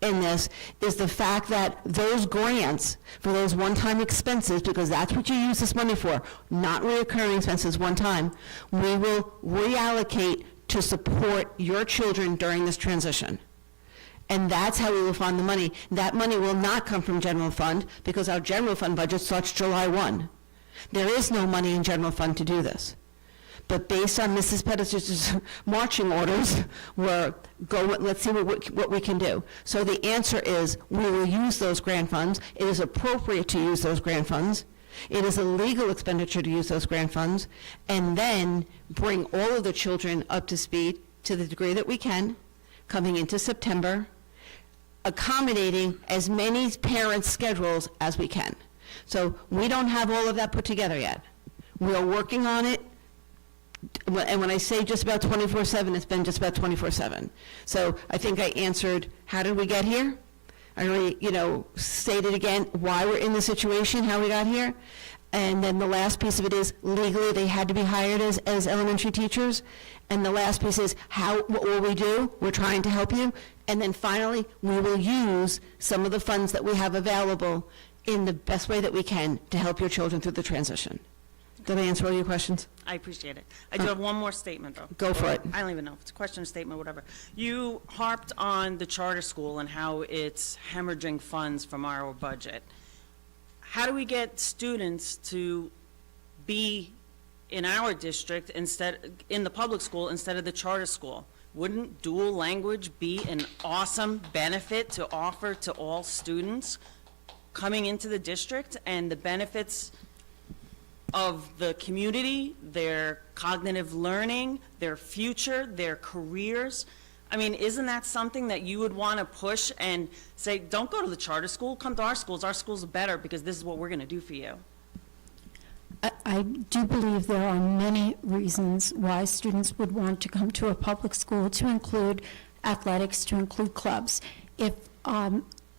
in this, is the fact that those grants for those one-time expenses, because that's what you use this money for, not reoccurring expenses one time, we will reallocate to support your children during this transition. And that's how we will fund the money. That money will not come from general fund because our general fund budget starts July 1. There is no money in general fund to do this. But based on Mrs. Pettis' marching orders, let's see what we can do. So the answer is we will use those grant funds. It is appropriate to use those grant funds. It is a legal expenditure to use those grant funds, and then bring all of the children up to speed to the degree that we can, coming into September, accommodating as many parents' schedules as we can. So we don't have all of that put together yet. We are working on it, and when I say just about 24/7, it's been just about 24/7. So I think I answered, how did we get here? I already, stated again why we're in the situation, how we got here. And then the last piece of it is legally they had to be hired as elementary teachers. And the last piece is what will we do? We're trying to help you. And then finally, we will use some of the funds that we have available in the best way that we can to help your children through the transition. Did I answer all your questions? I appreciate it. I do have one more statement, though. Go for it. I don't even know if it's a question, statement, whatever. You harped on the charter school and how it's hemorrhaging funds from our budget. How do we get students to be in our district in the public school instead of the charter school? Wouldn't dual language be an awesome benefit to offer to all students coming into the district, and the benefits of the community, their cognitive learning, their future, their careers? I mean, isn't that something that you would want to push and say, don't go to the charter school, come to our schools are better because this is what we're going to do for you? I do believe there are many reasons why students would want to come to a public school, to include athletics, to include clubs. If,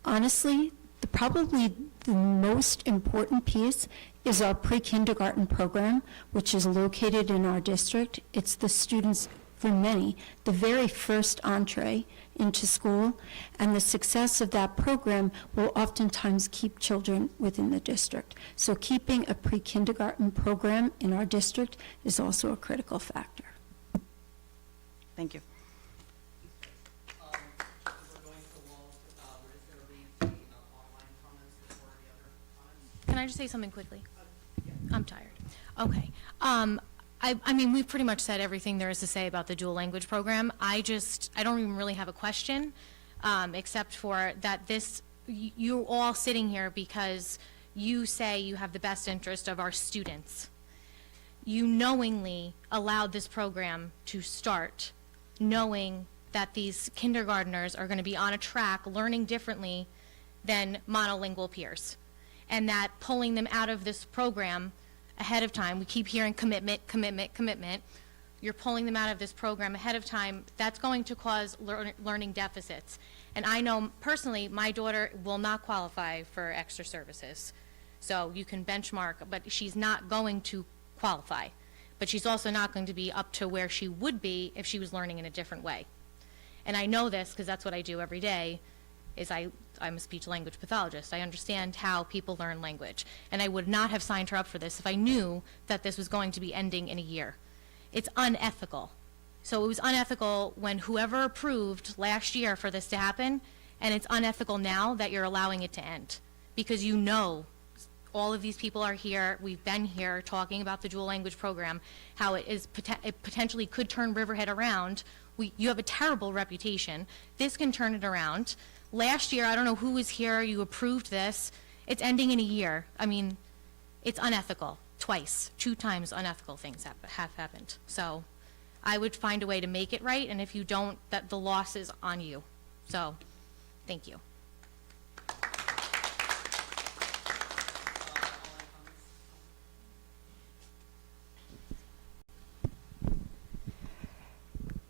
honestly, probably the most important piece is our pre-kindergarten program, which is located in our district. It's the students, for many, the very first entree into school, and the success of that program will oftentimes keep children within the district. So keeping a pre-kindergarten program in our district is also a critical factor. Thank you. Can I just say something quickly? I'm tired. Okay. I mean, we've pretty much said everything there is to say about the dual language program. I don't even really have a question, except for that you're all sitting here because you say you have the best interest of our students. You knowingly allowed this program to start, knowing that these kindergartners are going to be on a track learning differently than monolingual peers. And that pulling them out of this program ahead of time, we keep hearing commitment, commitment, commitment. You're pulling them out of this program ahead of time. That's going to cause learning deficits. And I know personally, my daughter will not qualify for extra services. So you can benchmark, but she's not going to qualify. But she's also not going to be up to where she would be if she was learning in a different way. And I know this because that's what I do every day, is I'm a speech-language pathologist. I understand how people learn language. And I would not have signed her up for this if I knew that this was going to be ending in a year. It's unethical. So it was unethical when whoever approved last year for this to happen, and it's unethical now that you're allowing it to end. Because you know all of these people are here, we've been here talking about the dual language program, how it potentially could turn Riverhead around. You have a terrible reputation. This can turn it around. Last year, I don't know who was here, you approved this. It's ending in a year. I mean, it's unethical, twice, 2 times unethical things have happened. So I would find a way to make it right, and if you don't, that the loss is on you. So, thank you.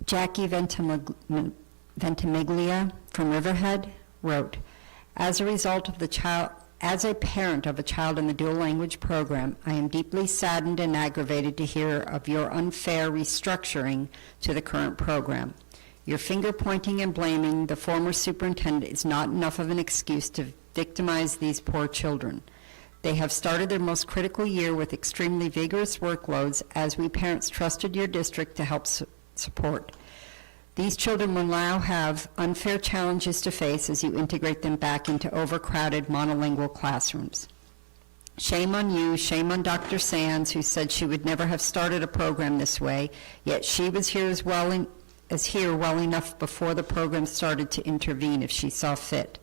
Jackie Ventimiglia from Riverhead wrote, as a parent of a child in the dual language program, I am deeply saddened and aggravated to hear of your unfair restructuring to the current program. Your finger pointing and blaming the former superintendent is not enough of an excuse to victimize these poor children. They have started their most critical year with extremely vigorous workloads, as we parents trusted your district to help support. These children will now have unfair challenges to face as you integrate them back into overcrowded monolingual classrooms. Shame on you, shame on Dr. Sands, who said she would never have started a program this way, yet she was here well enough before the program started to intervene if she saw fit.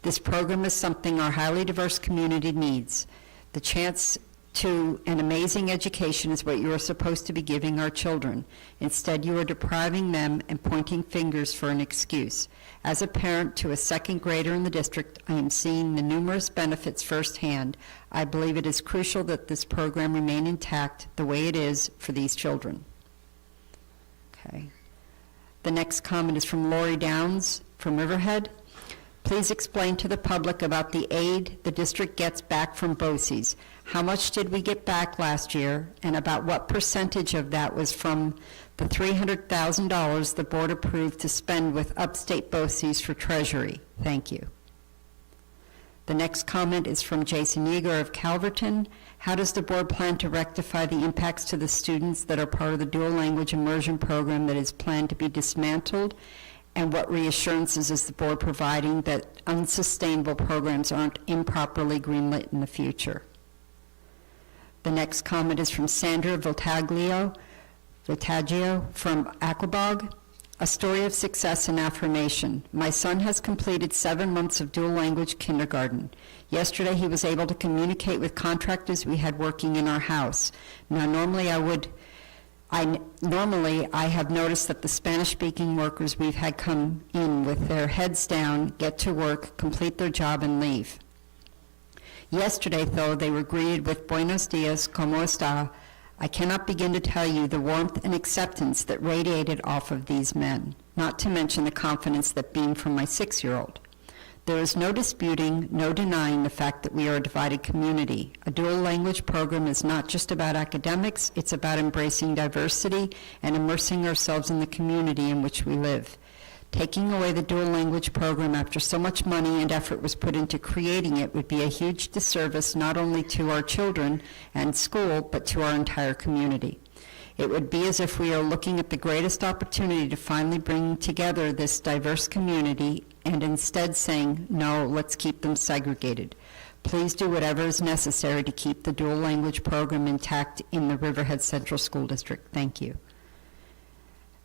This program is something our highly diverse community needs. The chance to an amazing education is what you are supposed to be giving our children. Instead, you are depriving them and pointing fingers for an excuse. As a parent to a second grader in the district, I am seeing the numerous benefits firsthand. I believe it is crucial that this program remain intact the way it is for these children. Okay. The next comment is from Lori Downs from Riverhead. Please explain to the public about the aid the district gets back from BOCES. How much did we get back last year, and about what percentage of that was from the $300,000 the board approved to spend with upstate BOCES for Treasury? Thank you. The next comment is from Jason Yeager of Calverton. How does the board plan to rectify the impacts to the students that are part of the dual language immersion program that is planned to be dismantled? And what reassurances is the board providing that unsustainable programs aren't improperly greenlit in the future? The next comment is from Sandra Voltaggio from Aquabog. A story of success and affirmation. My son has completed 7 months of dual language kindergarten. Yesterday he was able to communicate with contractors we had working in our house. Now normally I have noticed that the Spanish-speaking workers we've had come in with their heads down, get to work, complete their job, and leave. Yesterday, though, they were greeted with "Buenos dias, ¿cómo está?" I cannot begin to tell you the warmth and acceptance that radiated off of these men, not to mention the confidence that beamed from my 6-year-old. There is no disputing, no denying the fact that we are a divided community. A dual language program is not just about academics, it's about embracing diversity and immersing ourselves in the community in which we live. Taking away the dual language program after so much money and effort was put into creating it would be a huge disservice not only to our children and school, but to our entire community. It would be as if we are looking at the greatest opportunity to finally bring together this diverse community and instead saying, no, let's keep them segregated. Please do whatever is necessary to keep the dual language program intact in the Riverhead Central School District. Thank you.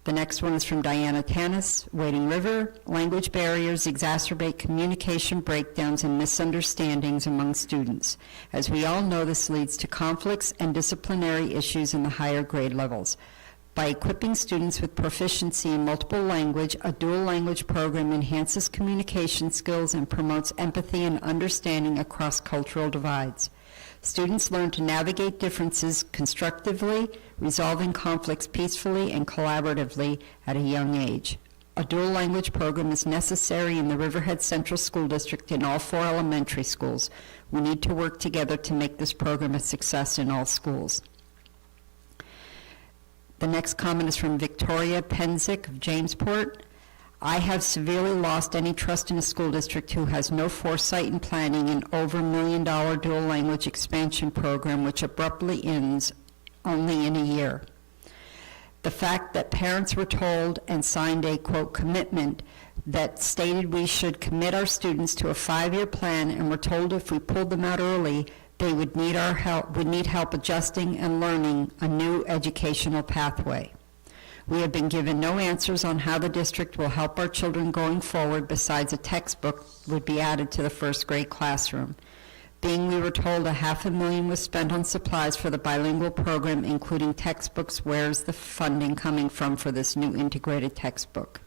The next one is from Diana Tanis, Wading River. Language barriers exacerbate communication breakdowns and misunderstandings among students. As we all know, this leads to conflicts and disciplinary issues in the higher grade levels. By equipping students with proficiency in multiple language, a dual language program enhances communication skills and promotes empathy and understanding across cultural divides. Students learn to navigate differences constructively, resolving conflicts peacefully and collaboratively at a young age. A dual language program is necessary in the Riverhead Central School District in all 4 elementary schools. We need to work together to make this program a success in all schools. The next comment is from Victoria Penzick of Jamesport. I have severely lost any trust in a school district who has no foresight in planning an over $1 million dual language expansion program which abruptly ends only in a year. The fact that parents were told and signed a, quote, commitment that stated we should commit our students to a 5-year plan and were told if we pulled them out early, they would need our help, would need help adjusting and learning a new educational pathway. We have been given no answers on how the district will help our children going forward besides a textbook would be added to the 1st grade classroom. Being we were told $500,000 was spent on supplies for the bilingual program, including textbooks, where is the funding coming from for this new integrated textbook?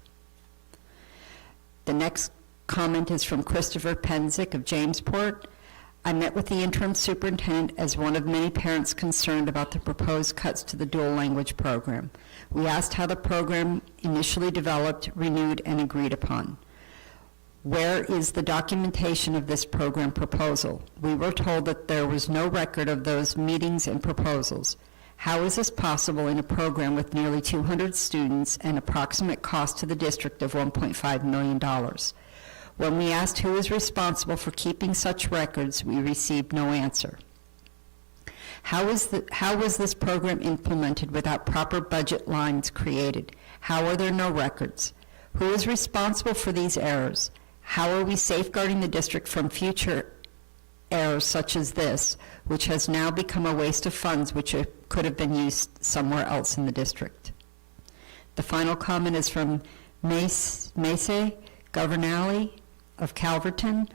The next comment is from Christopher Penzick of Jamesport. I met with the interim superintendent as one of many parents concerned about the proposed cuts to the dual language program. We asked how the program initially developed, renewed, and agreed upon. Where is the documentation of this program proposal? We were told that there was no record of those meetings and proposals. How is this possible in a program with nearly 200 students and approximate cost to the district of $1.5 million? When we asked who is responsible for keeping such records, we received no answer. How was this program implemented without proper budget lines created? How are there no records? Who is responsible for these errors? How are we safeguarding the district from future errors such as this, which has now become a waste of funds which could have been used somewhere else in the district? The final comment is from Mace Governale of Calverton.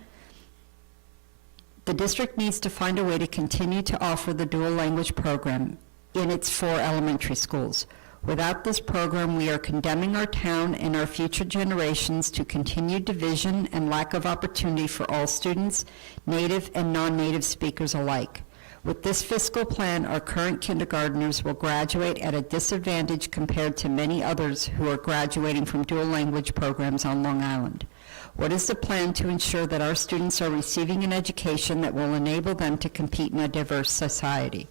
The district needs to find a way to continue to offer the dual language program in its 4 elementary schools. Without this program, we are condemning our town and our future generations to continued division and lack of opportunity for all students, native and non-native speakers alike. With this fiscal plan, our current kindergartners will graduate at a disadvantage compared to many others who are graduating from dual language programs on Long Island. What is the plan to ensure that our students are receiving an education that will enable them to compete in a diverse society?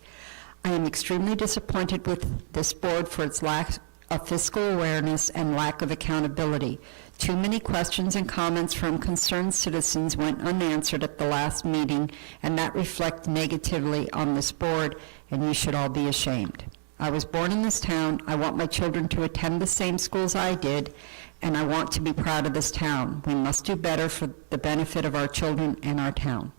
I am extremely disappointed with this board for its lack of fiscal awareness and lack of accountability. Too many questions and comments from concerned citizens went unanswered at the last meeting, and that reflects negatively on this board, and you should all be ashamed. I was born in this town. I want my children to attend the same schools I did, and I want to be proud of this town. We must do better for the benefit of our children and our town.